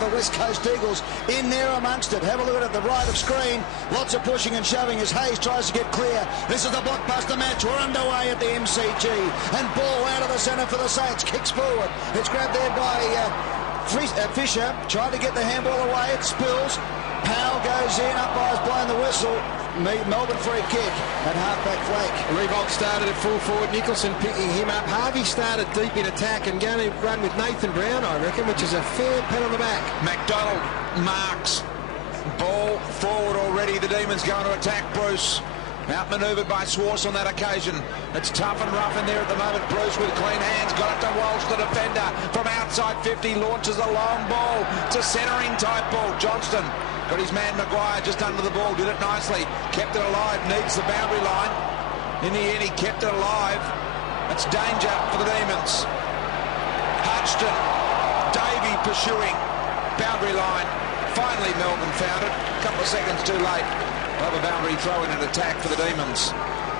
the West Coast Eagles in there amongst it. Have a look at it, the right of screen. Lots of pushing and shoving as Hayes tries to get clear. This is the blockbuster match. We're underway at the MCG. And ball out of the centre for the Saints. Kicks forward. It's grabbed there by Fisher. Tried to get the handball away. It spills. Powell goes in. Umpire's blowing the whistle. Melbourne free kick at half-back flank. Riewoldt started at full forward. Nicholson picking him up. Harvey started deep in attack and going to run with Nathan Brown, I reckon, which is a fair pat on the back. McDonald marks. Ball forward already. The Demons going to attack Bruce. Outmanoeuvred by Swartz on that occasion. It's tough and rough in there at the moment. Bruce with clean hands. Got it to Walsh, the defender. From outside 50, launches a long ball. It's a centering type ball. Johnston got his man Maguire just under the ball. Did it nicely. Kept it alive. Needs the boundary line. In the end, he kept it alive. It's danger for the Demons. Hodgson. Davey pursuing. Boundary line. Finally, Melbourne found it. A couple of seconds too late. Well, a boundary throw in an attack for the Demons.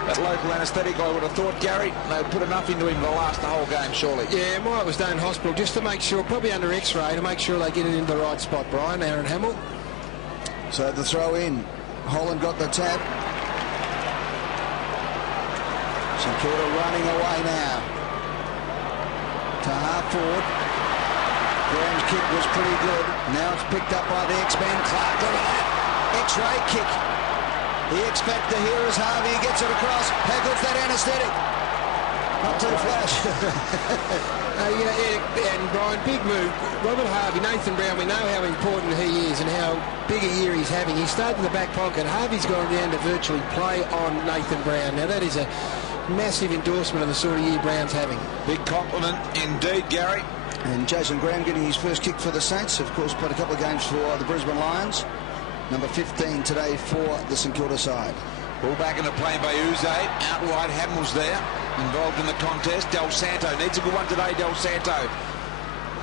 That local anaesthetic, I would have thought, Gary, they'd put enough into him to last the whole game, surely. Yeah, Mike was down in hospital just to make sure, probably under X-ray, to make sure they get it into the right spot, Brian. Aaron Hamill. So the throw in. Holland got the tap. St.Kilda running away now. To half forward. Graham's kick was pretty good. Now it's picked up by the X-Man Clark. Look at that. X-ray kick. The X Factor here is Harvey. He gets it across. How good's that anaesthetic? Not too flash. And Brian, big move. Robert Harvey, Nathan Brown, we know how important he is and how big a year he's having. He started in the back pocket. Harvey's gone down to virtually play on Nathan Brown. Now that is a massive endorsement of the sort of year Brown's having. Big compliment indeed, Gary. And Jason Graham getting his first kick for the Saints. Of course, played a couple of games for the Brisbane Lions. Number 15 today for the St Kilda side. Ball back into play by Uze. Out wide, Hamill's there. Involved in the contest. Del Santo needs a good one today, Del Santo.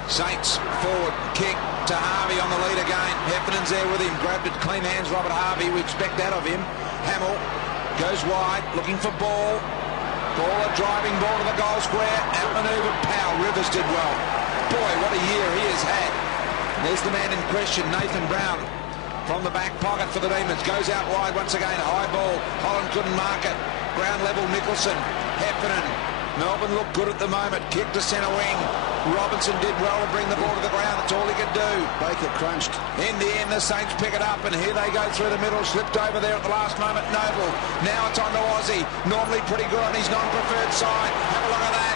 Saints forward, kick to Harvey on the lead again. Heffernan's there with him. Grabbed it, clean hands, Robert Harvey. We expect that of him. Hamill goes wide, looking for ball. Ball, a driving ball to the goal square. Outmanoeuvred Powell. Rivers did well. Boy, what a year he has had. There's the man in question, Nathan Brown. From the back pocket for the Demons. Goes out wide once again. High ball. Holland couldn't mark it. Ground level Nicholson. Heffernan. Melbourne looked good at the moment. Kick to centre wing. Robinson did well to bring the ball to the ground. That's all he could do. Baker crunched. In the end, the Saints pick it up, and here they go through the middle. Slipped over there at the last moment. Noble. Now it's on to Aussie. Normally pretty good on his non-preferred side. Have a look at that.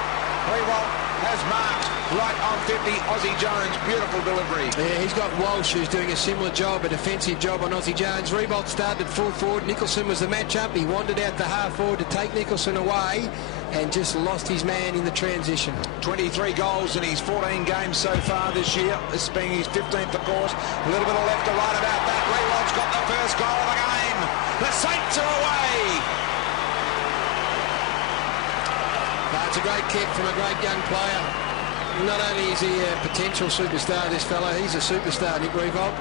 Riewoldt has marked right on 50. Aussie Jones, beautiful delivery. Yeah, he's got Walsh, who's doing a similar job, a defensive job on Aussie Jones. Riewoldt started full forward. Nicholson was the matchup. He wandered out to half forward to take Nicholson away and just lost his man in the transition. 23 goals in his 14 games so far this year. This being his 15th, of course. A little bit of left to right about that. Riewoldt's got the first goal of the game. The Saints are away. It's a great kick from a great young player. Not only is he a potential superstar, this fellow, he's a superstar, Nick Riewoldt.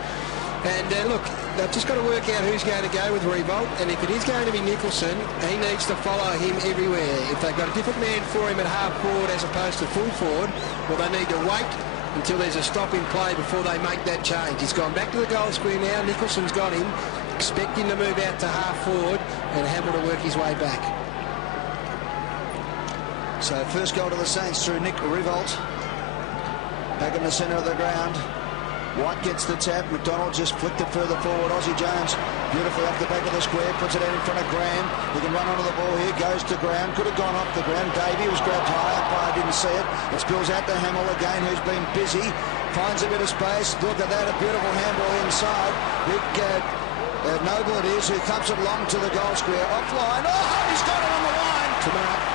And look, they've just got to work out who's going to go with Riewoldt. And if it is going to be Nicholson, he needs to follow him everywhere. If they've got a different man for him at half forward as opposed to full forward, well, they need to wait until there's a stop in play before they make that change. He's gone back to the goal square now. Nicholson's got him. Expect him to move out to half forward and Hamill to work his way back. So first goal to the Saints through Nick Riewoldt. Back in the centre of the ground. White gets the tap. McDonald just flicked it further forward. Aussie Jones beautifully off the back of the square. Puts it out in front of Graham. He can run onto the ball here. Goes to Graham. Could have gone off the ground. Davey was grabbed high. Umpire didn't see it. It spills out to Hamill again, who's been busy. Finds a bit of space. Look at that. A beautiful handball inside. Big Noble it is, who thumps it long to the goal square. Offline. Oh, Harvey's got it on the line.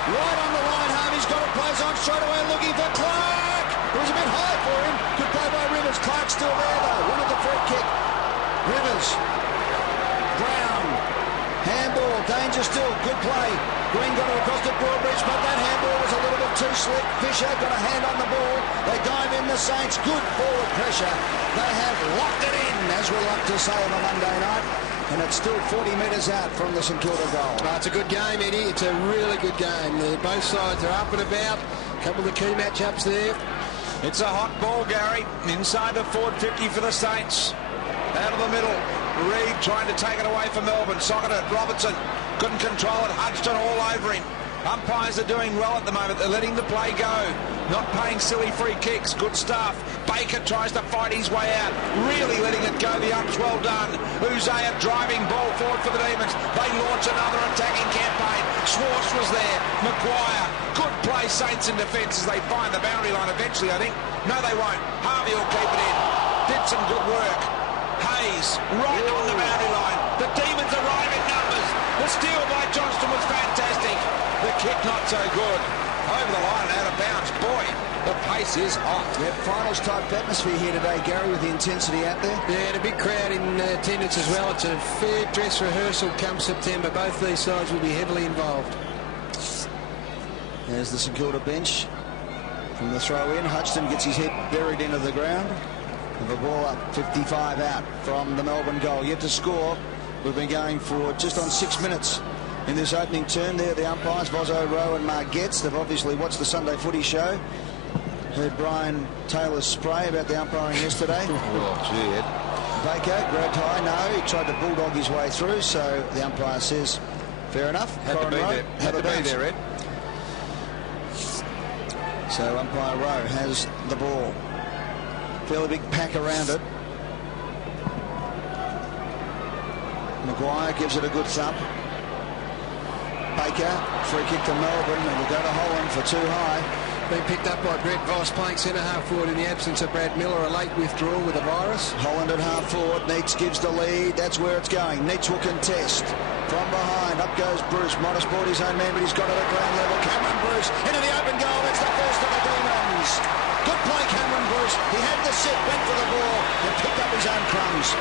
Right on the line. Harvey's got it. Plays on straight away looking for Clark. It was a bit high for him. Good play by Rivers. Clark's still there though. Wanted the free kick. Rivers. Brown. Handball. Danger still. Good play. Green got it across the Broadbridge, but that handball was a little bit too slick. Fisher got a hand on the ball. They dive in the Saints. Good forward pressure. They have locked it in, as we like to say on a Monday night. And it's still 40 metres out from the St Kilda goal. It's a good game, Eddie. It's a really good game. Both sides are up and about. A couple of the key matchups there. It's a hot ball, Gary. Inside the forward 50 for the Saints. Out of the middle. Reed trying to take it away from Melbourne. Socketed it. Robertson couldn't control it. Hudson all over him. Umpires are doing well at the moment. They're letting the play go. Not paying silly free kicks. Good stuff. Baker tries to fight his way out. Really letting it go. The umps well done. Uzaya driving ball forward for the Demons. They launch another attacking campaign. Schwartz was there. Maguire. Good play, Saints in defence as they find the boundary line eventually, I think. No, they won't. Harvey will keep it in. Did some good work. Hayes right on the boundary line. The Demons arrive in numbers. The steal by Johnston was fantastic. The kick not so good. Over the line and out of bounds. Boy, the pace is hot. Yeah, finals type atmosphere here today, Gary, with the intensity out there. Yeah, and a big crowd in attendance as well. It's a fair dress rehearsal come September. Both these sides will be heavily involved. There's the St Kilda bench from the throw in. Hudson gets his head buried into the ground. And the ball up, 55 out from the Melbourne goal. Yet to score. We've been going for just on 6 minutes in this opening term. There the umpires, Vozzo, Rowe and Margetts. They've obviously watched the Sunday Footy show. Heard Brian Taylor's spray about the umpiring yesterday. Oh, gee, Ed. Baker grabbed high. No, he tried to bulldog his way through. So the umpire says, fair enough. Had to be there. Had to be there, Ed. So umpire Rowe has the ball. Fairly big pack around it. Maguire gives it a good thump. Baker, free kick to Melbourne, and will go to Holland for too high. Been picked up by Brett Voss playing centre half forward in the absence of Brad Miller. A late withdrawal with a virus. Holland at half forward. Neitz gives the lead. That's where it's going. Neitz will contest. From behind, up goes Bruce. Might have spoiled his own man, but he's got it at ground level. Cameron Bruce into the open goal. It's the first of the Demons. Good play, Cameron Bruce. He had the sit, went for the ball, and picked up his own crumbs.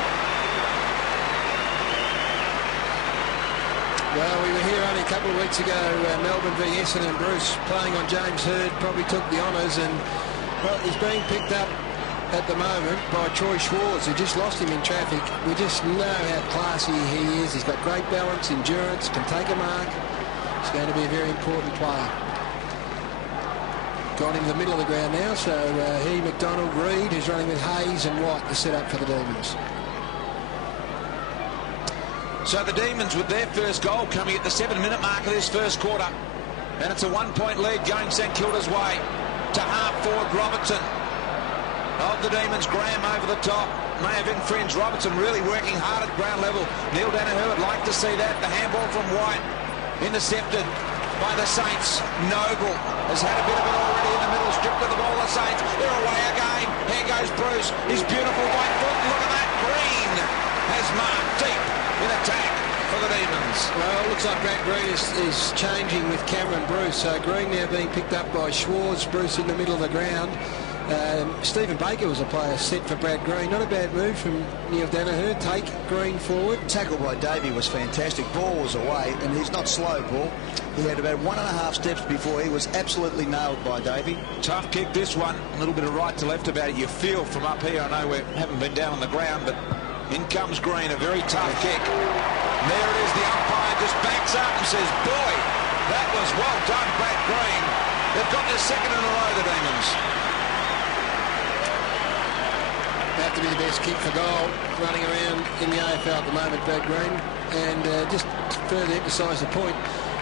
Well, we were here only a couple of weeks ago, Melbourne v Essendon, and Bruce playing on James Hird probably took the honours, and well, he's being picked up at the moment by Troy Schwartz, who just lost him in traffic. We just know how classy he is. He's got great balance, endurance, can take a mark. He's going to be a very important player. Gone into the middle of the ground now, so he, McDonald, Reed, who's running with Hayes and White to set up for the Demons. So the Demons with their first goal coming at the 7-minute mark of this first quarter. And it's a 1-point lead going St Kilda's way. To half forward Robertson. Of the Demons, Graham over the top. May have infringed. Robertson really working hard at ground level. Neil Danaher would like to see that. The handball from White. Intercepted by the Saints. Noble has had a bit of it already in the middle. Stripped of the ball, the Saints. They're away again. Here goes Bruce. His beautiful white foot. Look at that. Green has marked deep in attack for the Demons. Well, it looks like Brad Green is changing with Cameron Bruce. So Green now being picked up by Schwartz. Bruce in the middle of the ground. Stephen Baker was a player set for Brad Green. Not a bad move from Neil Danaher. Take Green forward. Tackle by Davey was fantastic. Ball was away, and he's not slow, Paul. He had about 1.5 steps before he was absolutely nailed by Davey. Tough kick, this one. A little bit of right to left about it. You feel from up here. I know we haven't been down on the ground, but in comes Green. A very tough kick. And there it is. The umpire just backs up and says, boy, that was well done, Brad Green. They've got their second in a row, the Demons. Have to be the best kick for goal running around in the AFL at the moment, Brad Green. And just further emphasise the point,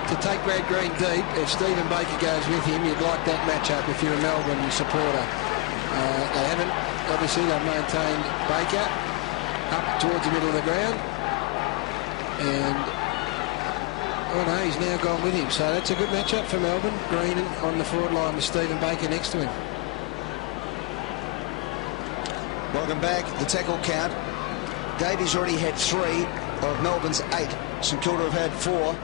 to take Brad Green deep, if Stephen Baker goes with him, you'd like that matchup if you're a Melbourne supporter. They haven't. Obviously, they've maintained Baker up towards the middle of the ground. And, oh no, he's now gone with him. So that's a good matchup for Melbourne. Green on the forward line with Stephen Baker next to him. Welcome back. The tackle count. Davies already had 3 of Melbourne's 8. St Kilda have had 4.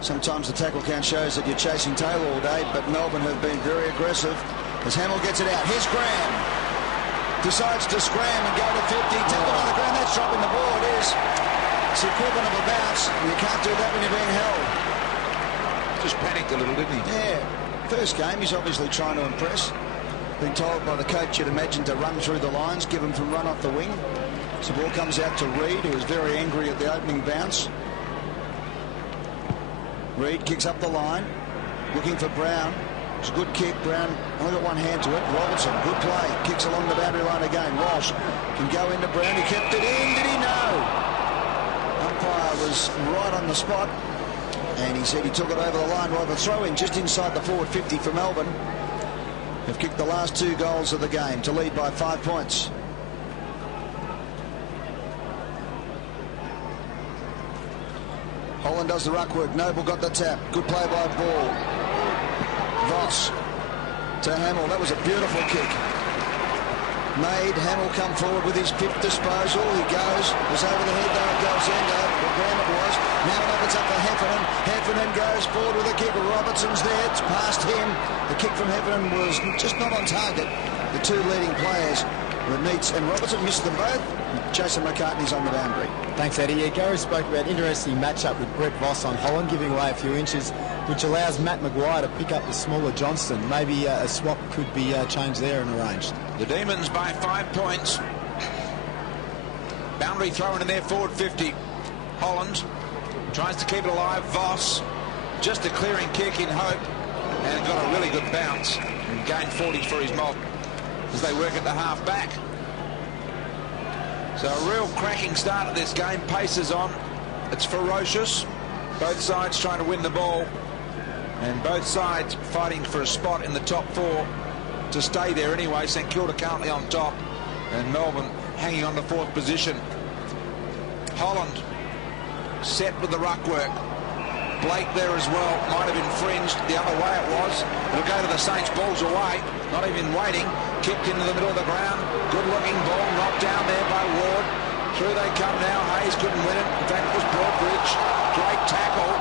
Sometimes the tackle count shows that you're chasing tail all day, but Melbourne have been very aggressive. As Hamill gets it out, here's Graham. Decides to scram and go to 50. Tackled on the ground. That's dropping the ball. It is. It's the equivalent of a bounce. You can't do that when you're being held. Just panicked a little, didn't he? Yeah. First game, he's obviously trying to impress. Been told by the coach, you'd imagine, to run through the lines, give him from run off the wing. So the ball comes out to Reed, who is very angry at the opening bounce. Reed kicks up the line, looking for Brown. It's a good kick. Brown only got one hand to it. Robertson, good play. Kicks along the boundary line again. Walsh can go into Brown. He kept it in. Did he? No. Umpire was right on the spot. And he said he took it over the line. Well, the throw-in just inside the forward 50 for Melbourne. Have kicked the last 2 goals of the game to lead by 5 points. Holland does the ruck work. Noble got the tap. Good play by Ball. Voss to Hamill. That was a beautiful kick. Made Hamill come forward with his 5th disposal. He goes. It was over the head though. It goes in. The ground it was. Now it opens up for Heffernan. Heffernan goes forward with a kick. Robertson's there. It's past him. The kick from Heffernan was just not on target. The 2 leading players were Neitz and Robertson. Missed them both. Jason McCartney's on the boundary. Thanks, Eddie. Yeah, Gary spoke about interesting matchup with Brett Voss on Holland, giving away a few inches, which allows Matt Maguire to pick up the smaller Johnston. Maybe a swap could be changed there and arranged. The Demons by 5 points. Boundary thrown in their forward 50. Holland tries to keep it alive. Voss just a clearing kick in hope, and got a really good bounce and gained 40 for his mob as they work at the half back. So a real cracking start of this game. Pace is on. It's ferocious. Both sides trying to win the ball, and both sides fighting for a spot in the top 4 to stay there anyway. St Kilda currently on top, and Melbourne hanging on to 4th position. Holland set with the ruck work. Blake there as well. Might have infringed. The other way it was. It'll go to the Saints. Ball's away. Not even waiting. Kicked into the middle of the ground. Good looking ball. Knocked down there by Ward. Through they come now. Hayes couldn't win it. In fact, it was Broadbridge. Great tackle.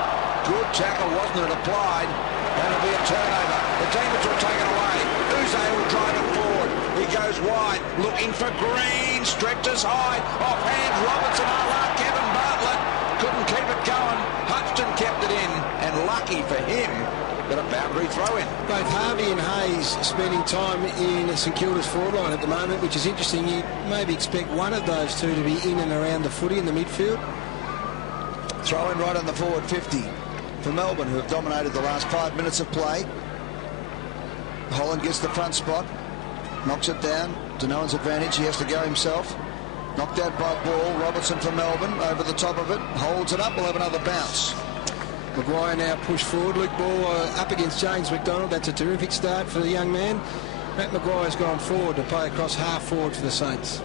Good tackle, wasn't it? Applied. And it'll be a turnover. The Demons will take it away. Uze will drive it forward. He goes wide. Looking for Green. Stretches high. Offhand. Robertson. Kevin Bartlett couldn't keep it going. Hutchton kept it in, and lucky for him that a boundary throw in. Both Harvey and Hayes spending time in St Kilda's forward line at the moment, which is interesting. You maybe expect one of those 2 to be in and around the footy in the midfield. Throw in right on the forward 50 for Melbourne, who have dominated the last 5 minutes of play. Holland gets the front spot, knocks it down to no one's advantage. He has to go himself. Knocked out by Ball. Robertson for Melbourne over the top of it. Holds it up. We'll have another bounce. Maguire now pushed forward. Luke Ball up against James McDonald. That's a terrific start for the young man. Matt Maguire's gone forward to play across half forward for the Saints.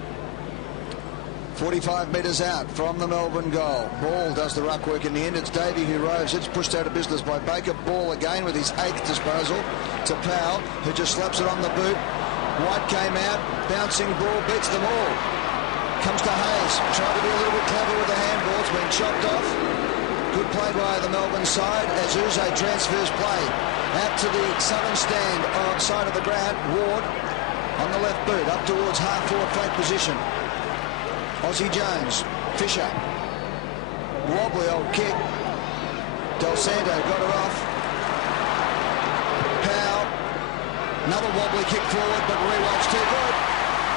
45 metres out from the Melbourne goal. Ball does the ruck work in the end. It's Davey who roves. It's pushed out of business by Baker. Ball again with his 8th disposal to Powell, who just slaps it on the boot. White came out. Bouncing ball beats them all. Comes to Hayes, trying to be a little bit clever with the handball. It's been chopped off. Good play by the Melbourne side as Uze transfers play out to the southern stand on side of the ground. Ward on the left boot up towards half forward flank position. Aussie Jones, Fisher, wobbly old kick. Del Santo got it off. Powell, another wobbly kick forward, but Riewolt's too good.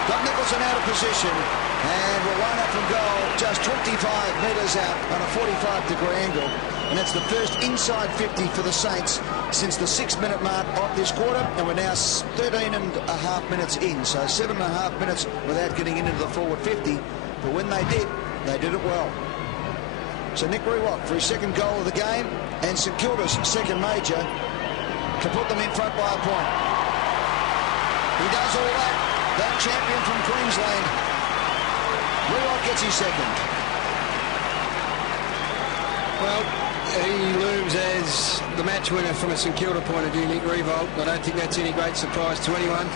Got Nicholson out of position, and will line up from goal just 25 metres out on a 45-degree angle. And that's the first inside 50 for the Saints since the 6-minute mark of this quarter, and we're now 13.5 minutes in, so 7.5 minutes without getting into the forward 50. But when they did it well. So Nick Riewoldt for his 2nd goal of the game, and St Kilda's 2nd major, can put them in front by a point. He does all that. That champion from Queensland. Riewoldt gets his 2nd. Well, he looms as the match winner from a St Kilda point of view, Nick Riewoldt. I don't think that's any great surprise to anyone.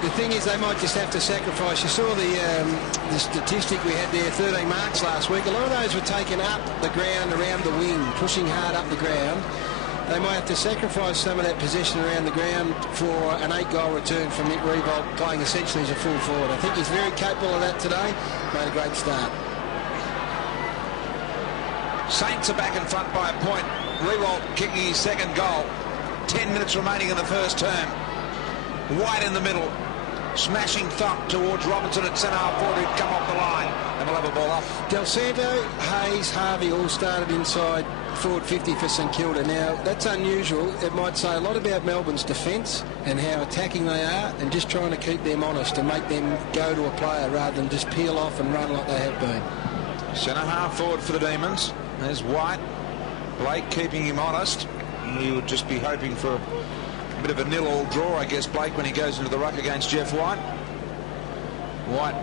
The thing is, they might just have to sacrifice. You saw the statistic we had there, 13 marks last week. A lot of those were taken up the ground around the wing, pushing hard up the ground. They might have to sacrifice some of that possession around the ground for an 8-goal return from Nick Riewoldt, playing essentially as a full forward. I think he's very capable of that today. Made a great start. Saints are back in front by a point. Riewoldt kicking his 2nd goal. 10 minutes remaining in the first term. White in the middle. smashing thump towards Robinson at centre half forward, who'd come off the line, and we'll have a ball up. Del Santo, Hayes, Harvey all started inside forward 50 for St Kilda. Now, that's unusual. It might say a lot about Melbourne's defence and how attacking they are, and just trying to keep them honest and make them go to a player rather than just peel off and run like they have been. Centre half forward for the Demons. There's White. Blake keeping him honest. You would just be hoping for a bit of a nil-all draw, I guess, Blake, when he goes into the ruck against Jeff White. White,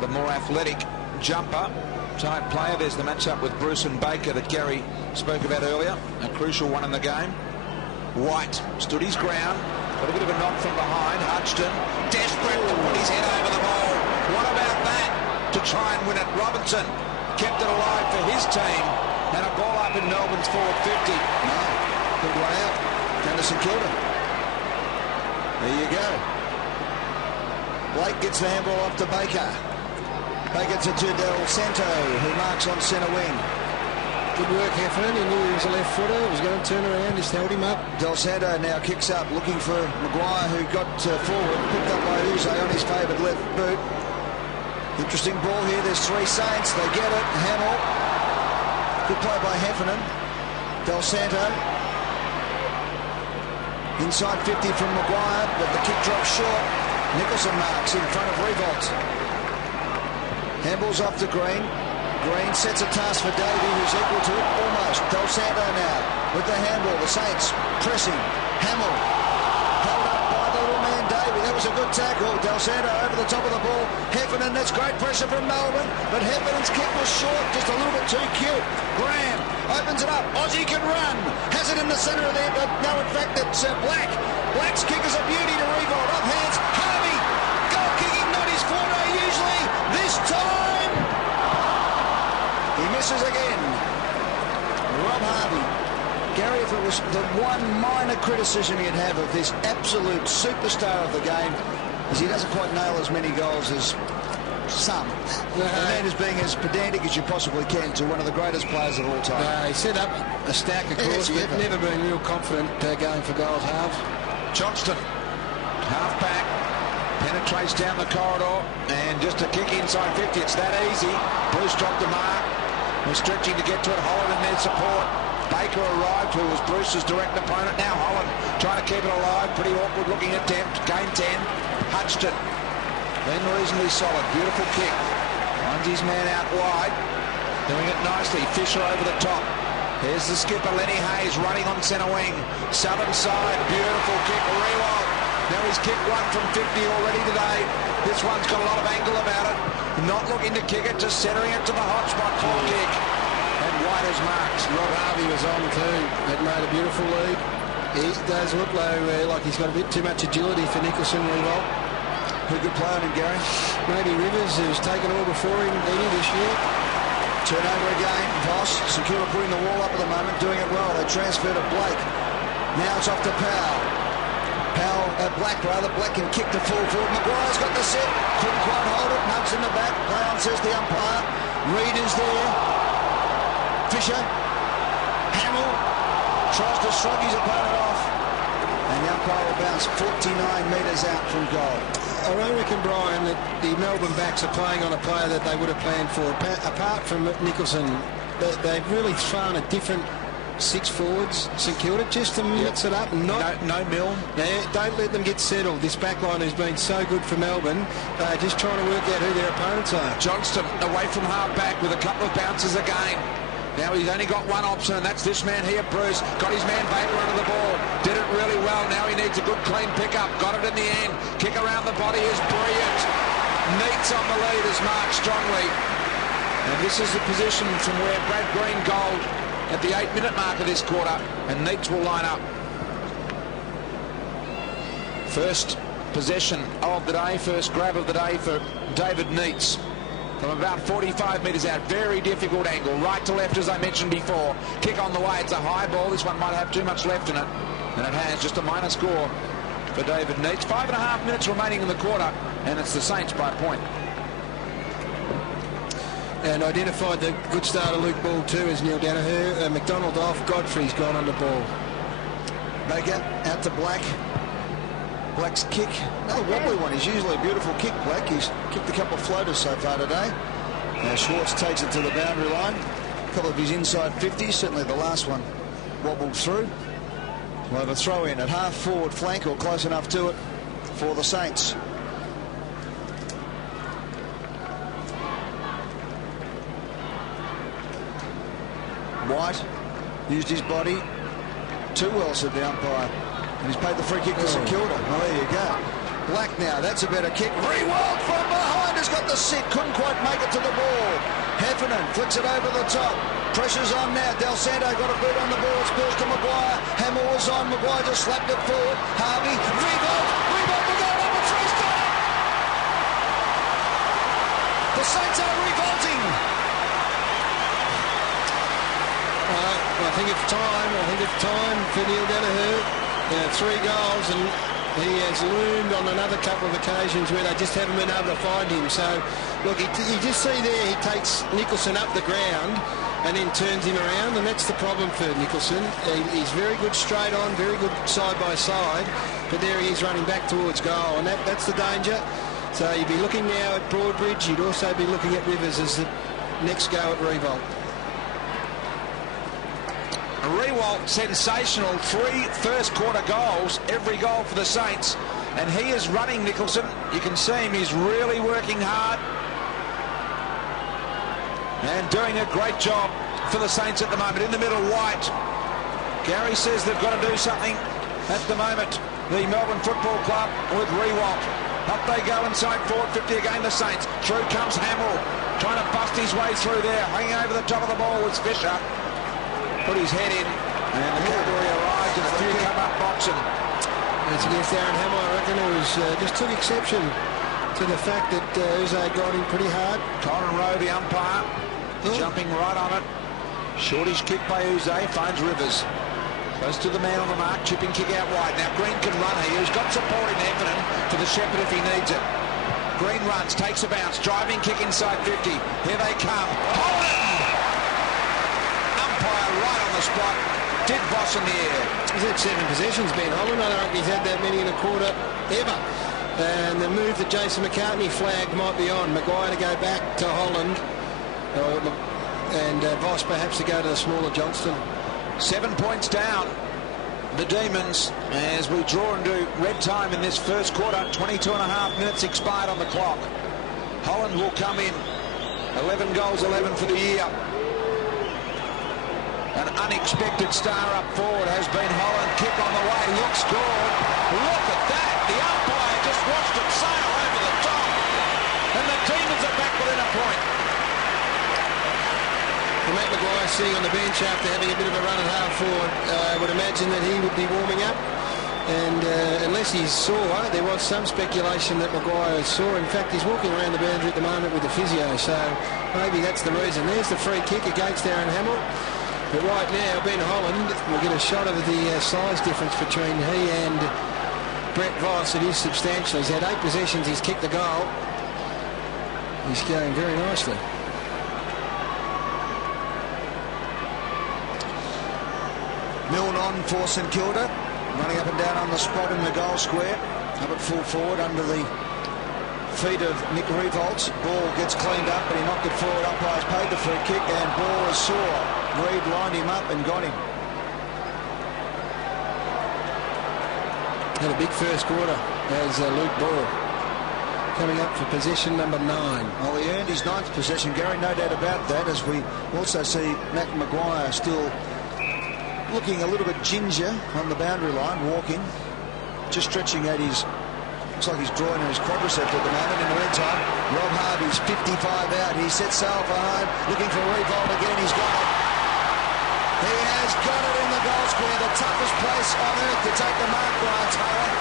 the more athletic jumper type player. There's the matchup with Bruce and Baker that Gary spoke about earlier. A crucial one in the game. White stood his ground. Got a bit of a knock from behind. Hudson, desperate to put his head over the ball. What about that? To try and win it. Robinson kept it alive for his team. And a ball up in Melbourne's forward 50. No, good way out. Down to St Kilda. There you go. Blake gets the handball off to Baker. Baker to Del Santo, who marks on centre wing. Good work, Heffernan. He knew he was a left footer. He was going to turn around. Just held him up. Del Santo now kicks up, looking for Maguire, who got forward, picked up by Uze on his favoured left boot. Interesting ball here. There's three Saints. They get it. Hamill. Good play by Heffernan. Del Santo. Inside 50 from Maguire, but the kick drops short. Nicholson marks in front of Riewoldt. Handballs off to Green. Green sets a task for Davey, who's equal to it almost. Del Santo now with the handball. The Saints pressing. Hamill held up by the little man Davey. That was a good tackle. Del Santo over the top of the ball. Heffernan, that's great pressure from Melbourne, but Heffernan's kick was short, just a little bit too cute. Graham opens it up. Aussie can run. Has it in the centre of there, but no, in fact, it's Black. Black's kick is a beauty to Riewoldt. Off hands. Harvey. Goal kicking, not his forte usually. This time, he misses again. Rob Harvey. Gary, if it was the one minor criticism you'd have of this absolute superstar of the game, is he doesn't quite nail as many goals as some. And that is being as pedantic as you possibly can to one of the greatest players of all time. He set up a stack, of course, but never been real confident going for goals halves. Johnston, half back, penetrates down the corridor, and just a kick inside 50. It's that easy. Bruce dropped the mark. We're stretching to get to it. Holland and their support. Baker arrived, who was Bruce's direct opponent. Now Holland trying to keep it alive. Pretty awkward looking attempt. Game 10. Hudson. Been reasonably solid. Beautiful kick. Finds his man out wide. Doing it nicely. Fisher over the top. Here's the skipper, Lenny Hayes, running on centre wing. Southern side. Beautiful kick. Riewoldt. Now he's kicked one from 50 already today. This one's got a lot of angle about it. Not looking to kick it, just centering it to the hot spot for a kick. And White has marked. Rob Harvey was on too. That made a beautiful lead. He does look though like he's got a bit too much agility for Nicholson. Riewoldt. Who could play on him, Gary? Maybe Rivers, who's taken all before him this year. Turnover again. Voss. St Kilda putting the wall up at the moment, doing it well. They transfer to Blake. Now it's off to Powell. Black rather. Black can kick the full forward. Maguire's got the set. Couldn't quite hold it. Nudge in the back. Play on, says the umpire. Reid is there. Fisher. Hamill tries to shrug his opponent off. And the umpire will bounce 49 metres out from goal. I reckon, Brian, that the Melbourne backs are playing on a player that they would have planned for. Apart from Nicholson, they've really thrown a different six forwards, St Kilda, just to mix it up. No Mill. Yeah, don't let them get settled. This back line has been so good for Melbourne. Just trying to work out who their opponents are. Johnston away from half back with a couple of bounces again. Now he's only got one option, and that's this man here, Bruce. Got his man Baker under the ball. Did it really well. Now he needs a good clean pickup. Got it in the end. Kick around the body is brilliant. Neats on the lead is marked strongly. And this is the position from where Brad Green goaled at the 8-minute mark of this quarter, and Neats will line up. First possession of the day, first grab of the day for David Neats. From about 45 metres out, very difficult angle, right to left as I mentioned before. Kick on the way, it's a high ball. This one might have too much left in it, and it has just a minor score for David Neats. 5.5 minutes remaining in the quarter, and it's the Saints by a point. And identified the good start of Luke Ball too as Neil Danaher. McDonald off, Godfrey's gone under ball. Baker out to Black. Black's kick, another wobbly one. He's usually a beautiful kick, Black. He's kicked a couple of floaters so far today. Now Schwartz takes it to the boundary line. A couple of his inside 50s, certainly the last one wobbled through. We'll have a throw in at half forward flank, or close enough to it, for the Saints. White used his body too well, said the umpire. And he's paid the free kick to St Kilda. Well, there you go. Black now, that's a better kick. Riewoldt from behind has got the sit. Couldn't quite make it to the ball. Heffernan flicks it over the top. Pressure's on now. Del Santo got a boot on the ball. It spills to Maguire. Hamill was on. Maguire just slapped it forward. Harvey. Riewoldt. Riewoldt will go number 3. Stop. The Saints are revolting. I think it's time. I think it's time for Neil Danaher. 3 goals, and he has loomed on another couple of occasions where they just haven't been able to find him. So, look, you just see there he takes Nicholson up the ground and then turns him around, and that's the problem for Nicholson. He's very good straight on, very good side by side, but there he is running back towards goal, and that's the danger. So you'd be looking now at Broadbridge. You'd also be looking at Rivers as the next go at Riewoldt. Riewoldt, sensational. 3 first-quarter goals, every goal for the Saints. And he is running Nicholson. You can see him, he's really working hard. And doing a great job for the Saints at the moment. In the middle, White. Gary says they've got to do something at the moment. The Melbourne Football Club with Riewoldt. Up they go inside forward 50 again, the Saints. Through comes Hamill, trying to bust his way through there. Hanging over the top of the ball was Fisher. Put his head in, and the cavalry arrived, and a few come up boxing. It's against Aaron Hamill, I reckon, who just took exception to the fact that Uze got him pretty hard. Conan Rowe, the umpire, jumping right on it. Shortish kick by Uze, finds Rivers. Goes to the man on the mark, chipping kick out wide. Now Green can run here. He's got support in Heffernan for the Shepherd if he needs it. Green runs, takes a bounce, driving kick inside 50. Here they come. Holland! Right on the spot. Did Voss in the air. He's had 7 possessions, Ben Holland. I don't think he's had that many in a quarter ever. And the move that Jason McCartney flagged might be on. Maguire to go back to Holland. And Voss perhaps to go to the smaller Johnston. 7 points down. The Demons, as we draw into red time in this first quarter. 22.5 minutes expired on the clock. Holland will come in. 11 goals, 11 for the year. An unexpected star up forward has been Holland. Kick on the way. Looks good. Look at that. The umpire just watched it sail over the top. And the Demons are back within a point. Well, Matt Maguire sitting on the bench after having a bit of a run at half forward. I would imagine that he would be warming up. And unless he's sore, there was some speculation that Maguire is sore. In fact, he's walking around the boundary at the moment with the physio. So maybe that's the reason. There's the free kick against Aaron Hamill. But right now, Ben Holland will get a shot of the size difference between he and Brett Voss. It is substantial. He's had 8 possessions. He's kicked the goal. He's going very nicely. Milne on for St Kilda. Running up and down on the spot in the goal square. Up at full forward under the feet of Nick Riewoldt. Ball gets cleaned up, but he knocked it forward. Umpires paid the free kick, and ball is sore. Reed lined him up and got him. Had a big first quarter as Luke Ball coming up for possession number 9. Well, he earned his 9th possession, Gary, no doubt about that, as we also see Matt Maguire still looking a little bit ginger on the boundary line, walking, just stretching at his, looks like he's drawing in his quadricep at the moment. In the meantime, Rob Harvey's 55 out. He sets sail for home, looking for Riewoldt again. He's got it. He has got it in the goal square, the toughest place on earth to take the mark, Brian Taylor.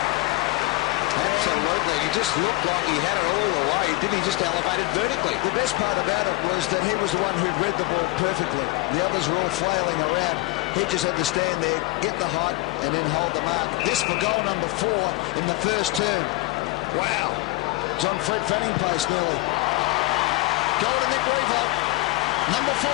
Absolutely. He just looked like he had it all the way. Didn't he just elevate it vertically? The best part about it was that he was the one who read the ball perfectly. The others were all flailing around. He just had to stand there, get the height, and then hold the mark. This for goal number 4 in the first term. Wow. It's on Fred Fanning pace nearly. Goal to Nick Riewoldt, number 4.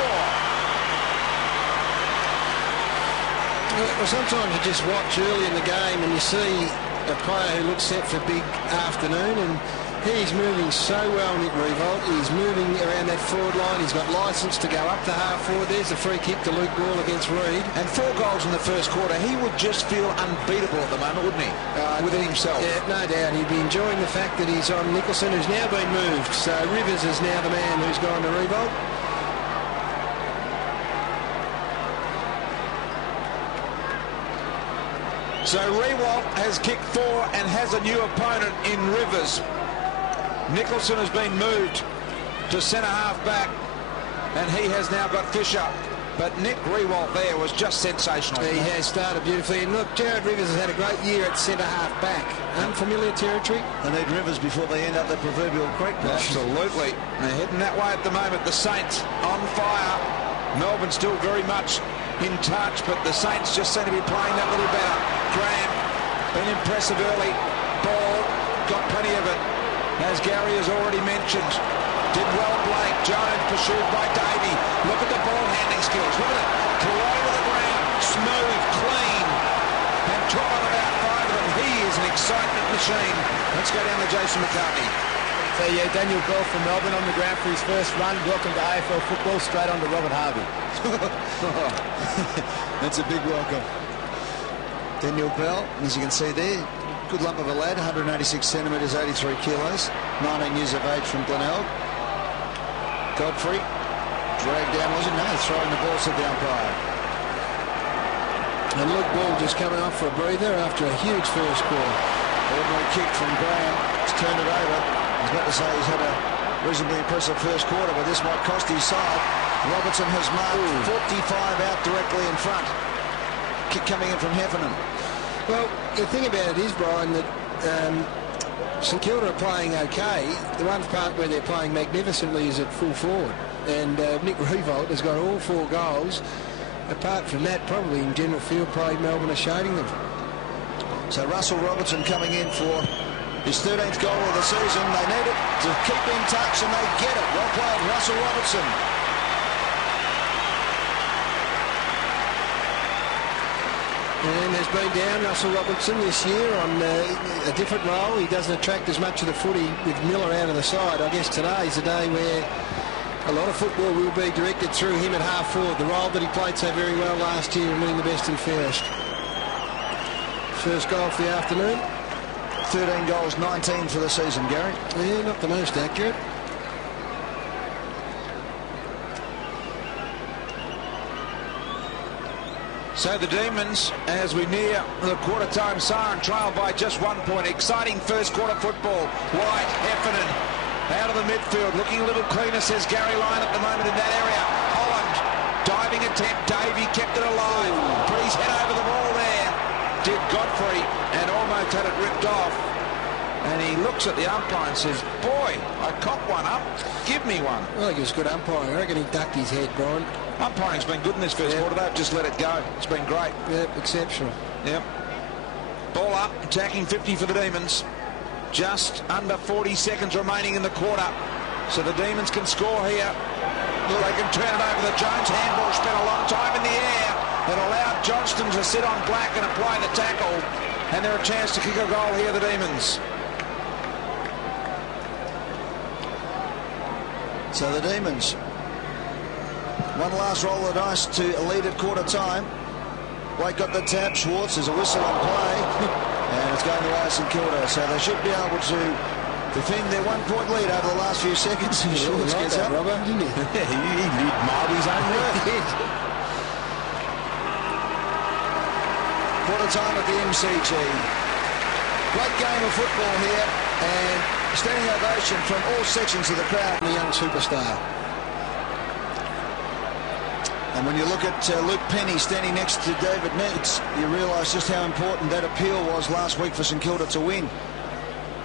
Well, sometimes you just watch early in the game and you see a player who looks set for big afternoon, and he's moving so well, Nick Riewoldt. He's moving around that forward line. He's got licence to go up to half forward. There's the free kick to Luke Ball against Reed. And 4 goals in the first quarter. He would just feel unbeatable at the moment, wouldn't he? Within himself. Yeah, no doubt. He'd be enjoying the fact that he's on Nicholson, who's now been moved. So Rivers is now the man who's gone to Riewoldt. So Riewoldt has kicked 4 and has a new opponent in Rivers. Nicholson has been moved to centre-half back, and he has now got Fisher. But Nick Riewoldt there was just sensational. He has started beautifully. And look, Jared Rivers has had a great year at centre-half back. Unfamiliar territory. They need Rivers before they end up the proverbial creek. Absolutely. They're heading that way at the moment. The Saints on fire. Melbourne still very much in touch, but the Saints just seem to be playing that little better. Graham, been impressive early. Ball, got plenty of it. As Gary has already mentioned. Did well, Blake. Jones pursued by Davey. Look at the ball handling skills. Look at it. To low to the ground. Smooth, clean. And top on about 5 of them. He is an excitement machine. Let's go down to Jason McCartney. So, yeah, Daniel Bell from Melbourne on the ground for his first run. Welcome to AFL football. Straight on to Robert Harvey. That's a big welcome. Daniel Bell, as you can see there, good lump of a lad, 186 centimetres, 83 kilos, 19 years of age from Glenelg. Godfrey, dragged down, was it? No, throwing the ball to the umpire. And Luke Ball just coming off for a breather after a huge first quarter. Ordinary kick from Graham, he's turned it over. I was about to say he's had a reasonably impressive first quarter, but this might cost his side. Robertson has marked 45 out directly in front. Kick coming in from Heffernan. Well, the thing about it is, Brian, that St Kilda are playing okay. The one part where they're playing magnificently is at full forward. And Nick Riewoldt has got all 4 goals. Apart from that, probably in general field play, Melbourne are shading them. So Russell Robertson coming in for his 13th goal of the season. They need it to keep in touch, and they get it. Well played, Russell Robertson. And has been down, Russell Robertson, this year on a different role. He doesn't attract as much of the footy with Miller out of the side. I guess today's a day where a lot of football will be directed through him at half forward, the role that he played so very well last year in winning the best and fairest. First goal for the afternoon. 13 goals, 19 for the season, Gary. Yeah, not the most accurate. So the Demons, as we near the quarter-time siren, trail by just 1 point. Exciting first quarter football. White, Heffernan, out of the midfield, looking a little cleaner, says Gary Lyon at the moment in that area. Holland, diving attempt. Davey kept it alive. Put his head over the ball there. Did Godfrey, and almost had it ripped off. And he looks at the umpire and says, boy, I cocked one up. Give me one. Well, he was good umpiring. I reckon he ducked his head, Brian. Umpiring's been good in this first quarter. They've just let it go. It's been great. Yep, exceptional. Yep. Ball up, attacking 50 for the Demons. Just under 40 seconds remaining in the quarter. So the Demons can score here. They can turn it over. The Jones handball spent a long time in the air. It allowed Johnston to sit on Black and apply the tackle. And they're a chance to kick a goal here, the Demons. So the Demons, one last roll of the dice to lead at quarter time. White got the tap. Schwartz, there's a whistle on play. And it's going to St Kilda. So they should be able to defend their 1 point lead over the last few seconds. Schwartz gets up. Robert, didn't he? He did Marty's own work. Quarter time at the MCG. Great game of football here, and standing ovation from all sections of the crowd. The young superstar. And when you look at Luke Penny standing next to David Neitz, you realise just how important that appeal was last week for St Kilda to win.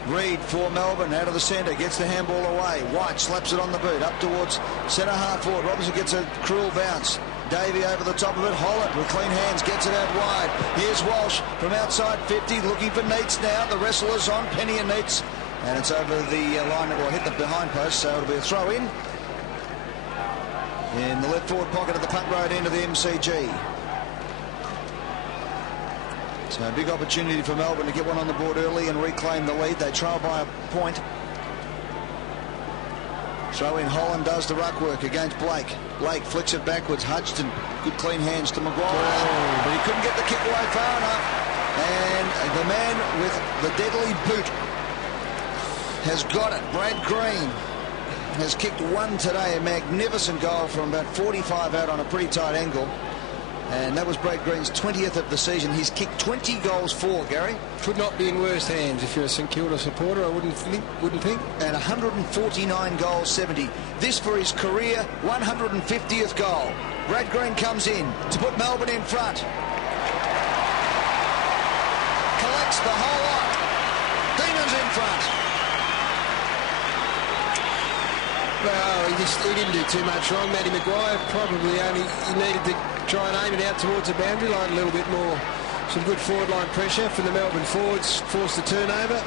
Reed for Melbourne, out of the centre, gets the handball away. White slaps it on the boot, up towards centre half forward. Robinson gets a cruel bounce. Davey over the top of it. Holland with clean hands gets it out wide. Here's Walsh from outside 50, looking for Neitz now. The wrestlers on, Penny and Neitz. And it's over the line that will hit the behind post, so it'll be a throw in the left forward pocket of the punt road end of the MCG. So a big opportunity for Melbourne to get one on the board early and reclaim the lead. They trail by a point. Throw in Holland does the ruck work against Blake. Blake flicks it backwards. Hudson, good clean hands to Maguire. But he couldn't get the kick away far enough. And the man with the deadly boot has got it. Brad Green has kicked one today. A magnificent goal from about 45 out on a pretty tight angle. And that was Brad Green's 20th of the season. He's kicked 20 goals for, Gary. Could not be in worse hands if you're a St Kilda supporter, I wouldn't think. And 149 goals, 70. This for his career 150th goal. Brad Green comes in to put Melbourne in front. Collects the whole lot. Demons in front. Well, he didn't do too much wrong. Matty Maguire probably he needed to try and aim it out towards the boundary line a little bit more. Some good forward line pressure from the Melbourne forwards, forced the turnover.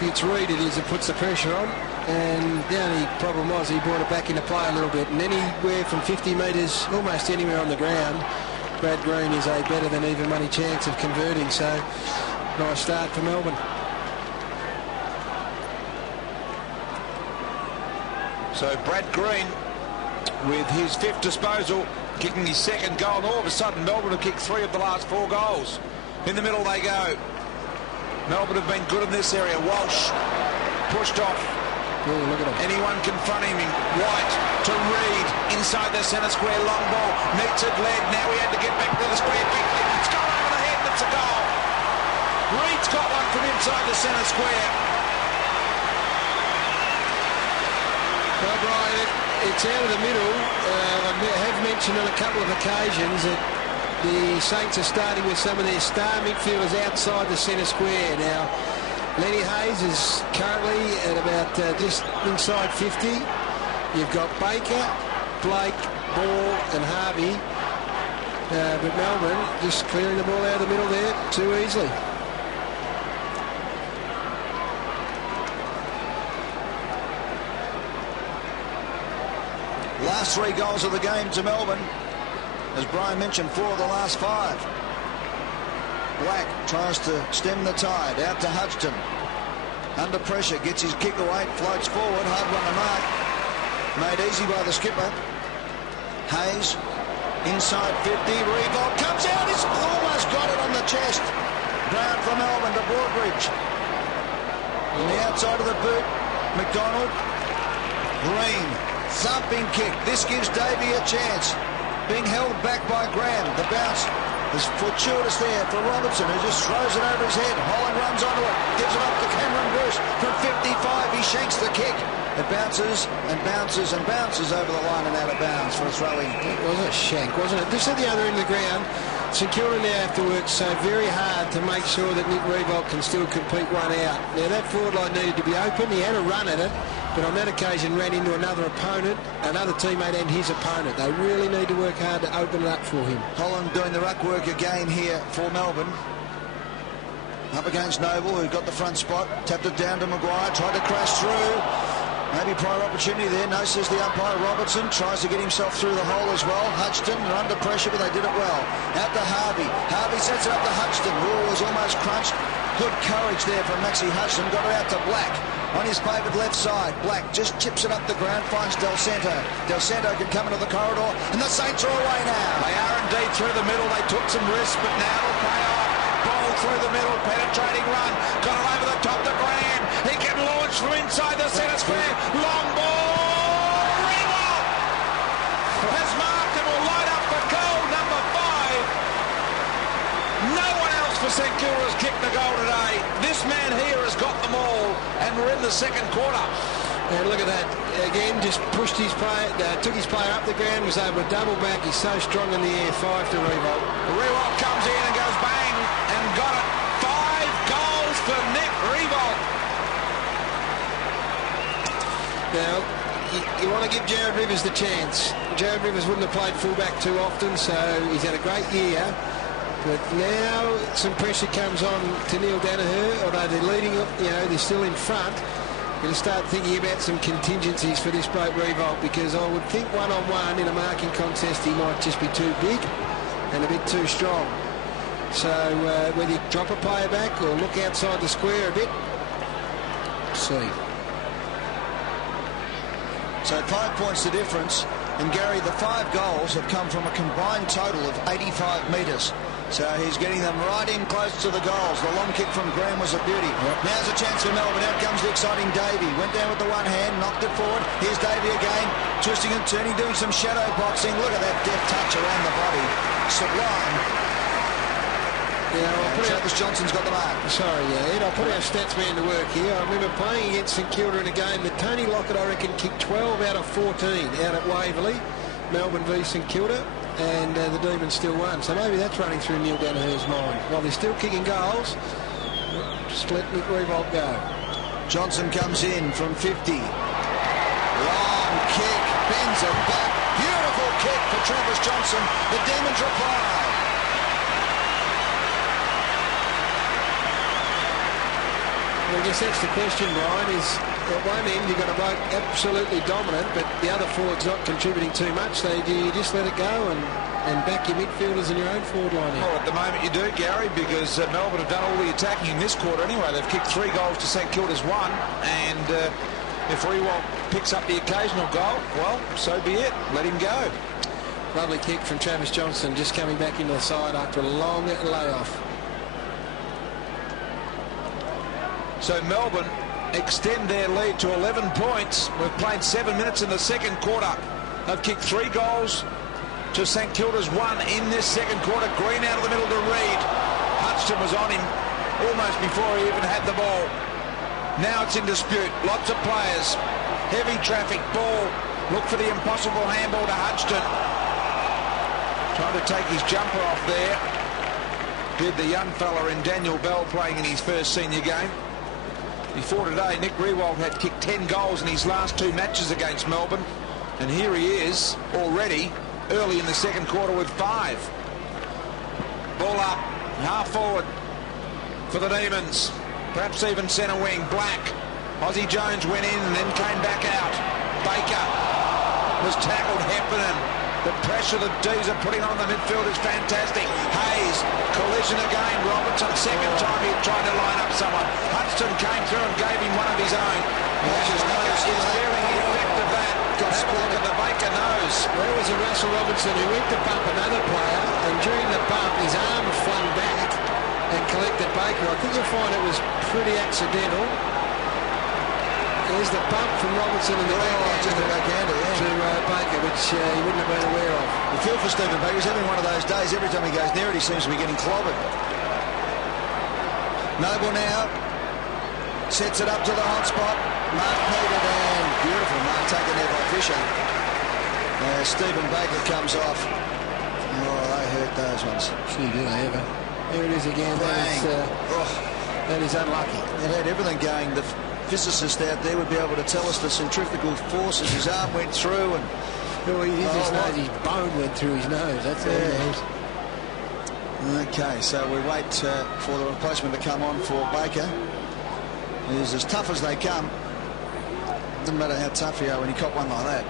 It's Reid it is that puts the pressure on, and the only problem was he brought it back into play a little bit, and anywhere from 50 metres, almost anywhere on the ground, Brad Green is a better than even money chance of converting, so nice start for Melbourne. So Brad Green, with his 5th disposal, kicking his 2nd goal, and all of a sudden Melbourne have kicked 3 of the last 4 goals. In the middle they go. Melbourne have been good in this area. Walsh pushed off. Oh, look at him. Anyone confronting him. White to Reid inside the centre square. Long ball. Meets it led. Now he had to get back to the square quickly. It's gone over the head. It's a goal. Reid's got one from inside the centre square. Well, Brian, it's out of the middle. I have mentioned on a couple of occasions that the Saints are starting with some of their star midfielders outside the centre square. Now, Lenny Hayes is currently at about just inside 50. You've got Baker, Blake, Ball and Harvey. But Melbourne just clearing the ball out of the middle there too easily. Last 3 goals of the game to Melbourne. As Brian mentioned, 4 of the last 5. Black tries to stem the tide. Out to Hudson. Under pressure. Gets his kick away. Floats forward. Hard one to mark. Made easy by the skipper. Hayes. Inside 50. Riewoldt comes out. He's almost got it on the chest. Brown from Melbourne to Broadbridge. On the outside of the boot. McDonald. Green. Thumping kick. This gives Davey a chance. Being held back by Graham. The bounce is fortuitous there for Robertson, who just throws it over his head. Holland runs onto it. Gives it up to Cameron Bruce. From 55, he shanks the kick. It bounces and bounces and bounces over the line and out of bounds for a throw-in. It was a shank, wasn't it? Just at the other end of the ground. St Kilda now have to work so very hard to make sure that Nick Riewoldt can still compete one out. Now, that forward line needed to be open. He had a run at it, but on that occasion ran into another opponent, another teammate and his opponent. They really need to work hard to open it up for him. Holland doing the ruck work again here for Melbourne. Up against Noble, who got the front spot. Tapped it down to Maguire, tried to crash through. Maybe prior opportunity there. No, says the umpire. Robertson tries to get himself through the hole as well. Hudson, they're under pressure, but they did it well. Out to Harvey. Harvey sets it up to Hudson. Rule was almost crunched. Good courage there from Maxie Hudson. Got it out to Black. On his favoured left side. Black just chips it up the ground, finds Del Santo. Del Santo can come into the corridor, and the Saints are away now. They are indeed through the middle. They took some risks, but now it'll pay off. Ball through the middle, penetrating run. Got it over the top to Graham. He can launch from inside the centre square. Long ball. Riewoldt has marked and will light up for goal number 5. No one else for St Kilda has kicked the goal today. This man here has got them all, and we're in the second quarter. And look at that. Again, just pushed his player, took his player up the ground, was able to double back. He's so strong in the air. 5 to Riewoldt. Riewoldt comes in and goes bang and got it. 5 goals for Nick Riewoldt. Now, you want to give Jared Rivers the chance. Jared Rivers wouldn't have played fullback too often, so he's had a great year. But now some pressure comes on to Neil Danaher, although they're leading, they're still in front. Going to start thinking about some contingencies for this bloke Riewoldt, because I would think one-on-one in a marking contest he might just be too big and a bit too strong. So whether you drop a player back or look outside the square a bit. Let's see. So 5 points the difference. And Gary, the 5 goals have come from a combined total of 85 metres. So he's getting them right in close to the goals. The long kick from Graham was a beauty. Yep. Now's a chance for Melbourne. Out comes the exciting Davey. Went down with the one hand, knocked it forward. Here's Davey again, twisting and turning, doing some shadow boxing. Look at that deft touch around the body. Sublime. Yeah, Travis Johnson's got the mark. Sorry, Ed, I'll put our stats man to work here. I remember playing against St Kilda in a game that Tony Lockett, I reckon, kicked 12 out of 14 out at Waverley. Melbourne v St Kilda. And the Demons still won. So maybe that's running through Neil Danaher's mind. While they're still kicking goals, just let Nick Riewoldt go. Johnson comes in from 50. Long kick, bends it back. Beautiful kick for Travis Johnson. The Demons reply. Well, I guess that's the question, Brian, is at one end you've got a bloke absolutely dominant, but the other forward's not contributing too much, so do you just let it go and back your midfielders and your own forward line in? Well, at the moment you do, Gary, because Melbourne have done all the attacking in this quarter anyway. They've kicked 3 goals to St Kilda's 1, and if Riewoldt picks up the occasional goal, well, so be it. Let him go. Lovely kick from Travis Johnson, just coming back into the side after a long layoff. So Melbourne extend their lead to 11 points. We've played 7 minutes in the second quarter. They've kicked 3 goals to St Kilda's 1 in this second quarter. Green out of the middle to Reid. Hutchton was on him almost before he even had the ball. Now it's in dispute. Lots of players. Heavy traffic. Ball. Look for the impossible handball to Hutchton. Trying to take his jumper off there. Did the young fella in Daniel Bell playing in his first senior game. Before today, Nick Riewoldt had kicked 10 goals in his last 2 matches against Melbourne. And here he is already early in the second quarter with 5. Ball up, half forward for the Demons. Perhaps even centre wing. Black. Ozzie Jones went in and then came back out. Baker was tackled. Heffernan. The pressure that D's are putting on the midfield is fantastic. Hayes, collision again. Robertson, second time he tried to line up someone. Hutchton came through and gave him one of his own. Is feeling the effect of that. Have a look at the Baker nose. There was a Russell Robertson who went to bump another player, and during the bump his arm flung back and collected Baker. I think you'll find it was pretty accidental. There's the bump from Robertson in the just a backhander, to Baker, which he wouldn't have been aware of. I feel for Stephen Baker. He's having one of those days. Every time he goes near it, he seems to be getting clobbered. Noble now sets it up to the hot spot. Mark needed, and beautiful mark taken there by Fisher. Stephen Baker comes off. Oh, they hurt those ones. Gee, do they ever? Here it is again. That is unlucky. It had everything going. The physicist out there would be able to tell us the centrifugal forces. His arm went through, and his bone went through his nose. That's all it is. Okay, so we wait for the replacement to come on for Baker. He's as tough as they come. Doesn't matter how tough you are when you cop one like that.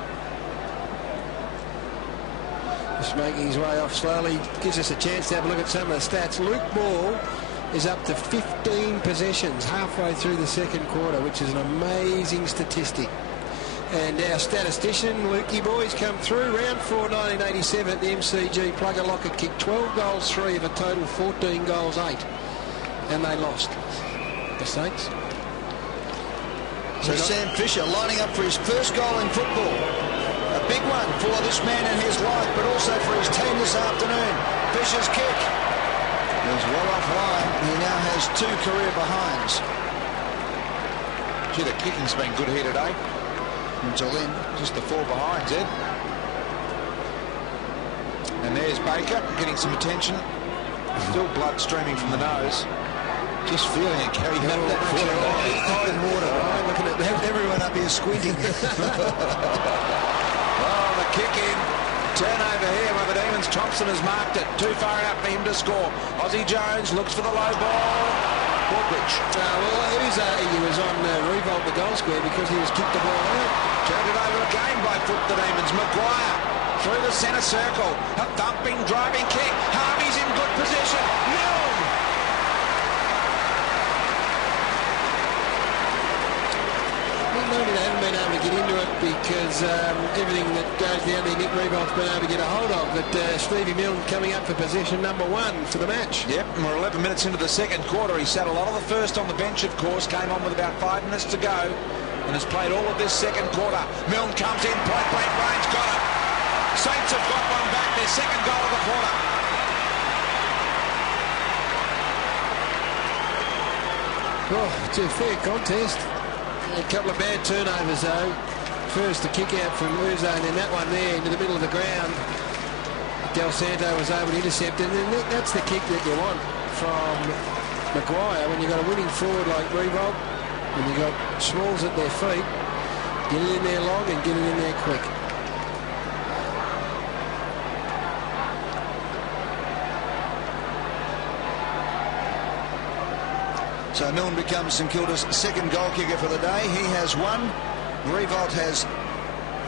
Just making his way off slowly. Gives us a chance to have a look at some of the stats. Luke Ball is up to 15 possessions halfway through the second quarter, which is an amazing statistic. And our statistician, Lukey Boy's come through. Round 4, 1987 at the MCG. Plugger Lockett kicked 12 goals, 3 of a total 14 goals, 8. And they lost. The Saints. So Sam Fisher lining up for his first goal in football. A big one for this man in his life, but also for his team this afternoon. Fisher's kick is well offline. He now has 2 career behinds. Gee, the kicking's been good here today. Until then, just the 4 behinds, Ed. And there's Baker getting some attention. Still blood streaming from the nose. Just feeling it, Kerry. That water, right? Looking at everyone up here squinting. Oh, the kick in. Turnover here by the Demons. Thompson has marked it. Too far out for him to score. Ozzie Jones looks for the low ball. Woodbridge. Well, he was on Riewoldt the goal square because he was kicked the ball out. Turned it over again by foot, the Demons. Maguire through the centre circle. A thumping, driving kick. Harvey's in good position. Milne. Maybe they haven't been able to get into it because everything that goes down there, Nick Riewoldt's been able to get a hold of. But Stevie Milne coming up for possession number 1 for the match. Yep, and we're 11 minutes into the second quarter. He sat a lot of the first on the bench, of course. Came on with about 5 minutes to go and has played all of this second quarter. Milne comes in, point blank range, got it. Saints have got one back, their second goal of the quarter. Oh, it's a fair contest. A couple of bad turnovers though. First the kick out from Uzo and then that one there into the middle of the ground. Del Santo was able to intercept it, and then that's the kick that you want from Maguire when you've got a winning forward like Riewoldt, when you've got Smalls at their feet. Get it in there long and get it in there quick. So Milne becomes St Kilda's second goal kicker for the day. He has 1. Riewoldt has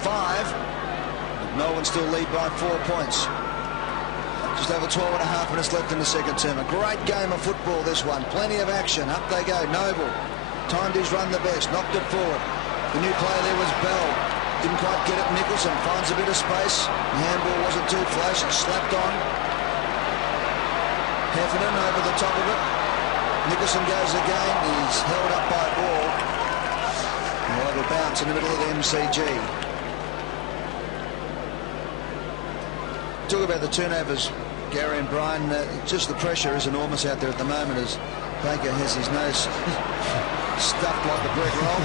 5. Melbourne still lead by 4 points. Just over 12 and a half minutes left in the second term. A great game of football, this one. Plenty of action. Up they go. Noble timed his run the best. Knocked it forward. The new player there was Bell. Didn't quite get it. Nicholson finds a bit of space. The handball wasn't too flash. It slapped on. Heffernan over the top of it. Nicholson goes again. He's held up by Ball. We'll have a bounce in the middle of the MCG. Talk about the turnovers, Gary and Brian. Just the pressure is enormous out there at the moment as Baker has his nose stuffed like a bread roll.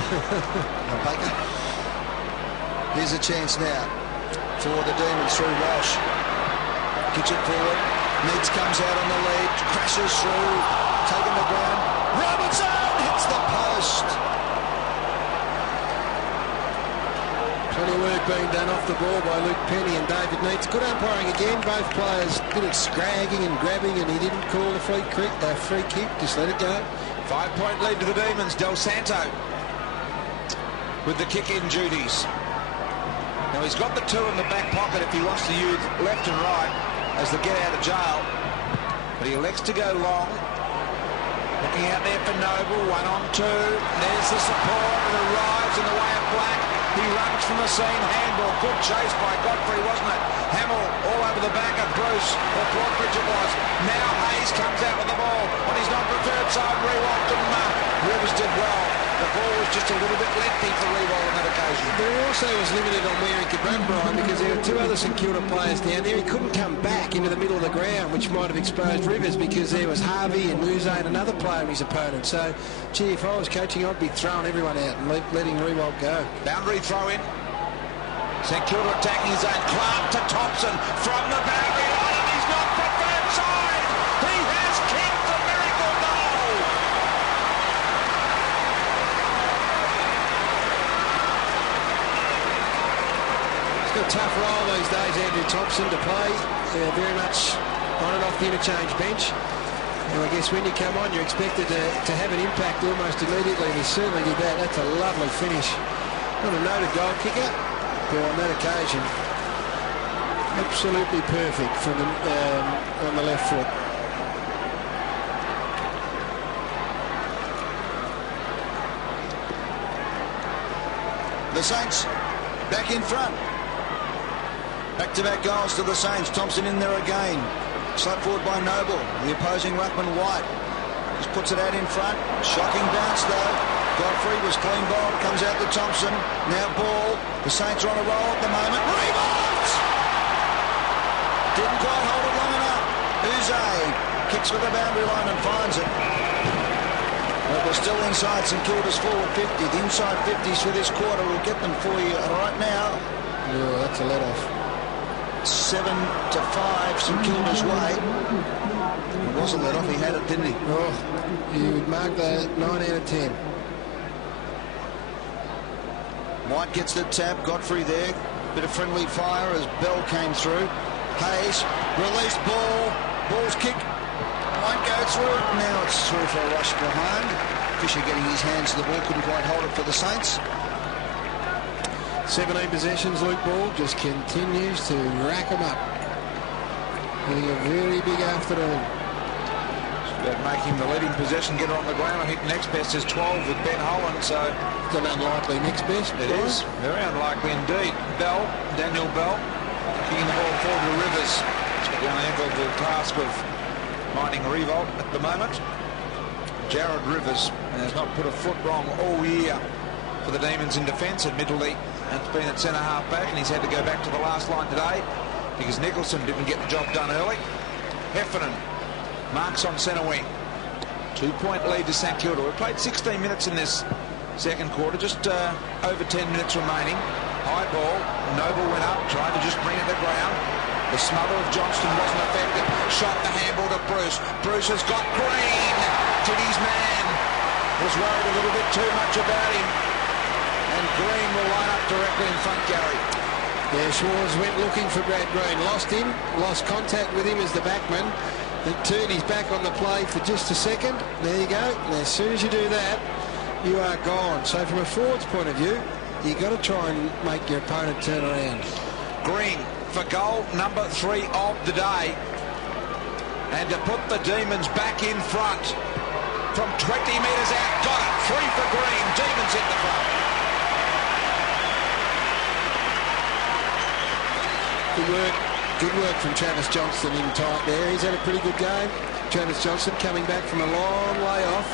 Baker. Here's a chance now for the Demons through Walsh. Kicks it forward. Meads comes out on the lead. Crashes through. Taking the ground. Robertson hits the post. Plenty of work being done off the ball by Luke Penny and David Neitz. Good umpiring again. Both players did it scragging and grabbing, and he didn't call the free kick. Just let it go. 5-point lead to the Demons. Del Santo with the kick-in duties. Now he's got the 2 in the back pocket if he wants to use left and right as they get out of jail. But he elects to go long. Looking out there for Noble, 1-on-2. There's the support, and arrives in the way of Black. He runs from the scene, handball. Good chase by Godfrey, wasn't it? Hamill all over the back of Bruce, or Broadbridge it was. Now Hayes comes out with the ball on his non-preferred side. Riewoldt didn't mark. Rivers did well. The ball was just a little bit lengthy for Riewoldt on that occasion. But he also was limited on where he could run, Brian, because there were 2 other St Kilda players down there. He couldn't come back into the middle of the ground, which might have exposed Rivers, because there was Harvey and Uzo and another player of his opponent. So, gee, if I was coaching, I'd be throwing everyone out and letting Riewoldt go. Boundary throw in. St Kilda attacking his own. Clark to Thompson from the boundary line on his non-preferred side. He has kicked the miracle goal. He's got a tough role these days, Andrew Thompson, to play. Very much on and off the interchange bench. And I guess when you come on, you're expected to have an impact almost immediately, and he certainly did that. That's a lovely finish. Not a noted goal kicker, but on that occasion, absolutely perfect from the, on the left foot. The Saints back in front. Back-to-back goals to the Saints. Thompson in there again. Slapped forward by Noble. The opposing ruckman White just puts it out in front. Shocking bounce though. Godfrey was clean bowled. Comes out to Thompson. Now Ball. The Saints are on a roll at the moment. Riewoldt! Didn't quite hold it long enough. Uzo kicks for the boundary line and finds it. But we're still inside St Kilda's forward 50. The inside 50s for this quarter will get them for you right now. Yeah, that's a let-off. 7-5 St Kilda's way. It wasn't let off, he had it, didn't he? Oh, you would mark that 9 out of 10. White gets the tap, Godfrey there. Bit of friendly fire as Bell came through. Hayes, released ball. Ball's kick. Won't go through. Now it's through for a rush behind. Fisher getting his hands to the ball, couldn't quite hold it for the Saints. 17 possessions. Luke Ball just continues to rack them up. Having a very big afternoon. About making the leading possession getter on the ground. I think next best is 12 with Ben Holland, so it's an unlikely next best. It is very unlikely indeed. Daniel Bell, kicking the ball forward to Rivers. He's got the unenviable task of minding Riewoldt at the moment. Jared Rivers has not put a foot wrong all year for the Demons in defence. Admittedly, it's been at centre half back, and he's had to go back to the last line today because Nicholson didn't get the job done early. Heffernan marks on centre wing. 2-point lead to St Kilda. We played 16 minutes in this second quarter, just over 10 minutes remaining. High ball. Noble went up, tried to just bring it to the ground. The smother of Johnston wasn't effective. Shot the handball to Bruce. Bruce has got Green. Tiddy's man was worried a little bit too much about him. And Green will line up directly in front, Gary. Yeah, Schwartz went looking for Brad Green. Lost him. Lost contact with him as the backman. Then turned his back on the play for just a second. There you go. And as soon as you do that, you are gone. So from a forward's point of view, you've got to try and make your opponent turn around. Green for goal number 3 of the day. And to put the Demons back in front from 20 metres out. Got it. 3 for Green. Demons hit the front. Good work. Good work from Travis Johnston in tight there. He's had a pretty good game. Travis Johnston coming back from a long way off.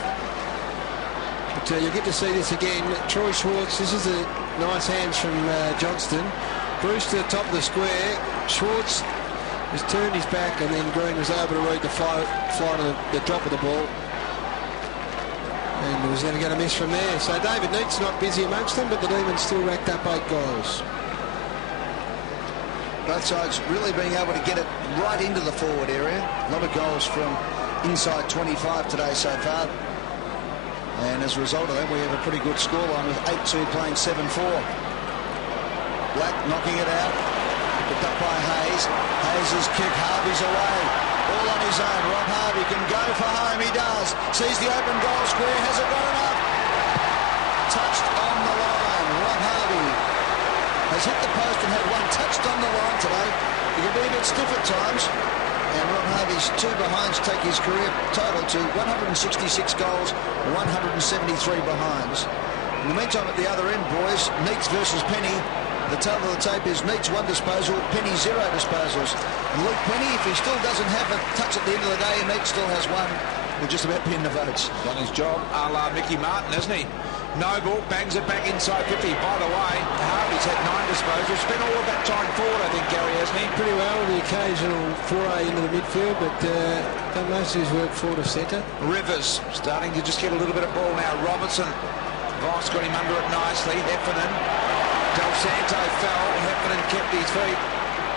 But you'll get to see this again. Troy Schwartz, this is a nice hands from Johnston. Bruce to the top of the square. Schwartz has turned his back, and then Green was able to read the fly to the drop of the ball. And he was never going to miss from there. So David Neate's not busy amongst them, but the Demons still racked up 8 goals. Both sides really being able to get it right into the forward area. A lot of goals from inside 25 today so far. And as a result of that, we have a pretty good scoreline with 8-2 playing 7-4. Black knocking it out. Picked up by Hayes. Hayes' kick. Harvey's away. All on his own. Rob Harvey can go for home. He does. Sees the open goal square. Has it got enough? Touched on the line. Rob Harvey has hit the post and had one touched on the line today. He can be a bit stiff at times. And Rob Harvey's 2 behinds take his career total to 166 goals, 173 behinds. In the meantime, at the other end, boys, Neates versus Penny. The total of the tape is Neates 1 disposal, Penny 0 disposals. And Luke Penny, if he still doesn't have a touch at the end of the day, Neates still has 1. We'll just about pin the votes. Done his job, a la Mickey Martin, hasn't he? Noble bangs it back inside 50. By the way, Harvey's had 9 disposals. Spent all of that time forward, I think, Gary, hasn't he? Pretty well, the occasional foray into the midfield, but done most of his work forward of centre. Rivers starting to just get a little bit of ball now. Robertson, Voss got him under it nicely. Heffernan, Del Santo fell. Heffernan kept his feet,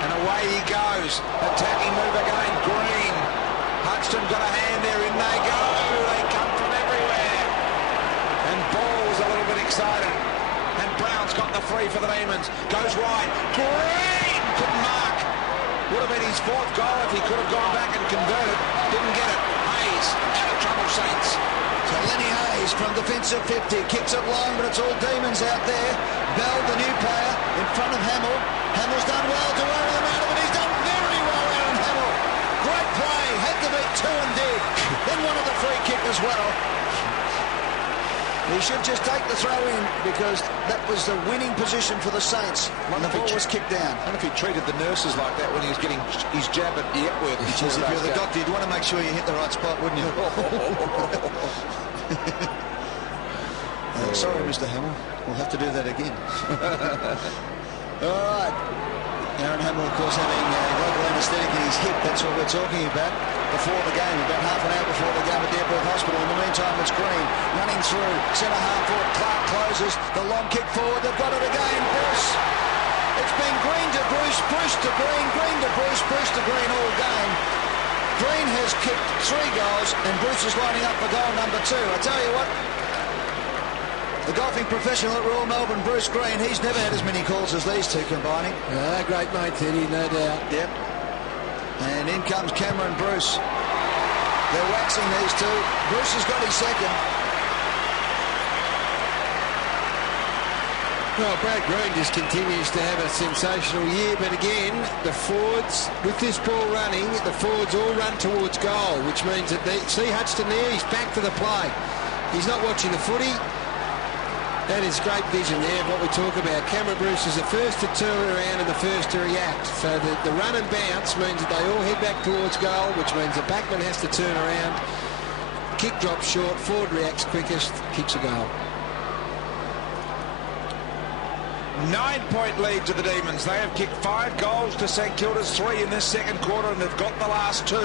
and away he goes. Attacking move again. Green, Hudson got a hand there. In they go. They come from everywhere. And Ball's a little bit excited. And Brown's got the free for the Demons. Goes wide. Green couldn't mark. Would have been his 4th goal if he could have gone back and converted. Didn't get it. Hayes out of trouble, Saints. So Lenny Hayes from defensive 50 kicks it long, but it's all Demons out there. Bell, the new player, in front of Hamill. Hamill's done well to wear him out of it. He's done very well, Aaron Hamill. Great play. Had to beat 2 and did. Then wanted the free kick as well. He should just take the throw in because that was the winning position for the Saints when the ball was kicked down. I wonder if he treated the nurses like that when he was getting his jab at the Epworth. If you're the doctor, you'd want to make sure you hit the right spot, wouldn't you? Sorry, Mr. Hamill. We'll have to do that again. All right. Aaron Hamill, of course, having local anaesthetic in his hip. That's what we're talking about before the game, about half an hour before the game at the Epworth Hospital. In the meantime, it's Green running through. Centre half forward. Clark closes. The long kick forward. They've got it again. Bruce. It's been Green to Bruce, Bruce to Green, Green to Bruce, Bruce to Green all game. Green has kicked 3 goals, and Bruce is lining up for goal number 2. I tell you what, the golfing professional at Royal Melbourne, Bruce Green, he's never had as many calls as these 2 combining. Great mate, Teddy, no doubt. Yep. And in comes Cameron Bruce. They're waxing these 2. Bruce has got his 2nd. Well, Brad Green just continues to have a sensational year, but again, the forwards, with this ball running, the forwards all run towards goal, which means that see Hutchinson there, he's back to the play. He's not watching the footy. That is great vision there of what we talk about. Cameron Bruce is the first to turn around and the first to react. So the run and bounce means that they all head back towards goal, which means the backman has to turn around. Kick drops short, forward reacts quickest, kicks a goal. 9-point lead to the Demons. They have kicked 5 goals to St. Kilda's 3 in this second quarter, and they've got the last 2.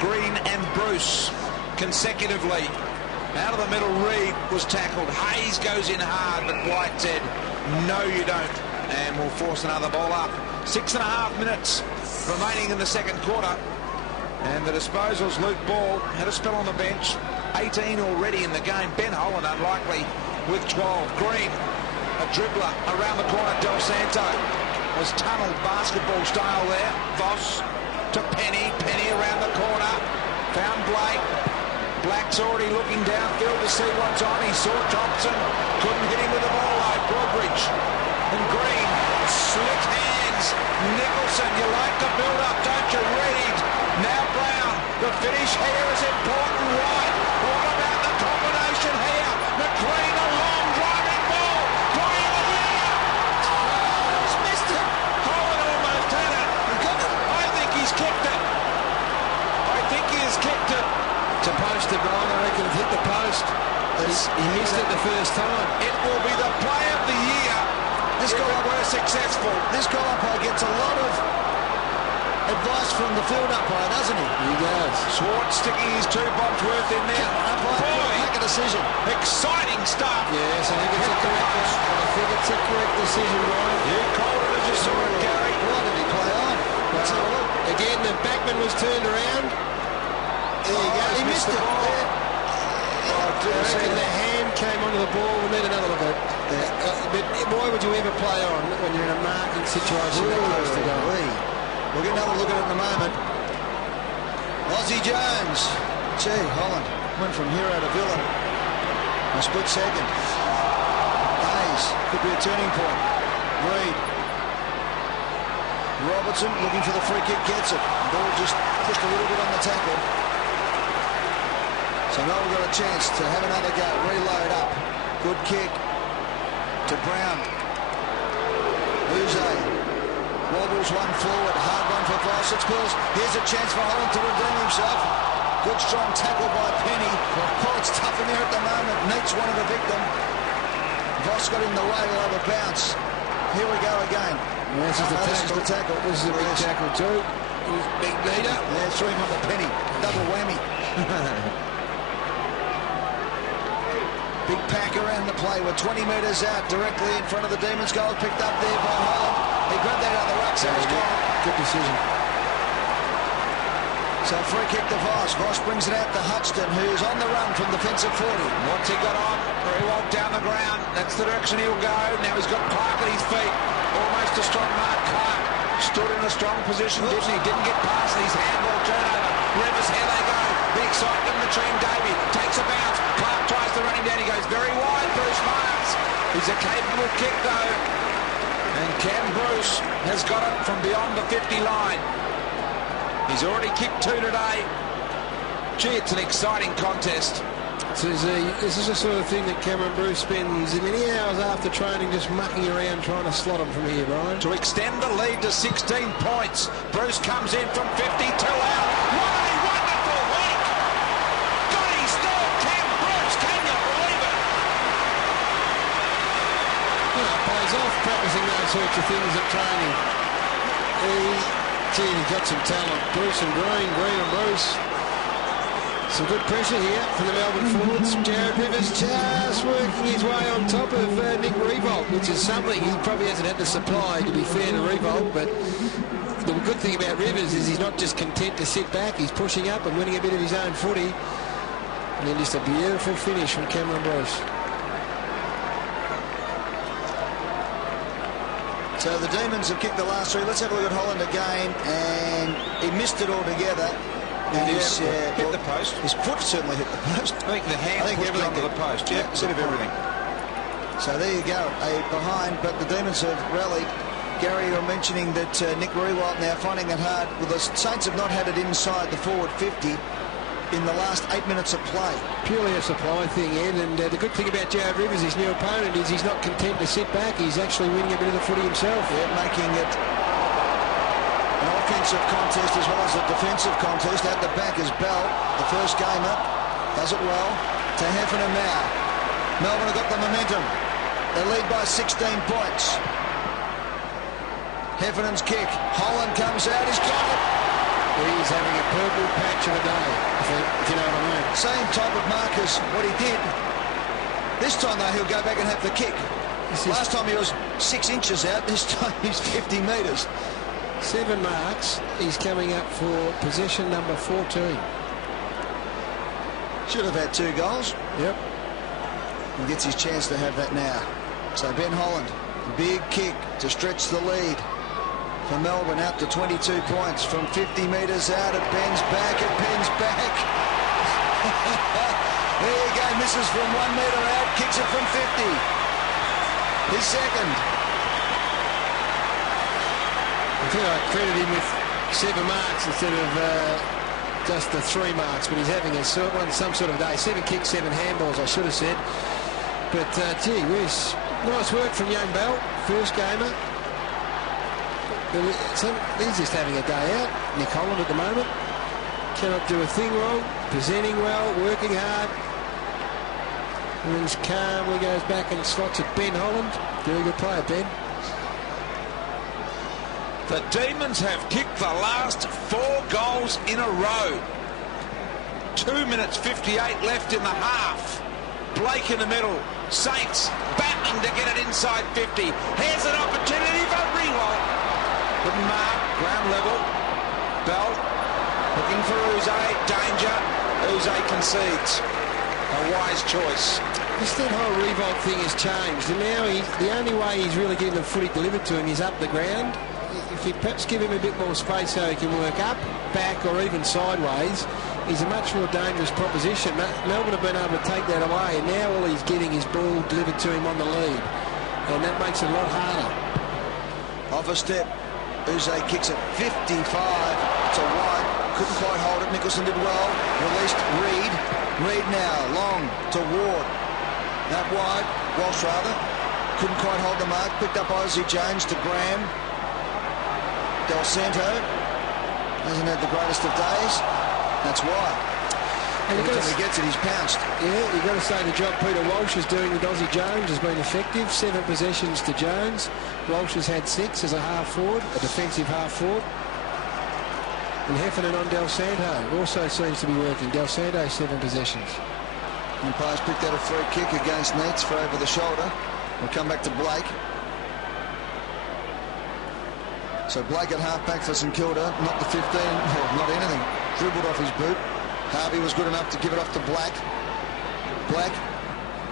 Green and Bruce consecutively. Out of the middle, Reed was tackled. Hayes goes in hard, but White said, no, you don't, and will force another ball up. 6.5 minutes remaining in the second quarter, and the disposals. Luke Ball had a spell on the bench. 18 already in the game. Ben Holland unlikely with 12. Green, a dribbler around the corner. Del Santo was tunneled basketball style there. Voss to Penny. Penny around the corner. Found Blake. Black's already looking downfield to see what's on. He saw Thompson. Couldn't hit him with the ball though. Broadbridge and Green. Slick hands. Nicholson. You like the build-up, don't you? Reed. Now Brown. The finish here is important. White. What about the combination here? McLean, a long driving ball. Going in the rear. He's missed it. Holland almost had it. I think he's kicked it. I think he has kicked it. It's a post, Brian. I reckon it hit the post. He missed it the first time. It will be the play of the year. This goal were successful. This goal umpire gets a lot of advice from the field umpire, doesn't he? He does. Schwartz sticking his 2 bombs worth in there. Make a decision. Exciting stuff. Yes, I think it's a correct decision, Brian. You called it as you saw it, Gary. Why did he play on? Let's have a look. Again, the backman was turned around. There you go. He missed it. I reckon the hand came onto the ball. We'll need another look at it. But why would you ever play on when you're in a marking situation that close to goal? We'll get another look at it in a moment. Aussie Jones. Gee, Holland went from hero to villain in a split second. Hayes could be a turning point. Reed. Robertson looking for the free kick, gets it. Ball just pushed a little bit on the tackle. So now we've got a chance to have another go. Reload up. Good kick to Brown. Uze wobbles one forward. Hard one for Voss. It spills. Here's a chance for Holland to redeem himself. Good strong tackle by Penny. Oh, it's tough in there at the moment. Neats wanted a victim. Voss got in the way. Will have a bounce. Here we go again. This is the tackle. This is a big tackle too. Big leader. Yeah, threw him on the Penny. Double whammy. Big pack around the play. We're 20 metres out, directly in front of the Demons goal. Picked up there by Holland. He grabbed that out of the ruck, so he's gone. Good decision. So free kick to Voss. Voss brings it out to Hutchinson, who's on the run from defensive 40. What's he got on? Riewoldt down the ground. That's the direction he'll go. Now he's got Clark at his feet. Almost a strong mark. Clark stood in a strong position, didn't he? Didn't get past his handball turnover. Rivers, here they go. The excitement between Davey. Takes a bounce. Clark tries to run him down. He goes very wide. Bruce marks. He's a capable kick, though. And Cam Bruce has got it from beyond the 50 line. He's already kicked 2 today. Gee, it's an exciting contest. This is the sort of thing that Cameron Bruce spends many hours after training just mucking around trying to slot him from here, Brian. To extend the lead to 16 points. Bruce comes in from 52 out. What a wonderful week! God, he stole Cam Bruce. Can you believe it? Well, it pays off practicing those sorts of things at training. He's got some talent. Bruce and Green and Bruce. Some good pressure here from the Melbourne forwards. Jared Rivers just working his way on top of Nick Riewoldt, which is something he probably hasn't had to supply, to be fair to Riewoldt. But the good thing about Rivers is he's not just content to sit back. He's pushing up and winning a bit of his own footy. And then just a beautiful finish from Cameron Bruce. So the Demons have kicked the last 3. Let's have a look at Holland again. And he missed it altogether. And hit the post. His foot certainly hit the post. I think the hand pushed onto the post. Yeah, instead of everything. So there you go, a behind, but the Demons have rallied. Gary, you're mentioning that Nick Riewoldt now finding it hard. Well, the Saints have not had it inside the forward 50 in the last 8 minutes of play. Purely a supply thing, Ed, and the good thing about Jared Rivers, his new opponent, is he's not content to sit back. He's actually winning a bit of the footy himself. Yeah, making it an offensive contest as well as a defensive contest. At the back is Bell, the first gamer, does it well. To Heffernan now. Melbourne have got the momentum. They lead by 16 points. Heffernan's kick. Holland comes out. He's got it. He's having a purple patch of a day, if you know what I mean. Same type of mark as what he did. This time, though, he'll go back and have the kick. Last time he was 6 inches out. This time he's 50 metres. 7 marks. He's coming up for possession number 14. Should have had 2 goals. Yep. He gets his chance to have that now. So Ben Holland, big kick to stretch the lead for Melbourne out to 22 points from 50 metres out. It bends back, it bends back. There you go, misses from 1 metre out, kicks it from 50. His second. I think I credit him with 7 marks instead of just the 3 marks, but he's having some sort of day. 7 kicks, 7 handballs, I should have said. But gee whiz, nice work from young Bell, first gamer. He's just having a day out. Nick Holland at the moment cannot do a thing wrong, presenting well, working hard. And then calmly goes back and slots at Ben Holland. Very good player, Ben. The Demons have kicked the last 4 goals in a row. 2 minutes 58 left in the half. Blake in the middle. Saints battling to get it inside 50. Here's an opportunity for Riewoldt. Couldn't mark. Ground level. Bell looking for Uze. Danger. Uze concedes. A wise choice. Just that whole Riewoldt thing has changed. And now the only way he's really getting the footy delivered to him is up the ground. If you perhaps give him a bit more space so he can work up, back or even sideways, he's a much more dangerous proposition. Melbourne have been able to take that away, and now all he's getting is ball delivered to him on the lead, and that makes it a lot harder. Off a step, Uze kicks it 55 to wide, couldn't quite hold it. Nicholson did well, released Reid. Reid now long to Ward, that wide, Walsh rather, couldn't quite hold the mark. Picked up Ozzie Jones to Graham. Del Santo hasn't had the greatest of days. That's why. And every time he gets it, he's pounced. Yeah, you've got to say the job Peter Walsh is doing with Ozzie Jones has been effective. 7 possessions to Jones. Walsh has had 6 as a half forward, a defensive half forward. And Heffernan on Del Santo also seems to be working. Del Santo 7 possessions. Umpire's picked out a free kick against Neitz for over the shoulder. We'll come back to Blake. So Blake at half-back for St Kilda, not the 15, or not anything. Dribbled off his boot. Harvey was good enough to give it off to Black. Black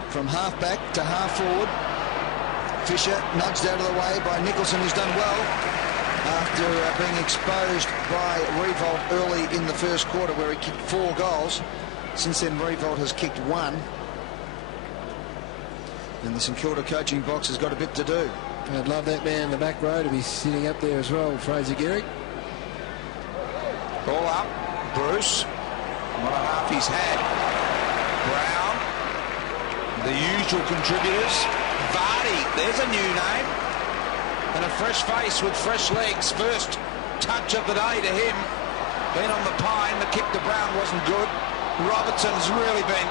from half-back to half-forward. Fisher nudged out of the way by Nicholson, who's done well after being exposed by Riewoldt early in the first quarter, where he kicked 4 goals. Since then, Riewoldt has kicked 1. And the St Kilda coaching box has got a bit to do. I'd love that man in the back row to be sitting up there as well, Fraser Gehrig. Ball up. Bruce. What a half he's had. Brown. The usual contributors. Vardy. There's a new name. And a fresh face with fresh legs. First touch of the day to him. Been on the pine. The kick to Brown wasn't good. Robertson's really been,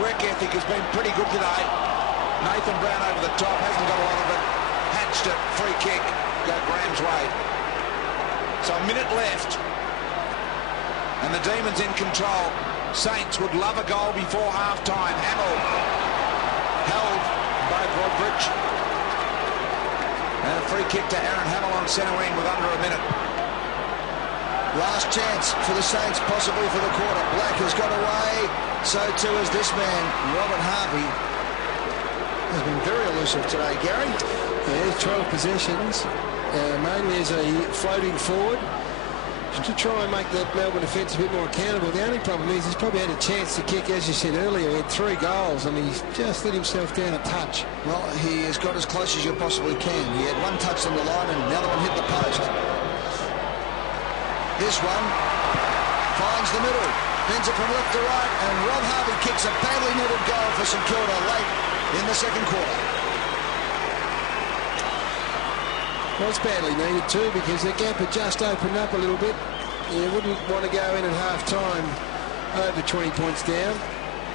work ethic has been pretty good today. Nathan Brown over the top. Hasn't got a lot of it. Hatched it, free kick, go Graham's way. So a minute left, and the Demons in control. Saints would love a goal before half-time. Hamill held by Broadbridge. And a free kick to Aaron Hamill on centre wing with under a minute. Last chance for the Saints, possibly for the quarter. Black has got away, so too has this man, Robert Harvey. Has been very elusive today, Gary. Yeah, 12 possessions, mainly as a floating forward. to try and make the Melbourne defence a bit more accountable. The only problem is he's probably had a chance to kick, as you said earlier. He had 3 goals and he's just let himself down a touch. Well, he has got as close as you possibly can. He had 1 touch on the line and the other one hit the post. This one finds the middle, bends it from left to right, and Rob Harvey kicks a badly needed goal for St Kilda late in the second quarter. Well, it's badly needed too, because the gap had just opened up a little bit. You wouldn't want to go in at half-time over 20 points down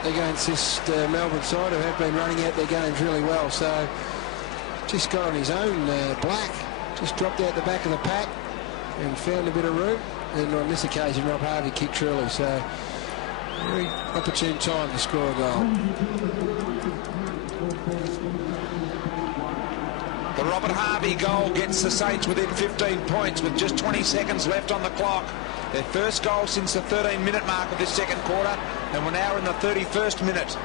against this Melbourne side who have been running out their games really well. So just got on his own black, just dropped out the back of the pack and found a bit of room. And on this occasion, Rob Harvey kicked truly. So very opportune time to score a goal. The Robert Harvey goal gets the Saints within 15 points with just 20 seconds left on the clock. Their first goal since the 13-minute mark of this second quarter, and we're now in the 31st minute.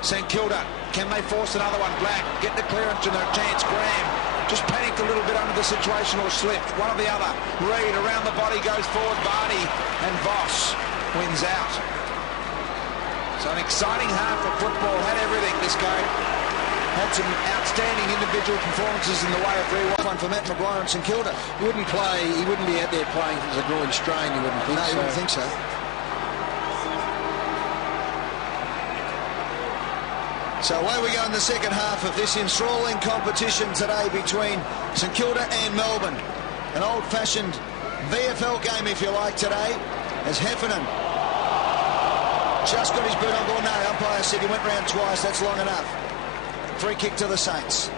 St Kilda, can they force another one? Black, get the clearance and their chance. Graham just panicked a little bit under the situational slip. One or the other. Reid around the body, goes forward. Barty and Voss wins out. So an exciting half of football. Had everything, this game. Had some outstanding individual performances in the way of Riewoldt. One for Matt Maguire and St Kilda. He wouldn't be out there playing if it was a groin strain, you wouldn't think. No, you wouldn't think so. So away we go in the second half of this enthralling competition today between St Kilda and Melbourne. An old-fashioned VFL game, if you like, today, as Heffernan just got his boot on goal. No, umpire said he went round twice. That's long enough. Free kick to the Saints.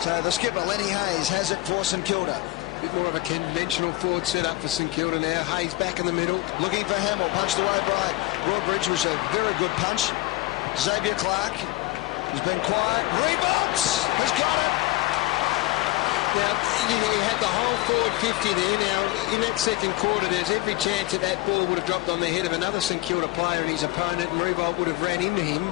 So the skipper, Lenny Hayes, has it for St Kilda. A bit more of a conventional forward setup for St Kilda now. Hayes back in the middle. Looking for Hamill, punched away by Broadbridge, was a very good punch. Xavier Clark has been quiet. Riewoldt has got it. Now, you had the whole forward 50 there. Now, in that second quarter, there's every chance that that ball would have dropped on the head of another St Kilda player and his opponent, and Riewoldt would have ran into him.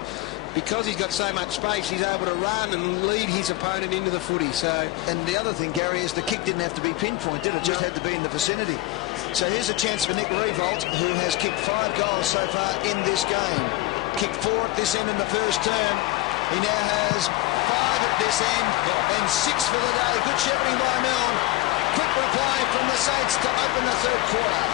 Because he's got so much space, he's able to run and lead his opponent into the footy. So, and the other thing, Gary, is the kick didn't have to be pinpointed. It just had to be in the vicinity. So here's a chance for Nick Riewoldt, who has kicked 5 goals so far in this game. Kicked 4 at this end in the first term. He now has 5 at this end and 6 for the day. Good shepherding by Milne. Quick reply from the Saints to open the third quarter.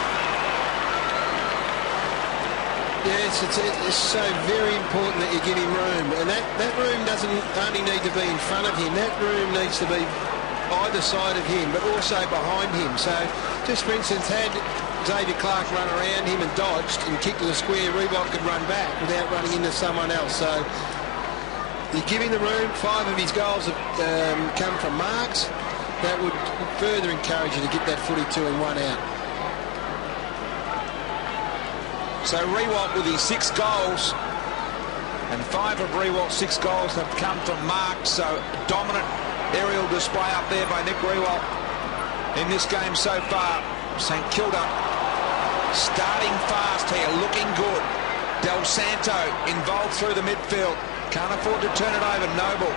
Yes, it's so very important that you give him room. And that room doesn't only need to be in front of him. That room needs to be either side of him, but also behind him. So, just for instance, had Xavier Clark run around him and dodged and kicked to the square, Riewoldt could run back without running into someone else. So, you give him the room. 5 of his goals have come from marks. That would further encourage you to get that footy 2 and 1 out. So Riewoldt with his 6 goals, and 5 of Riewoldt's 6 goals have come from marks. So dominant aerial display up there by Nick Riewoldt in this game so far. St Kilda starting fast here, looking good. Del Santo involved through the midfield. Can't afford to turn it over. Noble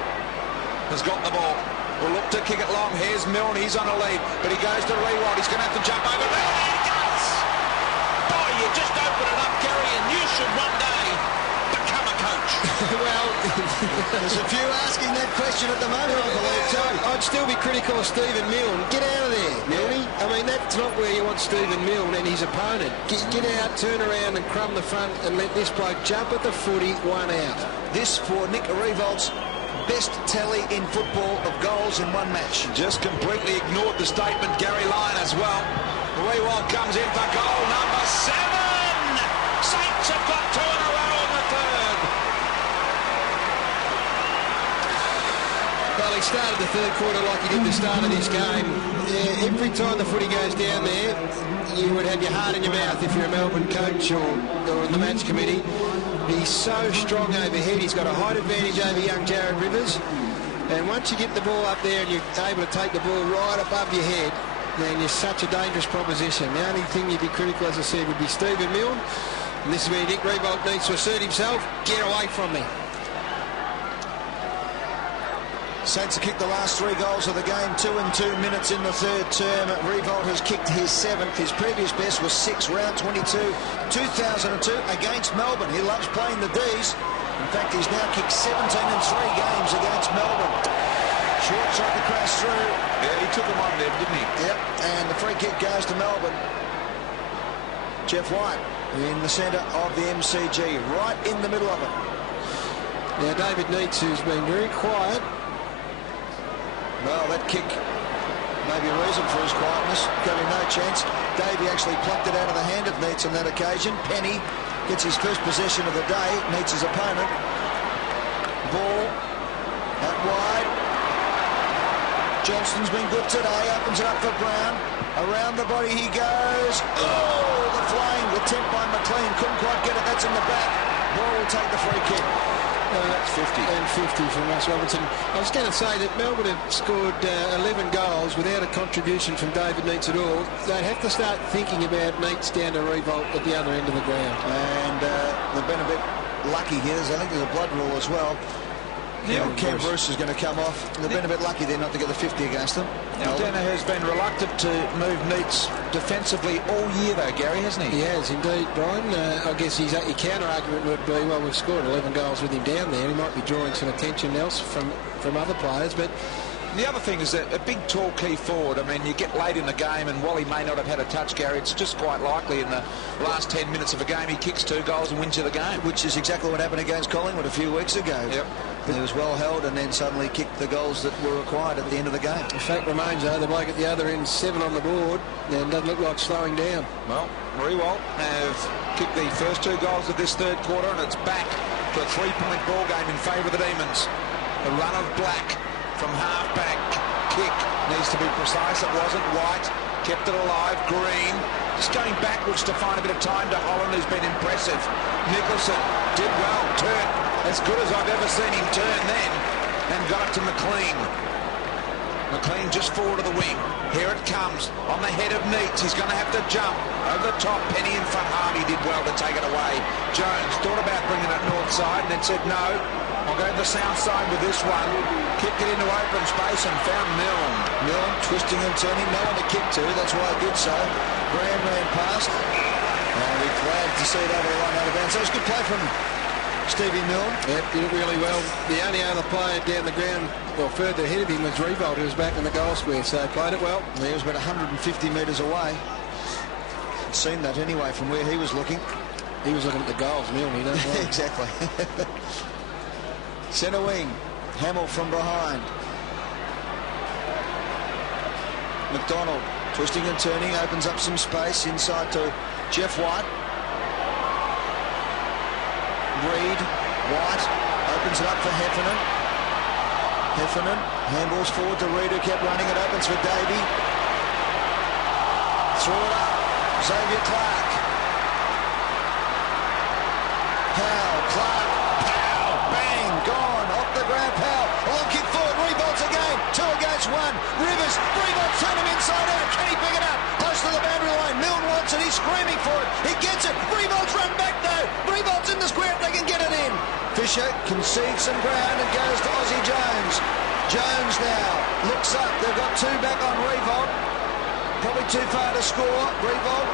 has got the ball. Will look to kick it long. Here's Milne. He's on a lead, but he goes to Riewoldt. He's going to have to jump over. There he goes! Boy, you just open it up, Gary, and you should one day become a coach. Well, there's a few asking that question at the moment, I believe, too. I'd still be critical of Stephen Milne. Get out of there, Milne. I mean, that's not where you want Stephen Milne and his opponent. Get out, turn around and crumb the front and let this bloke jump at the footy, 1 out. This for Nick Riewoldt's best tally in football of goals in one match. Just completely ignored the statement, Gary Lyon as well. Riewoldt comes in for goal number 7. Saints have got 2 in a row in the third. Well, he started the third quarter like he did the start of this game. Yeah, every time the footy goes down there, you would have your heart in your mouth if you're a Melbourne coach or on the match committee. He's so strong overhead. He's got a height advantage over young Jared Rivers. And once you get the ball up there and you're able to take the ball right above your head, then you're such a dangerous proposition. The only thing you'd be critical, as I said, would be Stephen Milne. And this is where Nick Riewoldt needs to assert himself. Get away from me. Saints have kicked the last 3 goals of the game, 2 and 2 minutes in the third term. Riewoldt has kicked his 7th. His previous best was 6, round 22, 2002 against Melbourne. He loves playing the Ds. In fact, he's now kicked 17 in 3 games against Melbourne. Short shot to crash through. Yeah, he took him on there, didn't he? Yep, and the free kick goes to Melbourne. Jeff White in the centre of the MCG, right in the middle of it. Now, David Neitz, who's been very quiet. Well, that kick may be a reason for his quietness. Got him no chance. Davey actually plucked it out of the hand of Neitz on that occasion. Penny gets his first possession of the day. Neitz' opponent. Ball out wide. Johnston's been good today. Opens it up for Brown. Around the body he goes. Oh, the flying attempt by McLean. Couldn't quite get it. That's in the back. Ball will take the free kick. That's 50. And 50 from Russ Robinson. I was going to say that Melbourne had scored 11 goals without a contribution from David Neitz at all. They'd have to start thinking about Neitz down to Riewoldt at the other end of the ground. And they've been a bit lucky here. I think there's a blood rule as well. Yeah, Cam Bruce is going to come off. They've been a bit lucky there not to get the 50 against them. Now, Dana has been reluctant to move Neitz defensively all year, though, Gary, hasn't he? He has indeed, Brian. I guess his counter-argument would be, well, we've scored 11 goals with him down there. He might be drawing some attention else from other players, but the other thing is that a big, tall key forward, I mean, you get late in the game, and while he may not have had a touch, Gary, it's just quite likely in the last 10 minutes of a game he kicks 2 goals and wins you the game. Which is exactly what happened against Collingwood a few weeks ago. Yep. He was well held and then suddenly kicked the goals that were required at the end of the game. the fact remains, though, the bloke at the other end, 7 on the board, and doesn't look like slowing down. Well, Riewoldt have kicked the first 2 goals of this third quarter, and it's back to a 3-point ball game in favour of the Demons. A run of Black from half-back. Kick needs to be precise. It wasn't. White kept it alive. Green just going backwards to find a bit of time to Holland, who's been impressive. Nicholson did well. Turn as good as I've ever seen him turn then, and got it to McLean. McLean just forward of the wing. Here it comes on the head of Neitz. He's going to have to jump over the top. Penny in front. Hardy did well to take it away. Jones thought about bringing it north side and then said no. I'll go to the south side with this one. Kicked it into open space and found Milne. Milne twisting and turning. No one to kick to. That's why I did so. Graham ran past. And we're glad to see it over the line out of bounds. So it was a good play from Stevie Milne. Yep, did it really well. The only other player down the ground, well, further ahead of him was Riewoldt, who was back in the goal square, so played it well. He was about 150 metres away. I'd seen that anyway from where he was looking. He was looking at the goals, Milne, you know. Exactly. Centre wing. Hamill from behind. McDonald twisting and turning, opens up some space inside to Jeff White. Reed, White opens it up for Heffernan. Heffernan handballs forward to Reed, who kept running. It opens for Davey. Throw it up. Xavier Clark. Powell, Clark, Powell, bang, gone, off the ground, Powell, long kick forward, Riewoldt again, 2 against 1, Rivers, Riewoldt sent him inside out, can he pick it up, close to the boundary line, Milne wants it, he's screaming for it, he gets it, Riewoldt's run back though, Riewoldt's in the square if they can get it in. Fisher concedes some ground and goes to Aussie Jones. Jones now looks up, they've got 2 back on Riewoldt, probably too far to score, Riewoldt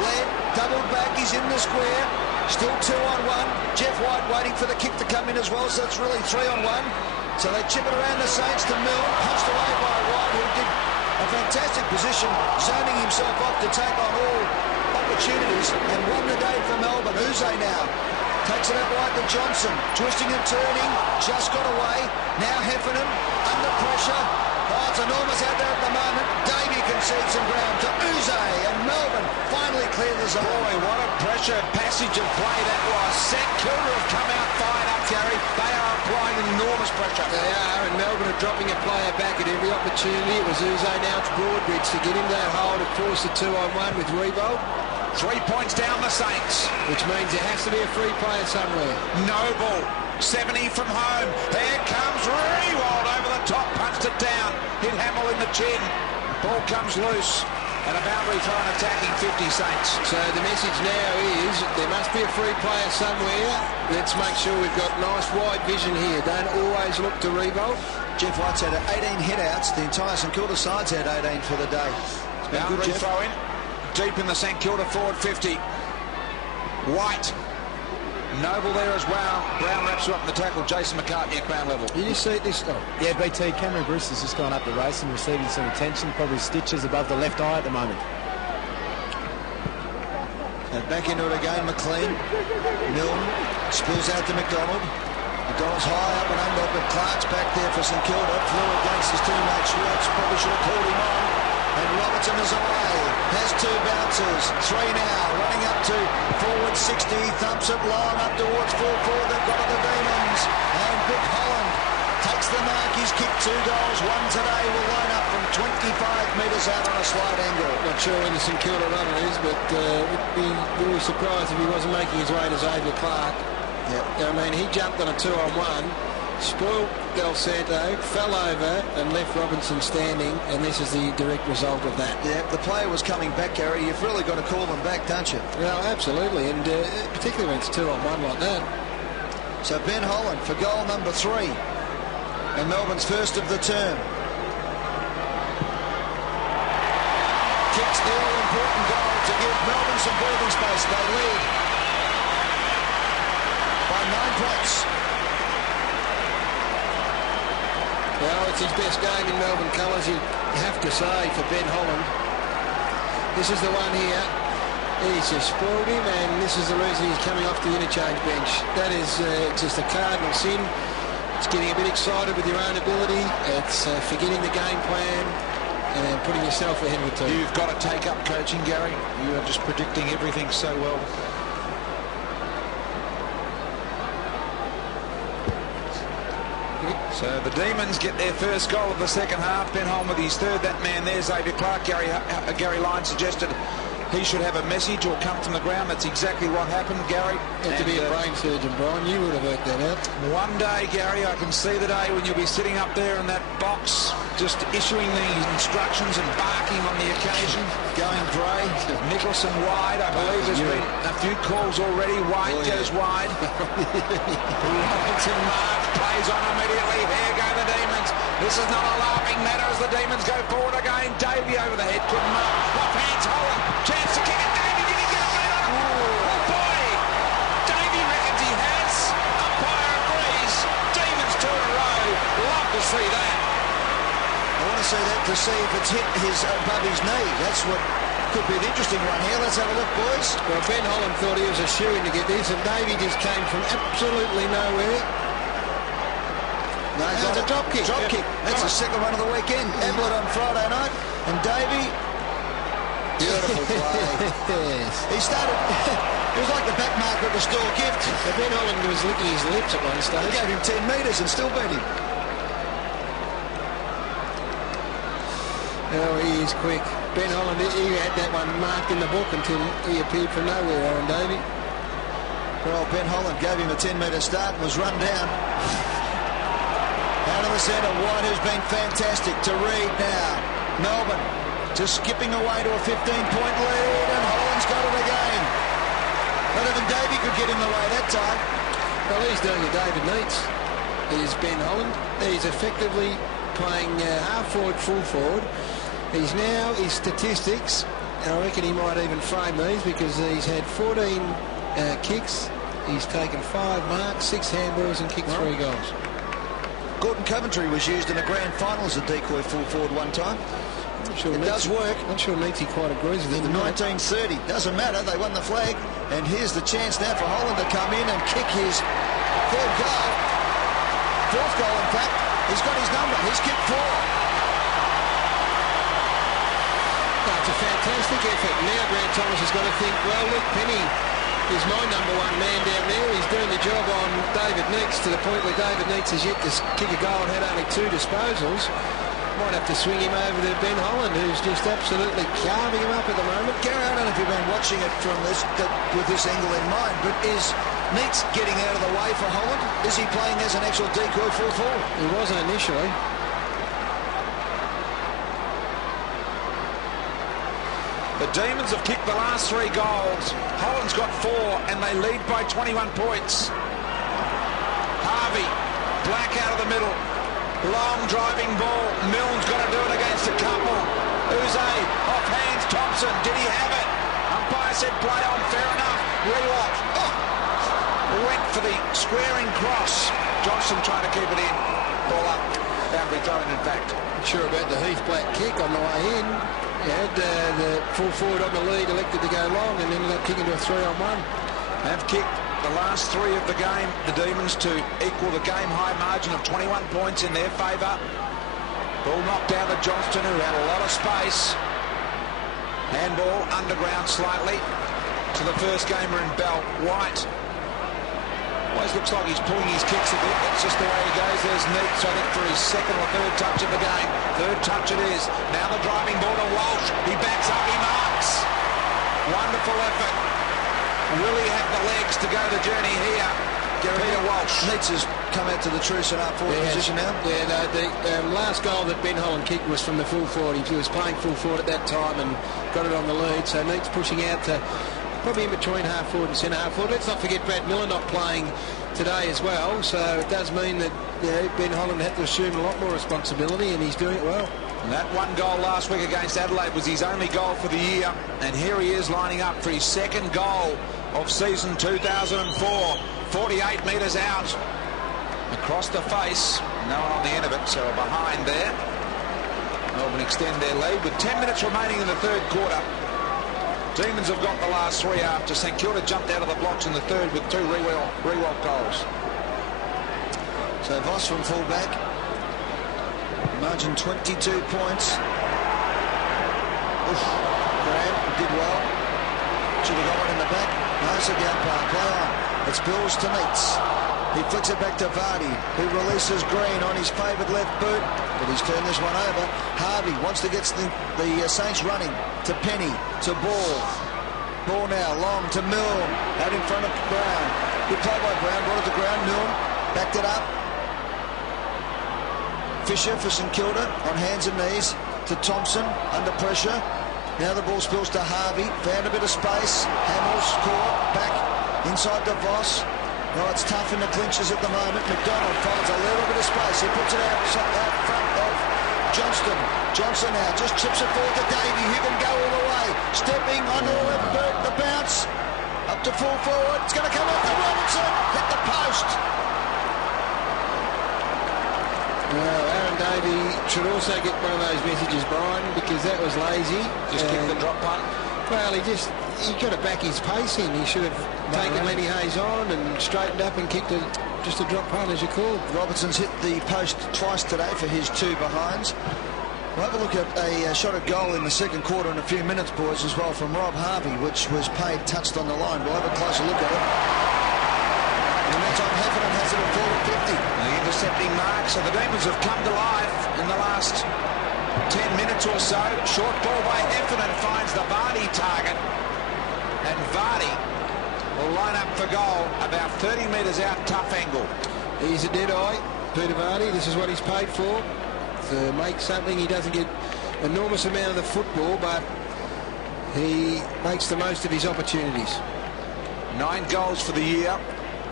led, doubled back, he's in the square. Still 2 on 1. Jeff White waiting for the kick to come in as well, so it's really 3 on 1. So they chip it around the Saints to Milne, punched away by White, who did a fantastic position, zoning himself off to take on all opportunities, and won the day for Melbourne. Uze now takes it out wide to Johnson, twisting and turning, just got away. Now Heffernan under pressure. Oh, it's enormous out there at the moment. Davey concedes some ground to Uze, and Melbourne finally clear the zone. Boy, what a pressure passage of play that was. St.Kilda have come out fired up, Gary. They are applying enormous pressure. They are, and Melbourne are dropping a player back at every opportunity. It was Uze, now it's Broadbridge to get him that hole to force the 2 on 1 with Riewoldt. 3 points down the Saints. Which means there has to be a free player somewhere. Noble, 70 from home. There comes Riewoldt over the top, punched it down. Hit Hamill in the chin. Ball comes loose. And a boundary throw and attacking 50 Saints. So the message now is there must be a free player somewhere. Let's make sure we've got nice wide vision here. Don't always look to Riewoldt. Jeff White's had 18 hit-outs. The entire St Kilda side's had 18 for the day. It's been good, Jeff. Throw in deep in the St Kilda forward 50. White. Noble there as well. Brown wraps her up in the tackle. Jason McCartney at ground level. You see this stuff? Yeah, BT, Cameron Bruce has just gone up the race and receiving some attention. Probably stitches above the left eye at the moment. And back into it again, McLean. Milne spills out to McDonald. McDonald's high up and under, but Clark's back there for St Kilda. Flew against his teammate Riewoldt. Probably should have called him on. And Robertson is away. Has 2 bounces. 3 now. Running up to forward 60. Thumps it long up towards full forward. They've got it, the Demons. And Big Holland takes the mark. He's kicked 2 goals. 1 today. Will line up from 25 metres out on a slight angle. Not sure where the St Kilda runner is, but would be very surprised if he wasn't making his way to Xavier Clark. Yep. I mean, he jumped on a 2-on-1, spoiled Del Santo, fell over and left Robinson standing, and this is the direct result of that. Yeah, the player was coming back, Gary. You've really got to call them back, don't you? Well, absolutely, and particularly when it's 2-on-1 like that. So Ben Holland for goal number 3, and Melbourne's first of the term. Kicks the all-important goal to give Melbourne some breathing space. They lead by 9 points. Well, it's his best game in Melbourne colours, you have to say, for Ben Holland. This is the one here. He's just spoiled him, and this is the reason he's coming off the interchange bench. That is just a cardinal sin. It's getting a bit excited with your own ability. It's forgetting the game plan and putting yourself ahead of the team. You've got to take up coaching, Gary. You are just predicting everything so well. So the Demons get their first goal of the second half. Ben Holland with his third. That man there, Xavier Clark. Gary Lyon suggested he should have a message or come from the ground. That's exactly what happened, Gary. You have to be a brain surgeon, Brian. You would have worked that out. One day, Gary, I can see the day when you'll be sitting up there in that box just issuing the instructions and barking on the occasion. Going grey. Nicholson wide. I believe there's been a few calls already. White goes wide. Robinson mark plays on immediately. Here go the Demons. This is not a laughing matter as the Demons go forward again. Davey over the head. Couldn't mark. Off hands Holland. Chance to kick it. Davey, did he get a lead on it? Oh boy. Davey reckons he has. Umpire agrees. Demons 2 in a row. Love to see that. I want to see that to see if it's hit above his knee. That's what could be an interesting one here. Let's have a look, boys. Well, Ben Holland thought he was a shoo-in to get this, and Davey just came from absolutely nowhere. No, it's a drop kick. Drop kick. That's the second one of the weekend. Ablett on Friday night. And Davey, beautiful play. Yes. He started, it was like the back marker at the store gift. Ben Holland was licking his lips at one stage. He gave him 10 metres and still beat him. Oh, he is quick. Ben Holland, he had that one marked in the book until he appeared from nowhere, Aaron Davey. Well, Ben Holland gave him a 10-metre start and was run down. Out of the centre, White, who's been fantastic, to Reid now. Melbourne just skipping away to a 15-point lead, and Holland's got it again. Not even Davey could get in the way that time. Well, he's doing a David Neitz. He's Ben Holland. He's effectively playing half forward, full forward. He's now, his statistics, I reckon he might even frame these because he's had 14 kicks. He's taken 5 marks, 6 handballs and kicked 3 goals. Gordon Coventry was used in a grand final as a decoy full forward one time. Sure it does work. I'm sure Neitzy quite agrees with it. In 1930, doesn't matter, they won the flag. And here's the chance now for Holland to come in and kick his 3rd goal. 4th goal, in fact. He's got his number. He's kicked 4. It's a fantastic effort. Now Grant Thomas has got to think, well, look, Penny is my number 1 man down there. He's doing the job on David Neitz to the point where David Neitz has yet to kick a goal and had only 2 disposals. Might have to swing him over to Ben Holland, who's just absolutely carving him up at the moment. Gary, I don't know if you've been watching it from this, with this angle in mind, but is Neitz getting out of the way for Holland? Is he playing as an actual decoy full forward? He wasn't initially. The Demons have kicked the last 3 goals. Holland's got 4 and they lead by 21 points. Harvey, Black out of the middle. Long driving ball. Milne's got to do it against a couple. Uze off hands. Thompson. Did he have it? Umpire said play on. Fair enough. Riewoldt. Went for the squaring cross. Johnson trying to keep it in. Ball up. Boundary thrown, in fact. Not sure about the Heath Black kick on the way in. He had the full forward on the lead, elected to go long, and ended up kicking to a 3-on-1. Have kicked the last 3 of the game, the Demons, to equal the game high margin of 21 points in their favour. Ball knocked down to Johnston, who had a lot of space. Handball underground slightly to the first gamer in Bell. White always looks like he's pulling his kicks a bit. That's just the way he goes. There's Neats, I think, for his second or third touch of the game. Third touch it is. Now the driving ball to Walsh. He backs up, he marks. Wonderful effort. Will he have the legs to go the journey here? Peter Walsh. Neats has come out to the true centre forward position now. Yeah, no, the last goal that Ben Holland kicked was from the full forward. He was playing full forward at that time and got it on the lead. So Neats pushing out to probably in between half forward and centre half forward. Let's not forget Brad Miller not playing today as well. So it does mean that Ben Holland had to assume a lot more responsibility, and he's doing it well. And that one goal last week against Adelaide was his only goal for the year. And here he is lining up for his second goal of season 2004. 48 metres out. Across the face. No one on the end of it, so behind there. Melbourne extend their lead with 10 minutes remaining in the third quarter. Demons have got the last 3 after St Kilda jumped out of the blocks in the third with 2 Riewoldt goals. So Voss from fullback. Margin 22 points. Graham did well. Should have got one in the back. No, it's a gap play. Play on. It's Bills to Neats. He flicks it back to Vardy, who releases Green on his favoured left boot, but he's turned this one over. Harvey wants to get the Saints running to Penny, to Ball. Ball now, long to Milne, out in front of Brown. Good play by Brown, brought it to ground. Milne backed it up. Fisher for St Kilda on hands and knees to Thompson under pressure. Now the ball spills to Harvey, found a bit of space. Hamill's caught, back inside to Voss. Well, it's tough in the clinches at the moment. McDonald finds a little bit of space. He puts it out front of Johnston. Johnson now just chips it forward to Davey, who can go all the way. Stepping on the left boot, the bounce. Up to full forward. It's going to come off to Robertson. Hit the post. Well, Aaron Davey should also get one of those messages, Brian, because that was lazy. Just kicked the drop punt. Well, he got to back his pace in. He should have taken Lenny Hayes on and straightened up and kicked just a drop punt, as you called. Robertson's hit the post twice today for his 2 behinds. We'll have a look at a shot at goal in the second quarter in a few minutes, boys, as well, from Rob Harvey, which was paid touched on the line. We'll have a closer look at it. In the meantime, Heffernan has it at forward 50. The intercepting mark, so the Demons have come to life in the last 10 minutes or so. Short ball by Heffernan finds the Vardy target, and Vardy will line up for goal about 30 metres out, tough angle. He's a dead eye, Peter Vardy. This is what he's paid for, to make something. He doesn't get enormous amount of the football, but he makes the most of his opportunities. 9 goals for the year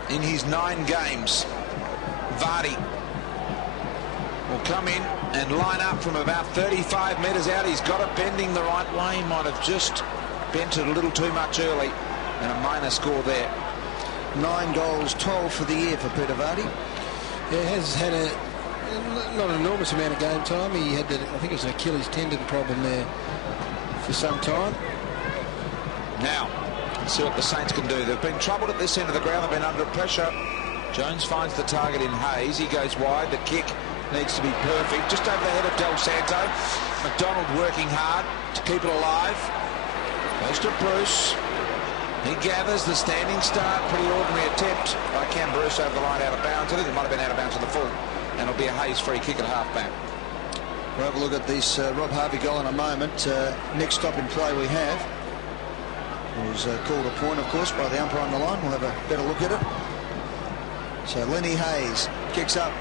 in his 9 games. Vardy will come in and line up from about 35 metres out. He's got it bending the right way. He might have just bent it a little too much early, and a minor score there. 9 goals, 12 for the year for Peter Vardy. Yeah, has had not an enormous amount of game time. He had, I think it was an Achilles tendon problem there for some time. Now, let's see what the Saints can do. They've been troubled at this end of the ground. They've been under pressure. Jones finds the target in Hayes. He goes wide. The kick needs to be perfect. Just over the head of Del Santo. McDonald working hard to keep it alive. Goes to Bruce. He gathers the standing start. Pretty ordinary attempt by Cam Bruce over the line out of bounds. I think it might have been out of bounds to the full. And it'll be a Hayes free kick at half-back. We'll have a look at this Rob Harvey goal in a moment. Next stop in play we have. It was called a point, of course, by the umpire on the line. We'll have a better look at it. So Lenny Hayes kicks up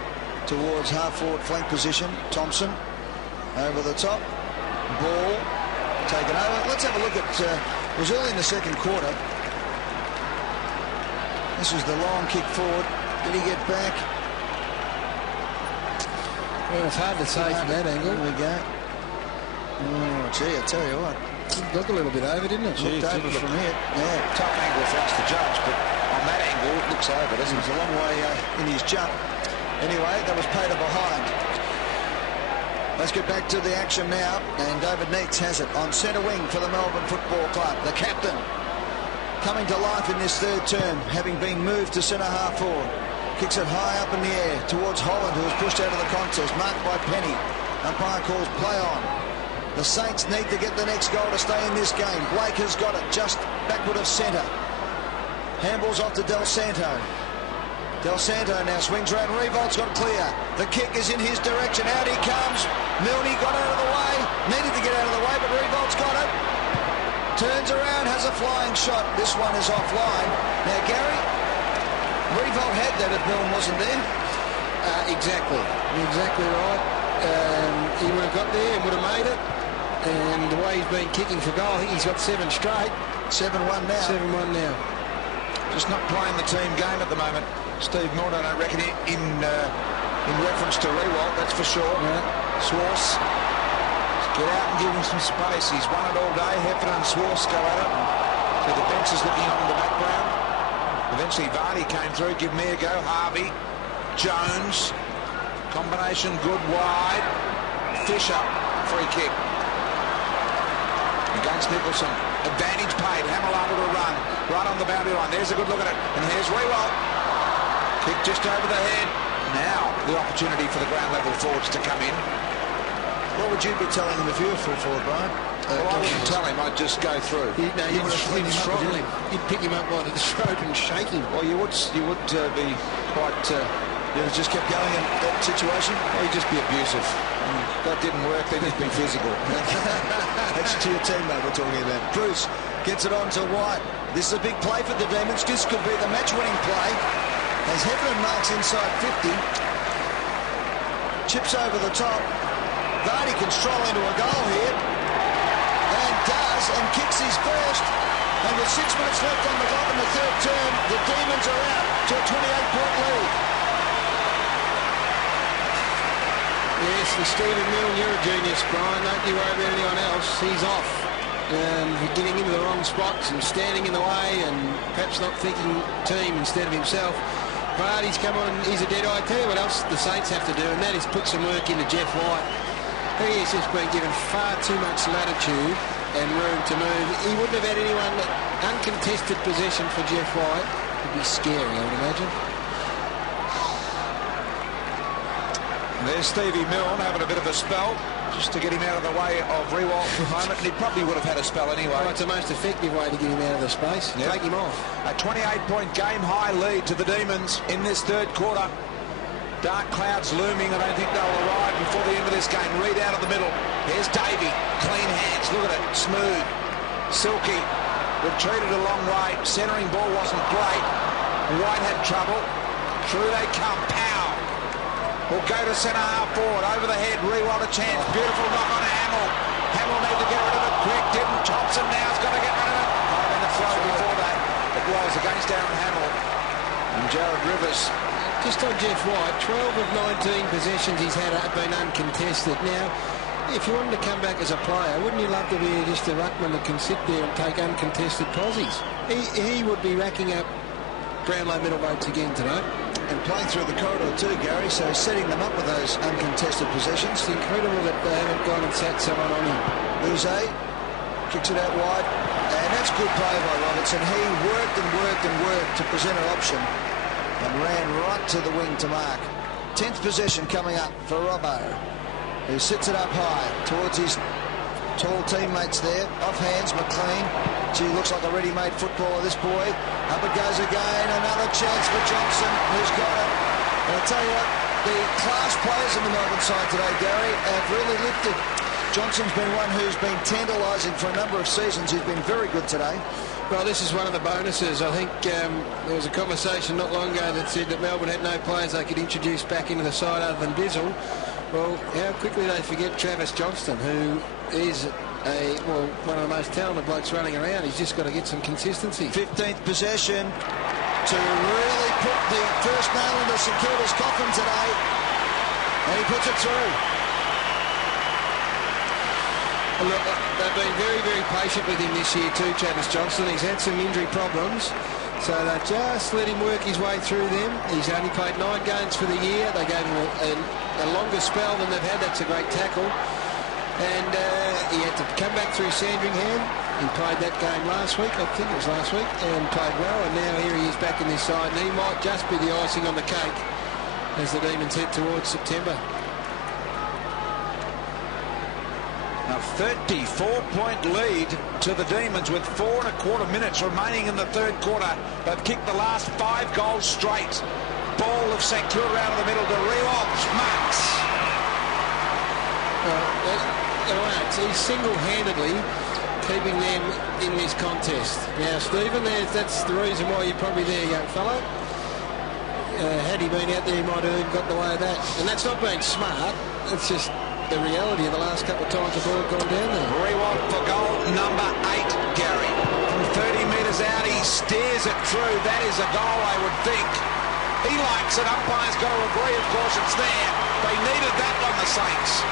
towards half-forward flank position. Thompson over the top. Ball taken over. Let's have a look at... it was early in the second quarter. This was the long kick forward. Did he get back? Well, it's hard to say from that angle. There we go. Oh, gee, I tell you what. It looked a little bit over, didn't it? Looked over from here. Yeah. Tough angle for us to judge, but on that angle, it looks over, doesn't It it? was a long way in his jump. Anyway, that was Pater behind. Let's get back to the action now. And David Neitz has it on centre wing for the Melbourne Football Club. The captain coming to life in this third term, having been moved to centre half forward. Kicks it high up in the air towards Holland, who was pushed out of the contest. Marked by Penny. Umpire calls play on. The Saints need to get the next goal to stay in this game. Blake has got it just backward of centre. Handballs off to Del Santo. Del Santo now swings around. Riewoldt's got clear. The kick is in his direction. Out he comes. Milne got out of the way. Needed to get out of the way, but Riewoldt's got it. Turns around, has a flying shot. This one is offline. Now, Gary, Riewoldt had that if Milne wasn't there. Exactly. Exactly right. He would have got there and would have made it. And the way he's been kicking for goal, I think he's got 7 straight. 7-1 now. 7-1 now. Just not playing the team game at the moment. Steve Milne, I reckon, in reference to Riewoldt, that's for sure. Yeah. Swartz, get out and give him some space. He's won it all day. Heffernan and Swartz go at it. So the bench is looking on in the background. Eventually Vardy came through. Give me a go. Harvey, Jones, combination good wide. Fisher, free kick. Against Nicholson. Advantage paid. Hamill able to run. Right on the boundary line. There's a good look at it. And here's Riewoldt. Kick just over the head. Now the opportunity for the ground level forwards to come in. What would you be telling him if you were full forward, Brian? Well, I wouldn't tell him. I'd just go through. You'd throttle him. You'd pick him up by the throat and shake him. Well, you would be quite... You would have just kept going in that situation? Well, you'd just be abusive. That didn't work, then you'd be physical. That's to your teammate we're talking about. Bruce gets it on to White. This is a big play for the Demons. This could be the match-winning play. As Heffernan marks inside 50. Chips over the top. Vardy can stroll into a goal here. And does, and kicks his first. And with 6 minutes left on the clock in the third term, the Demons are out to a 28-point lead. Yes, and Stephen Milne, you're a genius, Brian. Don't you worry about anyone else. He's off. Getting into the wrong spots and standing in the way and perhaps not thinking team instead of himself. Vardy's come on, he's a dead eye. Tell you what else the Saints have to do, and that is put some work into Jeff White. He has just been given far too much latitude and room to move. He wouldn't have had anyone uncontested possession for Jeff White. It would be scary, I would imagine. There's Stevie Milne having a bit of a spell just to get him out of the way of Riewoldt for a moment, and he probably would have had a spell anyway. Well, it's the most effective way to get him out of the space. Yep. Take him off. A 28-point game-high lead to the Demons in this third quarter. Dark clouds looming. I don't think they'll arrive before the end of this game. Reid out of the middle. Here's Davey. Clean hands. Look at it. Smooth. Silky. Retreated a long way. Centering ball wasn't great. White had trouble. Through they come. Pow. Will go to centre half forward. Over the head. Riewoldt a chance. Beautiful knock on Hamill. Hamill need to get rid of it quick. Didn't. Thompson now's got to get rid of it. Oh, then a throw before that. It was against Aaron Hamill. And Jared Rivers. Just on Jeff White, 12 of 19 possessions he's had have been uncontested. Now, if you wanted to come back as a player, wouldn't you love to be just a ruckman that can sit there and take uncontested posies? He would be racking up Brownlow medal votes again today. And playing through the corridor too, Gary, so setting them up with those uncontested possessions. It's incredible that they haven't gone and sat someone on him. Uze kicks it out wide, and that's good play by Robertson. He worked and worked and worked to present an option and ran right to the wing to mark. 10th possession coming up for Robbo, who sits it up high towards his tall teammates there. Off hands, McLean. Gee, looks like a ready-made footballer, this boy. Up it goes again. Another chance for Johnson, who's got it. And I'll tell you what, the class players in the Melbourne side today, Gary, have really lifted. Johnson's been one who's been tantalising for a number of seasons. He's been very good today. Well, this is one of the bonuses. I think there was a conversation not long ago that said that Melbourne had no players they could introduce back into the side other than Bizzle. Well, how quickly they forget Travis Johnston, who is one of the most talented blokes running around. He's just got to get some consistency. 15th possession to really put the first nail into St Kilda's coffin today. And he puts it through. Look, they've been very, very patient with him this year too, Travis Johnston. He's had some injury problems, so they just let him work his way through them. He's only played 9 games for the year. They gave him a longer spell than they've had. That's a great tackle. And he had to come back through Sandringham. He played that game last week, I think it was last week, and played well. And now here he is back in this side, and he might just be the icing on the cake as the Demons head towards September. A 34-point lead to the Demons with 4 1/4 minutes remaining in the third quarter. They've kicked the last 5 goals straight. Ball of St. Kilda out of the middle to Riewoldt. Marks. He's single-handedly keeping them in this contest. Now, Stephen, that's the reason why you're probably there, young fellow. Had he been out there, he might have even got the way of that. And that's not being smart. It's just the reality of the last couple of times the ball had gone down there. Riewoldt for goal number 8, Gary. From 30 metres out, he steers it through. That is a goal, I would think. He likes it. Umpire's got to agree, of course, it's there. They needed that one, the Saints.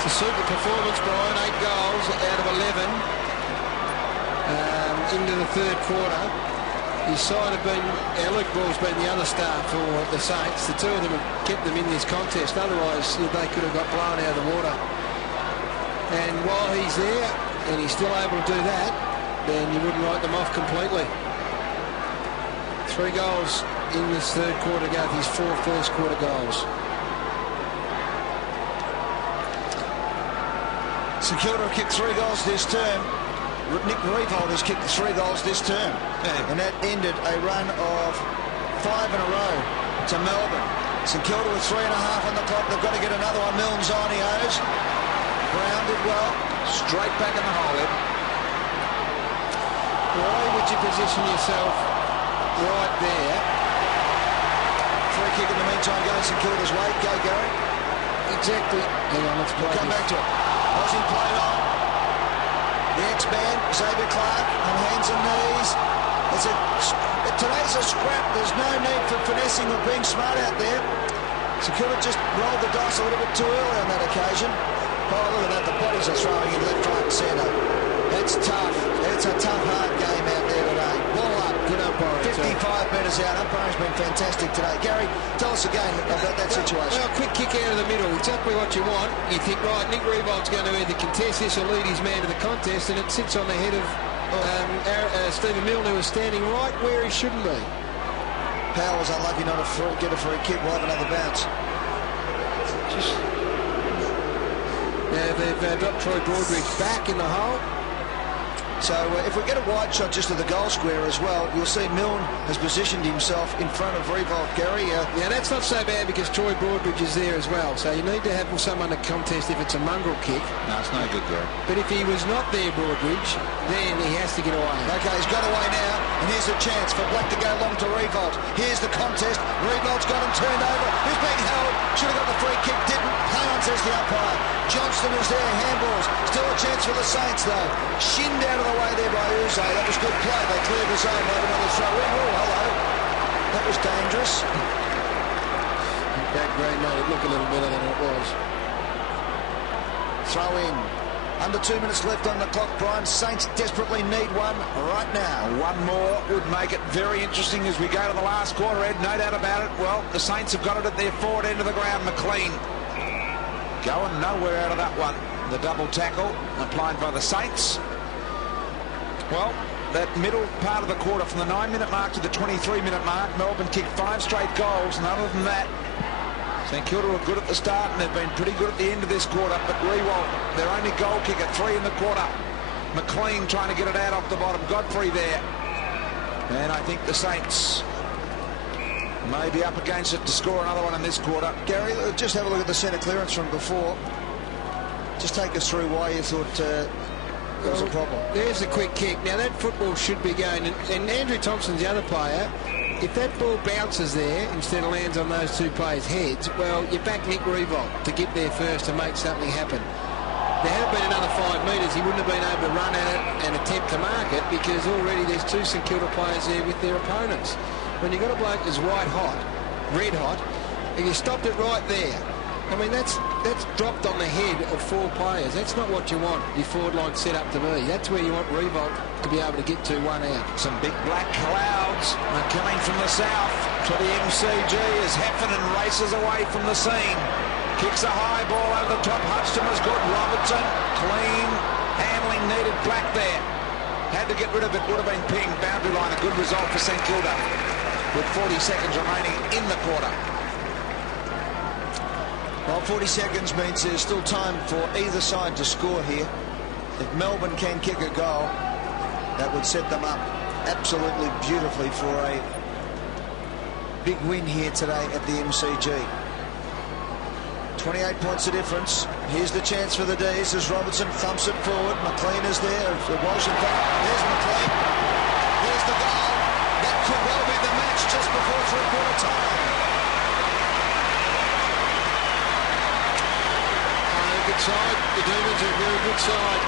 It's a super performance, Brian. 8 goals out of 11 into the third quarter. His side have been, Luke Ball's been the other star for the Saints. The two of them have kept them in this contest. Otherwise, they could have got blown out of the water. And while he's there, and he's still able to do that, then you wouldn't write them off completely. 3 goals in this third quarter gave his 4 first quarter goals. St. Kilda have kicked 3 goals this term. Nick Riewoldt has kicked 3 goals this term. Yeah. And that ended a run of 5 in a row to Melbourne. St. Kilda with 3.5 on the clock. They've got to get another one. Milne's on, he owes. Grounded well. Straight back in the hole, Ed. Why would you position yourself right there? Free kick in the meantime going St. Kilda's way. Go, Gary. Exactly. Hang on, let's play. Come back to it. Aussie played on. The X-Man, Xavier Clark, on hands and knees. Today's a scrap. There's no need for finessing or being smart out there. St. Kilda just rolled the dice a little bit too early on that occasion. Oh, look at that. The bodies are throwing in left, right and centre. That's tough. It's a tough, hard game out there today. Ball up. Good umpiring. 55 metres out. Umpiring's been fantastic today. Gary, tell us again about that situation. Well, quick kick out of the middle. Exactly what you want. You think, right, Nick Riewoldt's going to either contest this or lead his man to the contest, and it sits on the head of Stephen Milne, who is standing right where he shouldn't be. Powell was unlucky not to get a free kick. We'll have another bounce. Now they've got Troy Broadridge back in the hole. So if we get a wide shot just to the goal square as well, you'll see Milne has positioned himself in front of Riewoldt. Gary. Yeah, that's not so bad because Troy Broadridge is there as well. So you need to have someone to contest if it's a mongrel kick. No, it's no good, Gary. But if he was not there, Broadridge, then he has to get away. Okay, he's got away now, and here's a chance for Black to go long to Riewoldt. Here's the contest. Riewoldt's got him turned over. He's being held. Should have got the free kick. Didn't. Play on, says the umpire. Johnston is there. Handballs. Still a chance for the Saints, though. Shinned out of the way there by Uze. That was good play. They cleared the zone. They have another throw in. Oh, hello. That was dangerous. That green made it look a little better than it was. Throw in. Under 2 minutes left on the clock, Brian. Saints desperately need one right now. One more would make it very interesting as we go to the last quarter, Ed. No doubt about it. Well, the Saints have got it at their forward end of the ground. McLean going nowhere out of that one. The double tackle applied by the Saints. Well, that middle part of the quarter from the 9-minute mark to the 23-minute mark, Melbourne kicked 5 straight goals, and other than that, St. Kilda were good at the start and they've been pretty good at the end of this quarter, but Riewoldt, their only goal kicker, 3 in the quarter. McLean trying to get it out off the bottom. Godfrey there. And I think the Saints may be up against it to score another one in this quarter. Gary, just have a look at the centre clearance from before. Just take us through why you thought there was a problem. There's the quick kick. Now that football should be going, and Andrew Thompson's the other player. If that ball bounces there instead of lands on those 2 players' heads, well, you back Nick Riewoldt to get there first to make something happen. There had been another 5 metres, he wouldn't have been able to run at it and attempt to mark it because already there's 2 St Kilda players there with their opponents. When you've got a bloke as white hot red hot, and you stopped it right there. I mean, that's dropped on the head of 4 players. That's not what you want your forward line set up to be. That's where you want Riewoldt to be able to get to 1 out. Some big black clouds are coming from the south to the MCG as Heffernan races away from the scene. Kicks a high ball over the top. Hudson was good. Robertson, clean. Handling needed. Black there. Had to get rid of it. Would have been ping. Boundary line. A good result for St Kilda with 40 seconds remaining in the quarter. Well, 40 seconds means there's still time for either side to score here. If Melbourne can kick a goal, that would set them up absolutely beautifully for a big win here today at the MCG. 28 points of difference. Here's the chance for the D's as Robertson thumps it forward. McLean is there. It was in fact. There's McLean. Here's the goal. That could well be the match just before three-quarter time. Good side. The Demons are a very good side.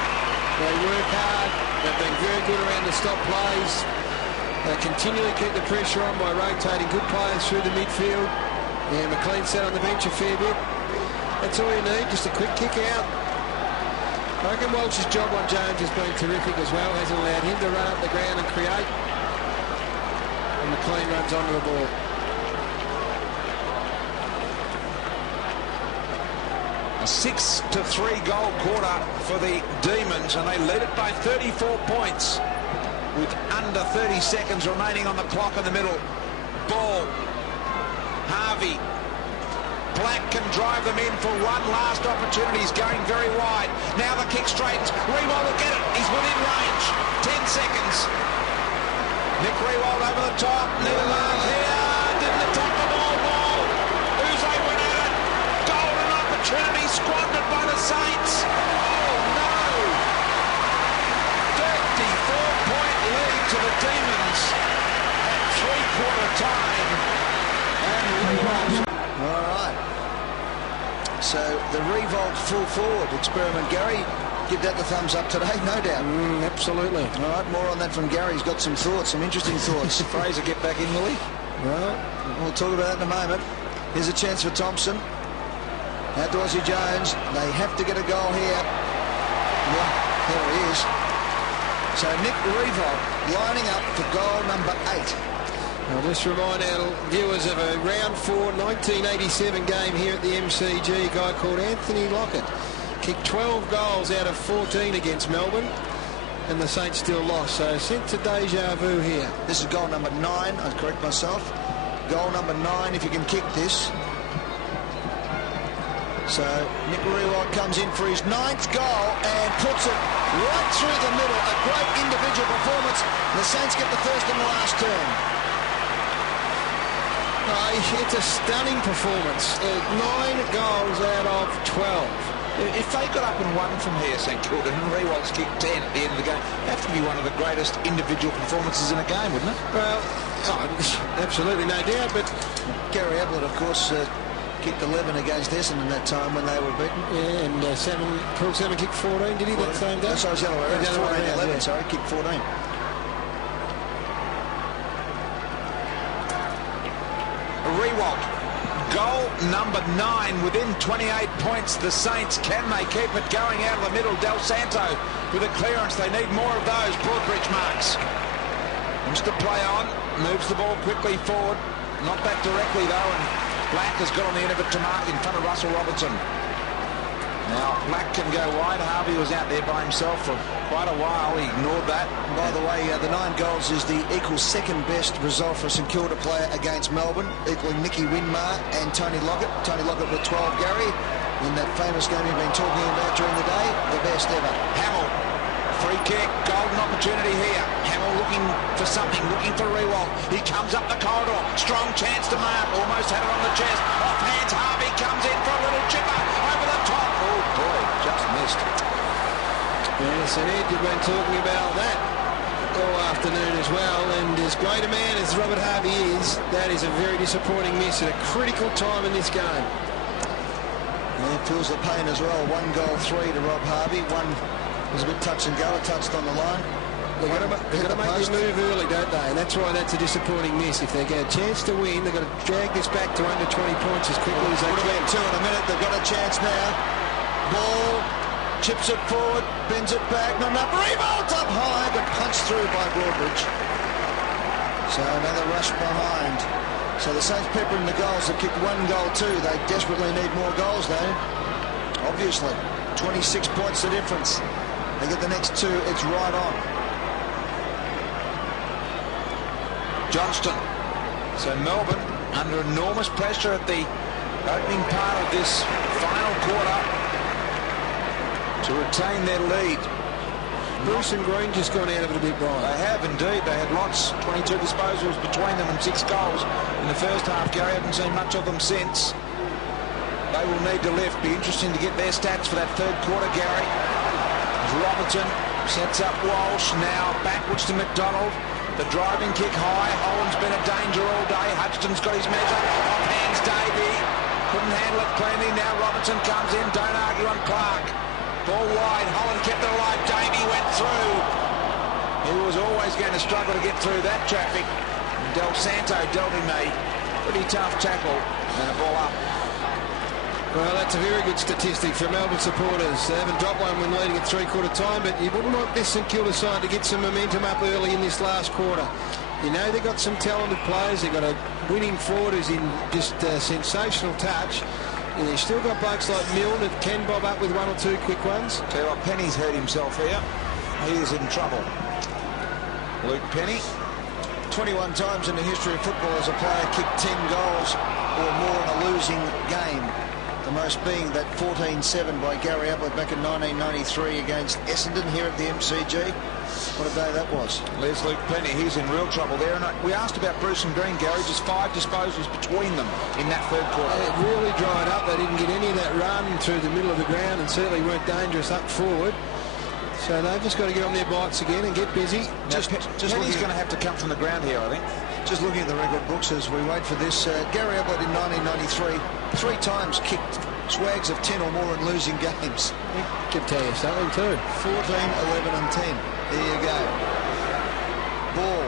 They work hard. They've been very good around the stop plays. They continually keep the pressure on by rotating good players through the midfield. Yeah, McLean sat on the bench a fair bit. That's all you need, just a quick kick out. I reckon Walsh's job on Jones has been terrific as well. Hasn't allowed him to run up the ground and create. And McLean runs onto the ball. A 6-3 goal quarter for the Demons, and they led it by 34 points with under 30 seconds remaining on the clock in the middle. Ball. Harvey. Black can drive them in for one last opportunity. He's going very wide. Now the kick straightens. Riewoldt will get it. He's within range. 10 seconds. Nick Riewoldt over the top. Netherlands here. Didn't attack the ball. Uze went at it. Golden opportunity squandered by the Saints. Oh no. 34-point lead to the Demons at three-quarter time. And Riewoldt. All right. So the Riewoldt full forward experiment, Gary, give that the thumbs up today, no doubt. Absolutely. All right, more on that from Gary. He's got some thoughts, some interesting thoughts. Fraser get back in, will he? Well, we'll talk about that in a moment. Here's a chance for Thompson. Out to Ozzie Jones. They have to get a goal here. Yeah, there he is. So Nick Riewoldt lining up for goal number 8. I'll just remind our viewers of a round 4 1987 game here at the MCG. A guy called Anthony Lockett kicked 12 goals out of 14 against Melbourne, and the Saints still lost. So sense of deja vu here. This is goal number 9. I'd correct myself. Goal number 9 if you can kick this. So Nick Riewoldt comes in for his 9th goal and puts it right through the middle. A great individual performance. The Saints get the first and the last turn. It's a stunning performance. 9 goals out of 12. If they got up and won from here, St Kilda, and Riewoldt's kicked 10 at the end of the game, that'd have to be one of the greatest individual performances in a game, wouldn't it? Well, absolutely, no doubt, but Gary Ablett, of course, kicked 11 against Essendon that time when they were beaten. Yeah, and Paul 7 kicked 14, did he, that same day? That's what I was the other way around. 11, sorry, kicked 14. Riewoldt, goal number 9 within 28 points. The Saints, can they keep it going out of the middle? Del Santo with a clearance. They need more of those. Broadbridge marks. Wants to play on. Moves the ball quickly forward. Not that directly though, and Black has got on the end of it to mark in front of Russell Robertson. Now Black can go wide. Harvey was out there by himself for quite a while. He ignored that. By the way, the 9 goals is the equal second best result for a St Kilda player against Melbourne, equaling Nicky Winmar and Tony Lockett. Tony Lockett with 12, Gary, in that famous game you've been talking about during the day, the best ever. Hamill, free kick, golden opportunity here. Hamill looking for something, looking for Riewoldt. He comes up the corridor, strong chance to mark, almost had it on the chest. Off hands, Harvey comes in for a little chipper over the top. Oh boy, just missed. Yes, and Ed, you've been talking about that all afternoon as well, and as great a man as Robert Harvey is, that is a very disappointing miss at a critical time in this game. Yeah, feels the pain as well. 1 goal, 3 to Rob Harvey. 1 was a bit touch and go, touched on the line. They've got to make their move early, don't they? And that's why that's a disappointing miss. If they get a chance to win, they've got to drag this back to under 20 points as quickly as they can. 2 in a minute. They've got a chance now. Ball, chips it forward, bends it back. Not enough. Riewoldt up high, but punched through by Broadbridge. So another rush behind. So the Saints peppering the goals. They've kicked 1 goal too. They desperately need more goals though. Obviously, 26 points the difference. They get the next 2. It's right on. Johnston. So Melbourne under enormous pressure at the opening part of this final quarter to retain their lead. Bruce and Green just gone out of it a bit, Brian. They have indeed. They had lots, 22 disposals between them and 6 goals in the first half. Gary, haven't seen much of them since. They will need to lift. Be interesting to get their stats for that third quarter, Gary. As Robertson sets up Walsh, now backwards to McDonald. The driving kick high. Holland's been a danger all day. Hutchison's got his measure. Off hands Davey. Couldn't handle it cleanly. Now Robertson comes in. Don't argue on Clark. Ball wide. Holland kept it alive. Davey went through. He was always going to struggle to get through that traffic. Del Santo dealt him a pretty tough tackle. And a ball up. Well, that's a very good statistic for Melbourne supporters. They haven't dropped one when leading at three-quarter time, but you wouldn't want this St.Kilda side to get some momentum up early in this last quarter. You know, they've got some talented players. They've got a winning forward who's in just sensational touch. And they've still got blokes like Milne that can bob up with 1 or 2 quick ones. Tell you what, Penny's hurt himself here. He is in trouble. Luke Penny. 21 times in the history of football has a player kicked 10 goals or more in a losing game. The most being that 14-7 by Gary Ablett back in 1993 against Essendon here at the MCG. What a day that was. There's Luke Penny. He's in real trouble there. And we asked about Bruce and Green, Gary. Just 5 disposals between them in that third quarter. It really dried up. They didn't get any of that run through the middle of the ground and certainly weren't dangerous up forward. So they've just got to get on their bikes again and get busy. Just Penny's going to have to come from the ground here, I think. Just looking at the record books as we wait for this. Gary Ablett in 1993, 3 times kicked swags of 10 or more in losing games. It could tell you something too. 14, 11 and 10. There you go. Ball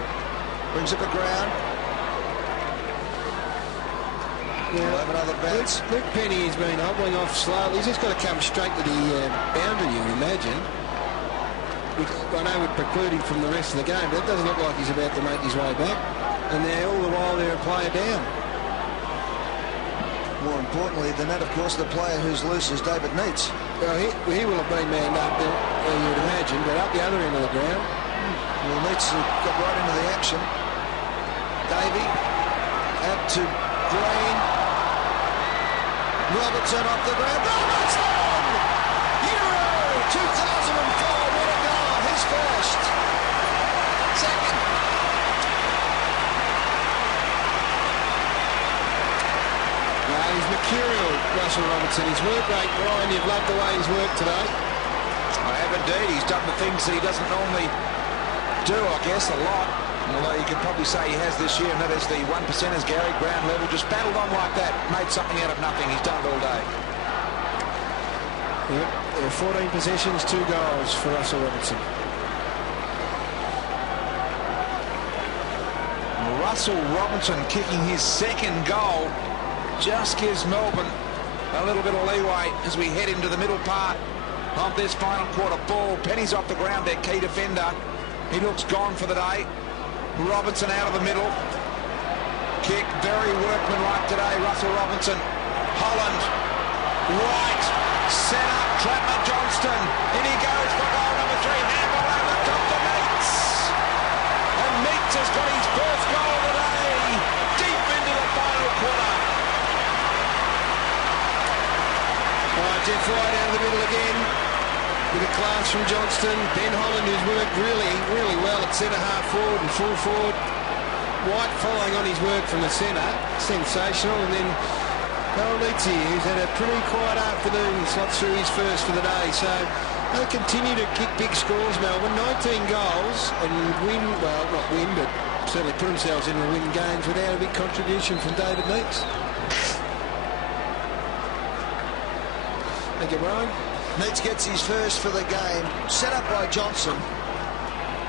brings up the ground. Yeah. 11 other bats. Luke Penny has been hobbling off slowly. He's just got to come straight to the boundary, you imagine. Which I know would preclude him from the rest of the game, but it doesn't look like he's about to make his way back. And they're all the while they're a player down. More importantly than that, of course, the player who's loose is David Neitz. Well, he will have been manned up, you would imagine, but up the other end of the ground. Well, Neitz got right into the action. Davey out to Green. Robertson off the ground. Robertson! Euro 2004. What a goal. His first. Second. He's mercurial, Russell Robertson. His work rate, Brian, you've loved the way he's worked today. I have indeed. He's done the things that he doesn't normally do, I guess, a lot. Although you could probably say he has this year, and that is the 1%ers, Gary, ground level, just battled on like that, made something out of nothing. He's done it all day. Yep, there are 14 possessions, 2 goals for Russell Robertson. Russell Robertson kicking his second goal just gives Melbourne a little bit of leeway as we head into the middle part of this final quarter. Ball, Penny's off the ground, their key defender. He looks gone for the day. Robinson out of the middle. Kick, very workmanlike today, Russell Robinson. Holland, right, set up, Trapper Johnston. In he goes for goal number 3. Handball over the top to Meats. And Meats has got his first goal of the day, deep into the final quarter. Jeff White out of the middle again. With a class from Johnston. Ben Holland, who's worked really well at centre-half forward and full forward. White following on his work from the centre. Sensational. And then Riewoldt, who's had a pretty quiet afternoon, slots through his first for the day. So they continue to kick big scores, Melbourne. 19 goals and win, well, not win, but certainly put themselves into the winning games without a big contribution from David Neitz. Thank you, Brian. Neitz gets his first for the game, set up by Johnson.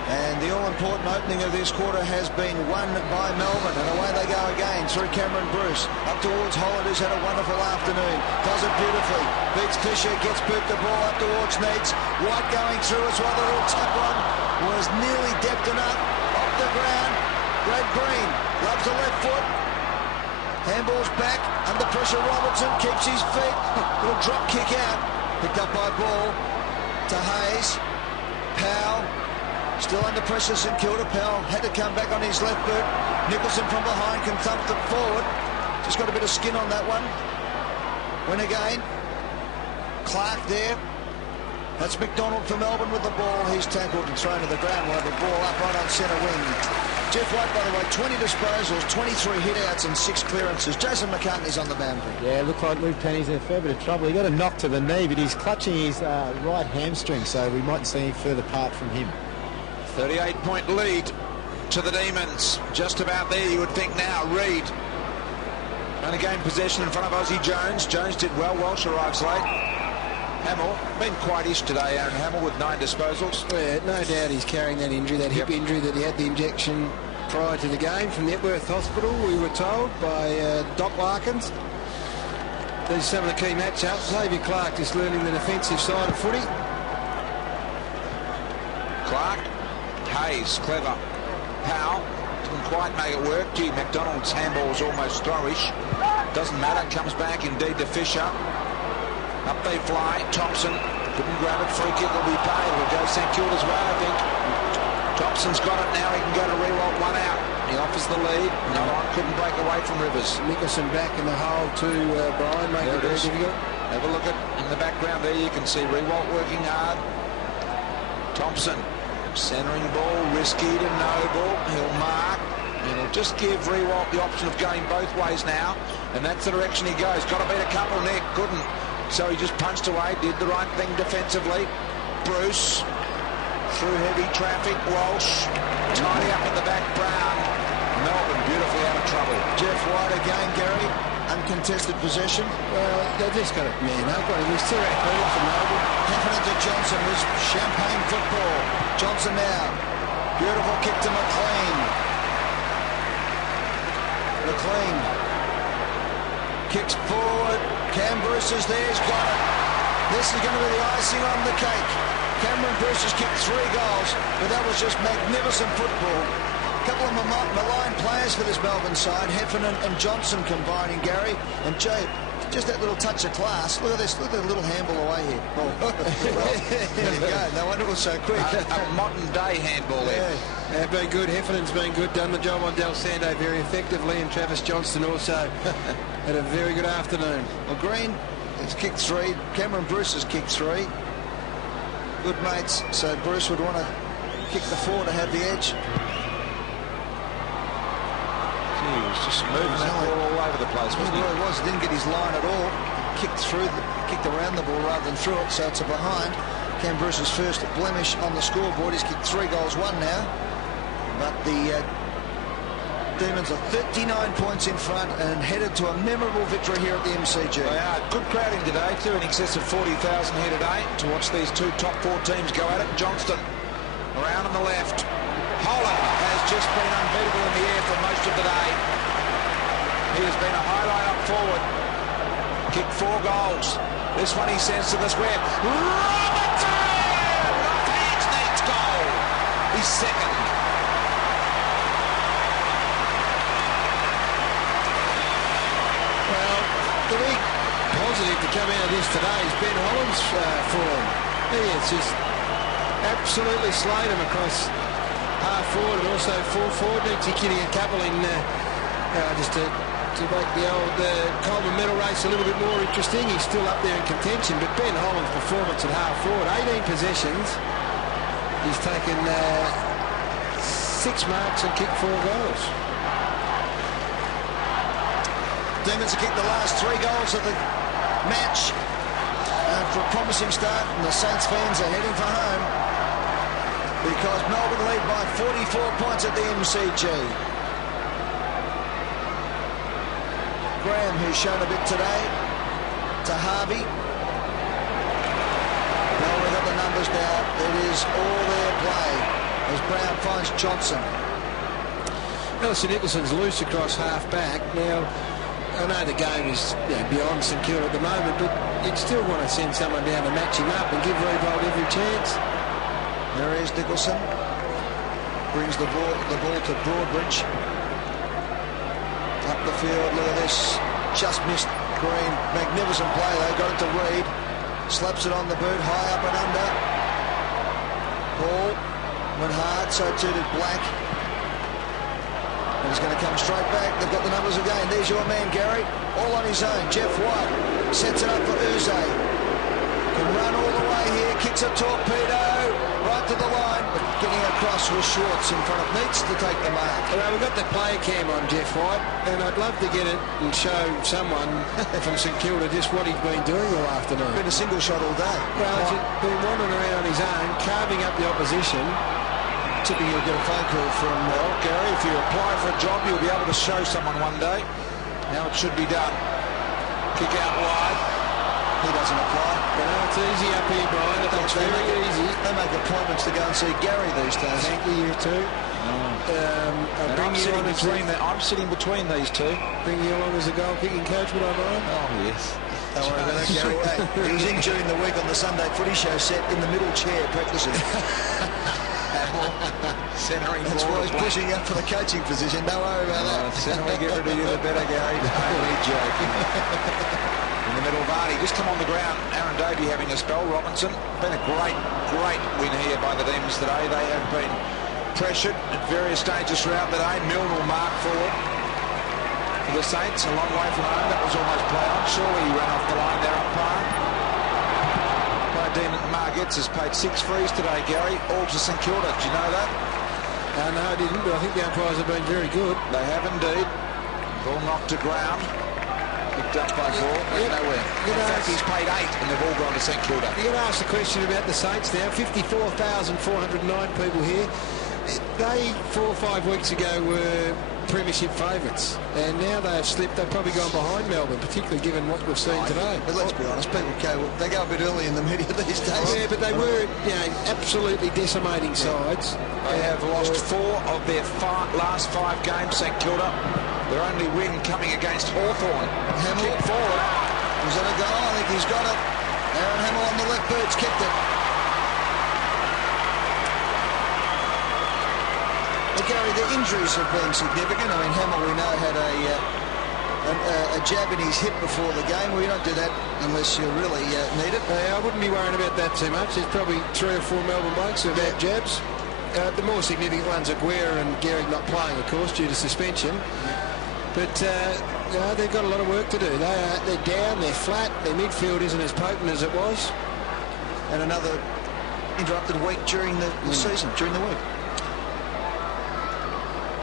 And the all-important opening of this quarter has been won by Melbourne. And away they go again through Cameron Bruce. Up towards Holland, who's had a wonderful afternoon. Does it beautifully. Beats Fisher, gets boot the ball up towards Needs. White going through as well. The little tap on was nearly depth enough. Off the ground. Brad Green loves the left foot. Handball's back. Under pressure, Robertson keeps his feet. Little drop kick out. Picked up by Ball to Hayes. Powell. Still under pressure, St.Kilda. Powell had to come back on his left boot. Nicholson from behind can thump it forward. Just got a bit of skin on that one. Win again. Clark there. That's McDonald for Melbourne with the ball. He's tackled and thrown to the ground. We'll have a ball up right on centre wing. Jeff White, by the way, 20 disposals, 23 hit-outs and 6 clearances. Jason McCartney's on the boundary. Yeah, looked like Luke Penny's in a fair bit of trouble. He got a knock to the knee, but he's clutching his right hamstring, so we mightn't see any further part from him. 38-point lead to the Demons. Just about there, you would think now. Reid trying to gain possession in front of Aussie Jones. Jones did well. Welsh arrives late. Hamill, been quite-ish today, Aaron Hamill, with 9 disposals. Yeah, no doubt he's carrying that injury, that hip injury that he had the injection prior to the game from Networth Hospital, we were told, by Doc Larkins. These are some of the key matchups. Xavier Clark just learning the defensive side of footy. Clark. Hayes, clever. Powell didn't quite make it work. Gee, McDonald's handball was almost throwish. Doesn't matter. Comes back indeed to Fisher. Up they fly. Thompson couldn't grab it. Free kick will be paid. Will go St.Kilda's way, I think. Thompson's got it now. He can go to Riewoldt, 1 out. He offers the lead. No one couldn't break away from Rivers. Nicholson back in the hole to Brian, making it very difficult. Have a look at in the background there. You can see Riewoldt working hard. Thompson. Centering the ball, risky to Noble. He'll mark. And he'll just give Riewoldt the option of going both ways now. And that's the direction he goes. Got to beat a couple, Nick. Couldn't. So he just punched away. Did the right thing defensively. Bruce. Through heavy traffic. Walsh. Tidy up in the back. Brown. Melbourne beautifully out of trouble. Jeff White again, Gary. Uncontested possession. Well, they've just got to man up. It was too athletic for Melbourne. Heffernan to Johnson was champagne football. Johnson now. Beautiful kick to McLean. McLean kicks forward. Cam Bruce is there. He's got it. This is going to be the icing on the cake. Cameron Bruce has kicked 3 goals, but that was just magnificent football. A couple of maligned players for this Melbourne side. Heffernan and Johnson combining, Gary. And Jay, just that little touch of class. Look at this. Look at the little handball away here. Oh, well, there you go. No wonder it was so quick. A modern-day handball there. Yeah, been good. Heffernan's been good. Done the job on Del Sando very effectively. And Travis Johnston also had a very good afternoon. Well, Green has kicked 3. Cameron Bruce has kicked 3. Good mates. So Bruce would want to kick the 4 to have the edge. He was just moving that ball all over the place, wasn't he? He really was. He didn't get his line at all. Kicked around the ball rather than through it, so it's a behind. Cam Bruce's first blemish on the scoreboard. He's kicked 3 goals, 1 now. But the Demons are 39 points in front and headed to a memorable victory here at the MCG. They are. Good crowding today, too, in excess of 40,000 here today to watch these 2 top 4 teams go at it. Johnston around on the left. Holland has just been unbeatable in the air for most of the day. He has been a highlight up forward. Kicked 4 goals. This one he sends to the square. Robertson! Off hands, Nate's goal. He's second. Well, the big positive to come out of this today is Ben Holland's form. It's just absolutely slayed him across half forward and also full forward. Needs getting a couple in just to make the old Coleman medal race a little bit more interesting. He's still up there in contention, but Ben Holland's performance at half forward, 18 possessions. He's taken 6 marks and kicked 4 goals. Demons have kicked the last 3 goals of the match after a promising start, and the Saints fans are heading for home because Melbourne lead by 44 points at the MCG. Graham, who's shown a bit today, to Harvey. Well, we've got the numbers now. It is all their play. as Brown finds Johnson. Elsie Nicholson's loose across half-back. Now, I know the game is beyond St Kilda at the moment, but you'd still want to send someone down to match him up and give Riewoldt every chance. There is Nicholson. Brings the ball to Broadbridge. Up the field, look at this. Just missed Green. Magnificent play, they got it to Reid. Slaps it on the boot, high up and under. Ball went hard, so too did Black. And he's going to come straight back. They've got the numbers again. There's your man, Gary. All on his own. Jeff White sets it up for Uze. Can run all the way here. Kicks a torpedo right to the line. But getting across was Schwartz in front of Neitz to take the mark. Well, we've got the play cam on Jeff White, and I'd love to get it and show someone from St Kilda just what he's been doing all afternoon. Been a single shot all day. Well, he's been wandering around on his own, carving up the opposition. Tipping you'll get a phone call from Gary, if you apply for a job, you'll be able to show someone one day how it should be done. Kick out wide. He doesn't apply. Well, it's easy up here, Brian. It's very easy. They make appointments to go and see Gary these days. Thank you, you too. I'm sitting between these two. Bring you along as a goal kicking coach, would I mind? Oh, yes. Don't worry about that, Gary. Hey, he was in during the week on the Sunday footy show set in the middle chair practicing. Centering. That's why he's pushing up for the coaching position. Don't worry about that. The sooner we get rid of you, the better, Gary. Only joking. In the middle, Vardy just come on the ground. Aaron Davey having a spell. Robinson. Been a great win here by the Demons today. They have been pressured at various stages throughout the day. Milne will mark forward for the Saints. A long way from home. That was almost play on. Surely he ran off the line there, umpire. Demon Margetts has paid 6 frees today, Gary, all to St Kilda. Did you know that? No, I didn't, but I think the umpires have been very good. They have indeed. Ball knocked to ground. Picked up by Ball. Nowhere. In fact, he's paid 8 and they've all gone to St Kilda. You're going to ask the question about the Saints now. 54,409 people here. They, 4 or 5 weeks ago, were premiership favourites, and now they have slipped. They've probably gone behind Melbourne, particularly given what we've seen today. But let's be honest, people they go a bit early in the media these days. Yeah, but they were absolutely decimating sides. They have lost 4 of their last 5 games, St Kilda. Their only win coming against Hawthorn. Hamill kicked forward. Was that a goal? I think he's got it. Aaron Hamill on the left boot's kicked it. Gary, the injuries have been significant. I mean, Hamill, we know, had a jab in his hip before the game. We don't do that unless you really need it. I wouldn't be worrying about that too much. There's probably 3 or 4 Melbourne blokes who have had jabs. The more significant ones are Guerra and Gehrig not playing, of course, due to suspension. But they've got a lot of work to do. They're down, they're flat, their midfield isn't as potent as it was. And another interrupted week during the season, during the week.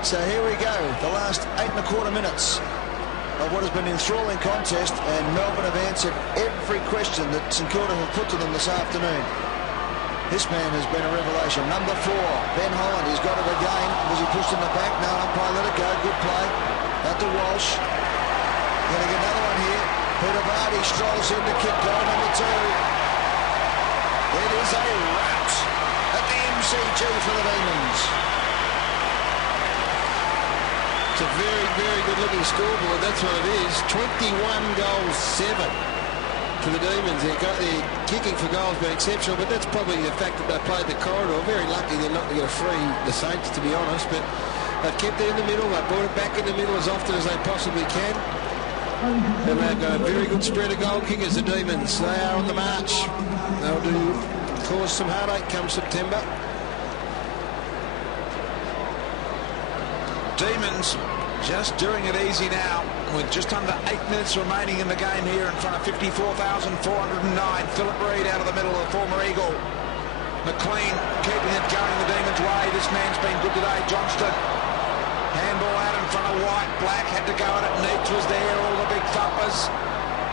So here we go, the last 8.25 minutes of what has been an enthralling contest, and Melbourne have answered every question that St Kilda have put to them this afternoon. This man has been a revelation. Number 4, Ben Holland. He's got it again. Was he pushed in the back? No, umpire let it go. Good play. Out to Walsh. Going to get another one here. Peter Vardy strolls in to kick goal number 2. It is a rout at the MCG for the Demons. It's a very, very good-looking scoreboard. That's what it is. 21 goals, 7 to the Demons. Their kicking for goals been exceptional, but that's probably the fact that they played the corridor. Very lucky they're not going to free the Saints, to be honest, but they've kept it in the middle. They've brought it back in the middle as often as they possibly can. And they've got a very good spread of goal kickers, the Demons. They are on the march. They'll cause some heartache come September. Demons just doing it easy now with just under 8 minutes remaining in the game here in front of 54,409. Philip Reid out of the middle, of the former Eagle. McLean keeping it going the Demons' way. This man's been good today. Johnston. Handball out in front of White. Black had to go at it. Neitz was there. All the big thumpers.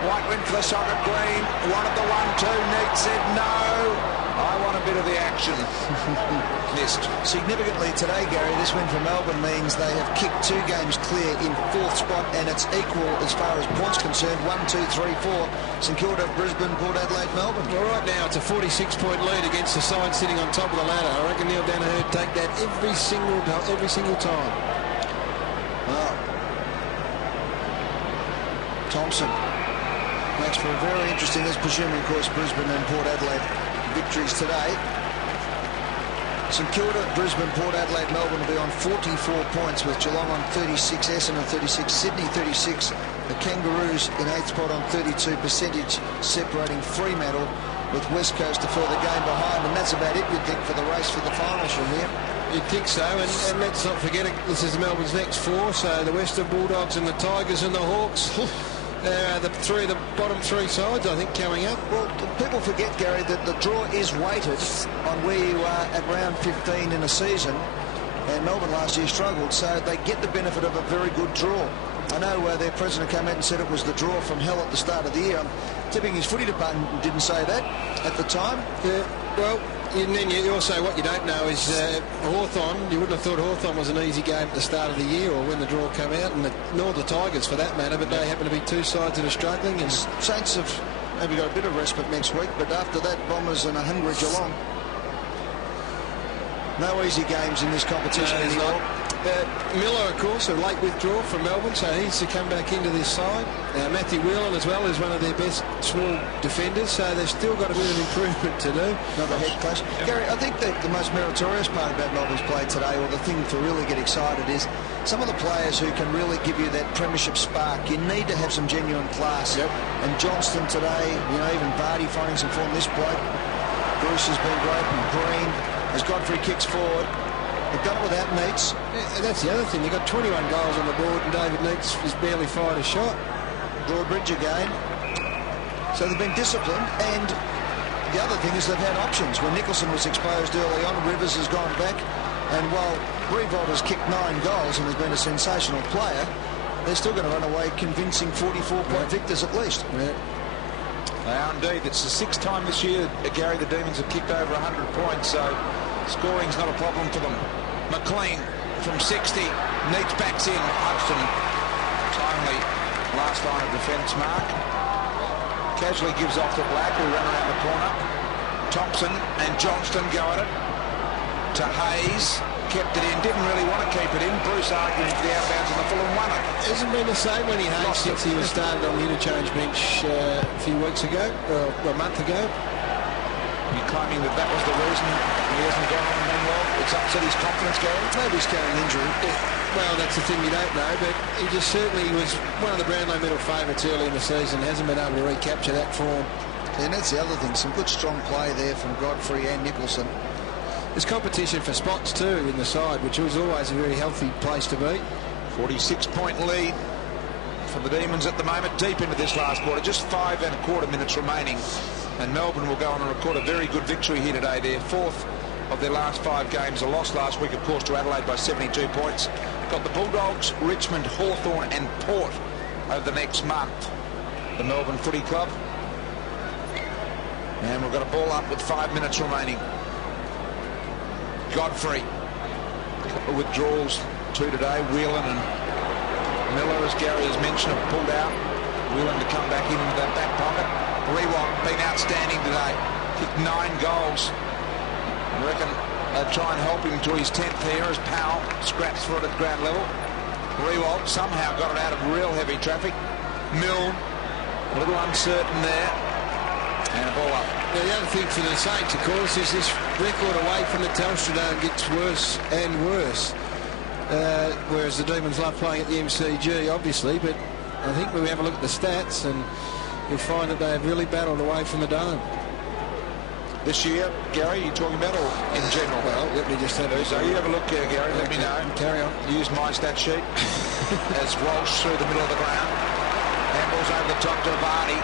White went for the shot at Green. Wanted the 1-2. Neitz said no. I want to bit of the action. Missed. Significantly today, Gary, this win for Melbourne means they have kicked 2 games clear in 4th spot, and it's equal as far as points concerned. 1, 2, 3, 4. St Kilda, Brisbane, Port Adelaide, Melbourne. Well, right now it's a 46-point lead against the side sitting on top of the ladder. I reckon Neil Danaher would take that every single time. Well, Thompson makes for a very interesting, as presuming, of course, Brisbane and Port Adelaide victories today. St Kilda, Brisbane, Port Adelaide, Melbourne will be on 44 points, with Geelong on 36, Essendon 36, Sydney 36. The Kangaroos in 8th spot on 32 percentage, separating Fremantle with West Coast a further game behind, and that's about it, you'd think, for the race for the finals from here. You'd think so, and let's not forget it, this is Melbourne's next 4, so the Western Bulldogs and the Tigers and the Hawks. The bottom 3 sides, I think, coming up. Well, people forget, Gary, that the draw is weighted on where you are at round 15 in a season, and Melbourne last year struggled, so they get the benefit of a very good draw. I know their president came out and said it was the draw from hell at the start of the year. I'm tipping his footy department didn't say that at the time. Yeah, well, and then you also, what you don't know is Hawthorn. You wouldn't have thought Hawthorn was an easy game at the start of the year or when the draw came out, and nor the Tigers for that matter, but they happen to be 2 sides that are struggling. And Saints have maybe got a bit of respite next week, but after that, Bombers and a hungry Geelong. No easy games in this competition anymore. Miller, of course, a late withdrawal from Melbourne, so he's to come back into this side. Matthew Whelan as well is one of their best small defenders, so they've still got a bit of improvement to do. Another head clash. Gary, I think that the most meritorious part about Melbourne's play today, or the thing to really get excited, is some of the players who can really give you that premiership spark. You need to have some genuine class. Yep. And Johnston today, even Vardy finding some form. This bloke, Bruce, has been great, and Green, as Godfrey kicks forward. They've done it without Neitz. Yeah, that's the other thing. They've got 21 goals on the board, and David Neitz has barely fired a shot. Broadbridge again. So they've been disciplined, and the other thing is they've had options. When Nicholson was exposed early on, Rivers has gone back, and while Riewoldt has kicked 9 goals and has been a sensational player, they're still going to run away convincing 44-point victors at least. Yeah. They are indeed. It's the 6th time this year, Gary, the Demons have kicked over 100 points, so scoring's not a problem for them. McLean from 60, Neitz backs in. Hodgson, timely last line of defence mark. Casually gives off to Black, who ran around the corner. Thompson and Johnston go at it. To Hayes, kept it in, didn't really want to keep it in. Bruce arguing for the outbounds and the Fulham won it. Hasn't been the same when he Hayes since he was started on the interchange bench a few weeks ago, or a month ago. You're claiming that was the reason he hasn't gone on and done well? It's upset his confidence, Gary? Maybe he's carrying injury. Well, that's the thing you don't know, but he just certainly was one of the Brownlow medal favourites early in the season. Hasn't been able to recapture that form. And that's the other thing. Some good strong play there from Godfrey and Nicholson. There's competition for spots too in the side, which was always a very healthy place to be. 46-point lead for the Demons at the moment, deep into this last quarter. Just 5.25 minutes remaining, and Melbourne will go on and record a very good victory here today. Their 4th of their last 5 games. A loss last week, of course, to Adelaide by 72 points. Got the Bulldogs, Richmond, Hawthorn and Port over the next month. The Melbourne Footy Club. And we've got a ball up with 5 minutes remaining. Godfrey, a couple of withdrawals, 2 today. Whelan and Miller, as Gary has mentioned, have pulled out. Whelan to come back into that back pocket. Riewoldt been outstanding today. Kicked 9 goals. I reckon they'll try and help him to his 10th here as Powell scraps for it at ground level. Riewoldt somehow got it out of real heavy traffic. Milne, a little uncertain there. And a ball up. Now, the other thing for the Saints, of course, is this record away from the Telstra Dome gets worse and worse. Whereas the Demons love playing at the MCG, obviously, but I think when we have a look at the stats, and you'll find that they have really battled away from the Dome. This year, Gary, are you talking about, or in general? Well, let me just have a look. So you have a look here, Gary, let me know. Carry on. Use my stat sheet. As Walsh through the middle of the ground. Handballs over the top to Vardy.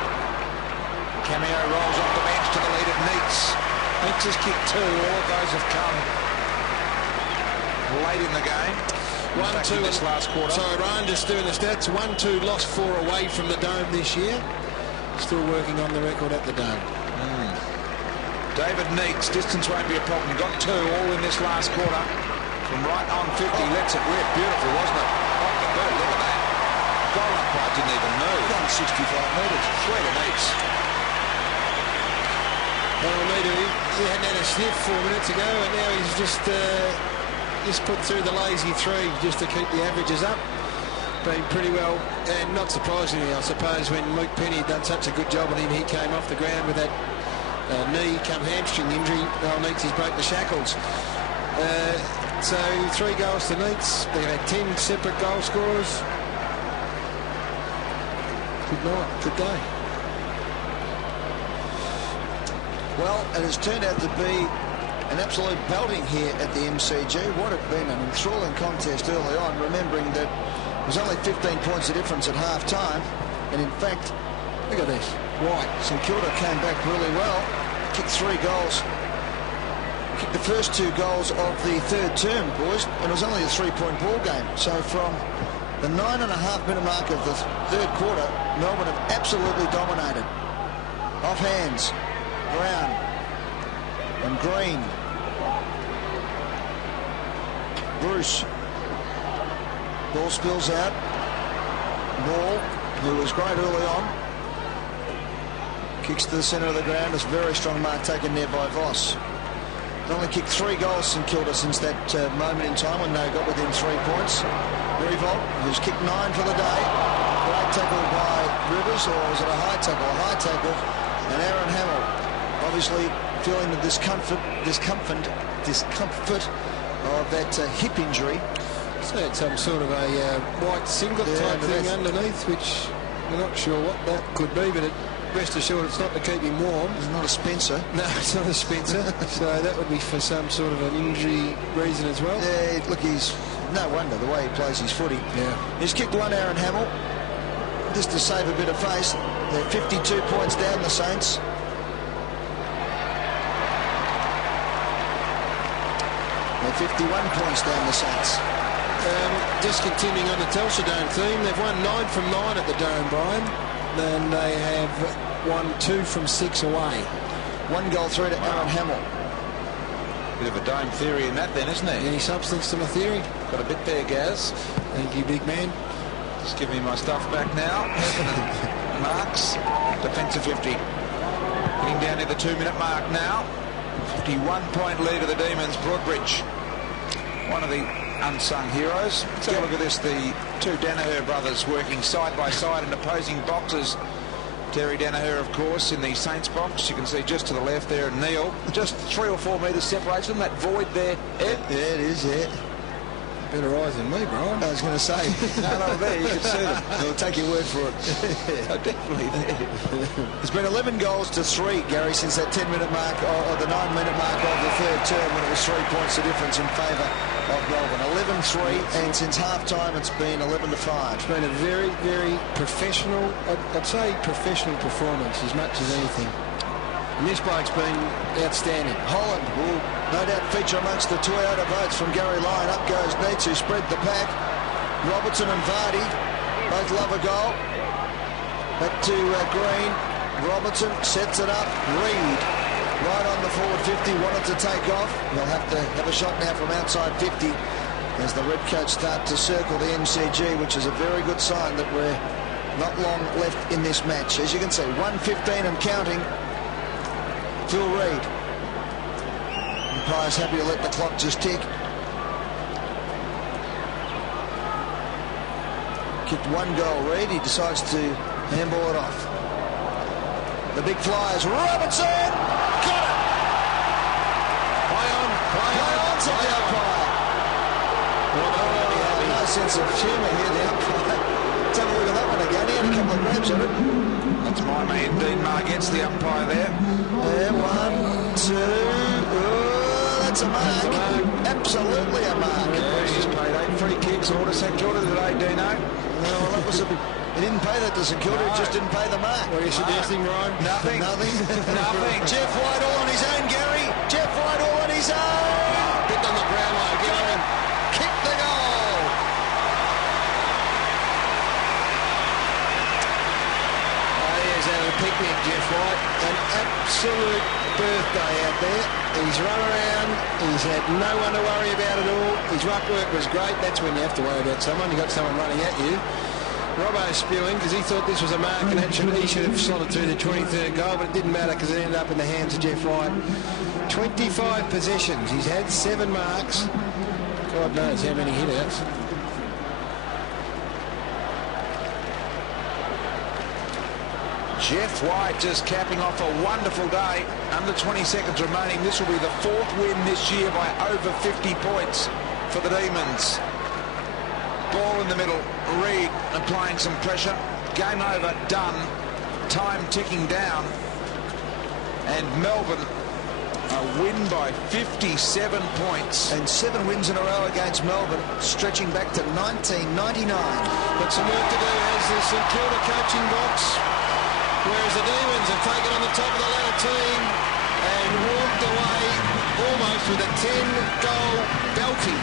Cameo rolls off the bench to the lead of Neitz. Neitz has kicked 2. All of those have come late in the game. 1-2 this last quarter. Sorry, Ryan, just doing the stats. 1-2 lost 4 away from the Dome this year. Still working on the record at the Dome. David Neeks, distance won't be a problem. Got 2 all in this last quarter. From right on 50, lets it rip. Beautiful, wasn't it? Off the boot, look at that. Goal umpire didn't even move. 65 metres. Sweet of Neeks. Well, he hadn't had a sniff 4 minutes ago, and now he's just put through the lazy 3 just to keep the averages up. Been pretty well, and not surprisingly, I suppose, when Luke Penny had done such a good job on him, he came off the ground with that knee come hamstring injury. Neeks broke the shackles. So 3 goals to Neeks. They've had 10 separate goal scorers. Good night, good day. Well, it has turned out to be an absolute belting here at the MCG. What had been an enthralling contest early on, remembering that it was only 15 points of difference at half-time. And in fact, look at this. White, St Kilda came back really well, kicked 3 goals. Kicked the first 2 goals of the third term, boys, and it was only a 3-point ball game. So from the 9.5-minute mark of the third quarter, Melbourne have absolutely dominated. Off hands. Brown and Green. Bruce. Ball spills out. Ball, who was great early on, kicks to the centre of the ground. It's a very strong mark taken there by Voss. They've only kicked 3 goals, St Kilda, since that moment in time when they got within 3 points. Riewoldt, who's kicked 9 for the day. Great tackle by Rivers, or was it a high tackle? A high tackle. And Aaron Hamill, obviously feeling the discomfort of that hip injury. So it's some sort of a white singlet type thing underneath, which we're not sure what that could be, but rest assured it's not to keep him warm. It's not a Spencer. No, it's not a Spencer. So that would be for some sort of an injury reason as well. Yeah, look, he's no wonder the way he plays his footy. Yeah. He's kicked 1, Aaron Hamill, just to save a bit of face. They're 52 points down, the Saints. They're 51 points down, the Saints. Just continuing on the Telstra Dome theme, they've won 9 from 9 at the Dome, Brian. And they have won 2 from 6 away. 1 goal through to Aaron Hamill. Bit of a Dome theory in that then, isn't there? Any substance to my theory? Got a bit there, Gaz. Thank you, big man. Just give me my stuff back now. Marks, defensive 50. Getting down to the 2-minute mark now. 51-point lead of the Demons. Broadbridge, one of the unsung heroes. Let's have a look at this. The 2 Danaher brothers working side by side in opposing boxes. Terry Danaher, of course, in the Saints box. You can see just to the left there, Neil. Just 3 or 4 metres separation. That void there, Ed. Yeah, it is, yeah. Better eyes than me, Brian. I was going to say. No, there, you can see them. I'll take your word for it. Oh, definitely there. There's been 11 goals to 3, Gary, since that 10-minute mark, or the 9-minute mark of the third term, when it was 3 points of difference in favour of Melbourne. 11-3, and since half-time it's been 11-5. It's been a very, very professional, I'd say professional performance as much as anything. And this bloke's been outstanding. Holland will no doubt feature amongst the Toyota votes from Gary Lyon. Up goes Neitz, who spread the pack. Robertson and Vardy both love a goal. Back to Green. Robertson sets it up. Reed right on the forward 50, wanted to take off. They'll have to have a shot now from outside 50 as the Redcoats start to circle the MCG, which is a very good sign that we're not long left in this match. As you can see, 1:15 and counting. Phil Reed. Umpire's happy to let the clock just tick. Kicked 1 goal, Reed. He decides to handball it off. The big flyers, Robertson! Got it! Play on, said the umpire. No sense of humour here, the umpire. Let's have a look at that one again. He had a couple of grabs at it. That's my man, Dean Margetts, the umpire there. Yeah, 1, 2. Oh, that's a mark. Absolutely a mark. He's paid 8 free kicks all to St Kilda today, Dino. No, well, that was a... He didn't pay that to St Kilda, he just didn't pay the mark. What are you suggesting, Ryan? Nothing. Nothing. Nothing. Jeff White all on his own, Gary. Jeff White all on his own. Bit on the ground, like, get on him. Kick the goal. Oh, he's having a picnic, Jeff White. An absolute birthday out there. He's run around. He's had no one to worry about at all. His ruck work was great. That's when you have to worry about someone. You got someone running at you. Robbo spewing because he thought this was a mark and he should have slotted through the 23rd goal, but it didn't matter because it ended up in the hands of Jeff White. 25 possessions. He's had 7 marks. God knows how many hit-outs. Jeff White just capping off a wonderful day. Under 20 seconds remaining. This will be the 4th win this year by over 50 points for the Demons. Ball in the middle. Reed applying some pressure. Game over. Done. Time ticking down. And Melbourne a win by 57 points. And 7 wins in a row against Melbourne, stretching back to 1999. But some work to do has the St Kilda coaching box, whereas the Demons have taken on the top of the ladder team and walked away almost with a 10-goal belting.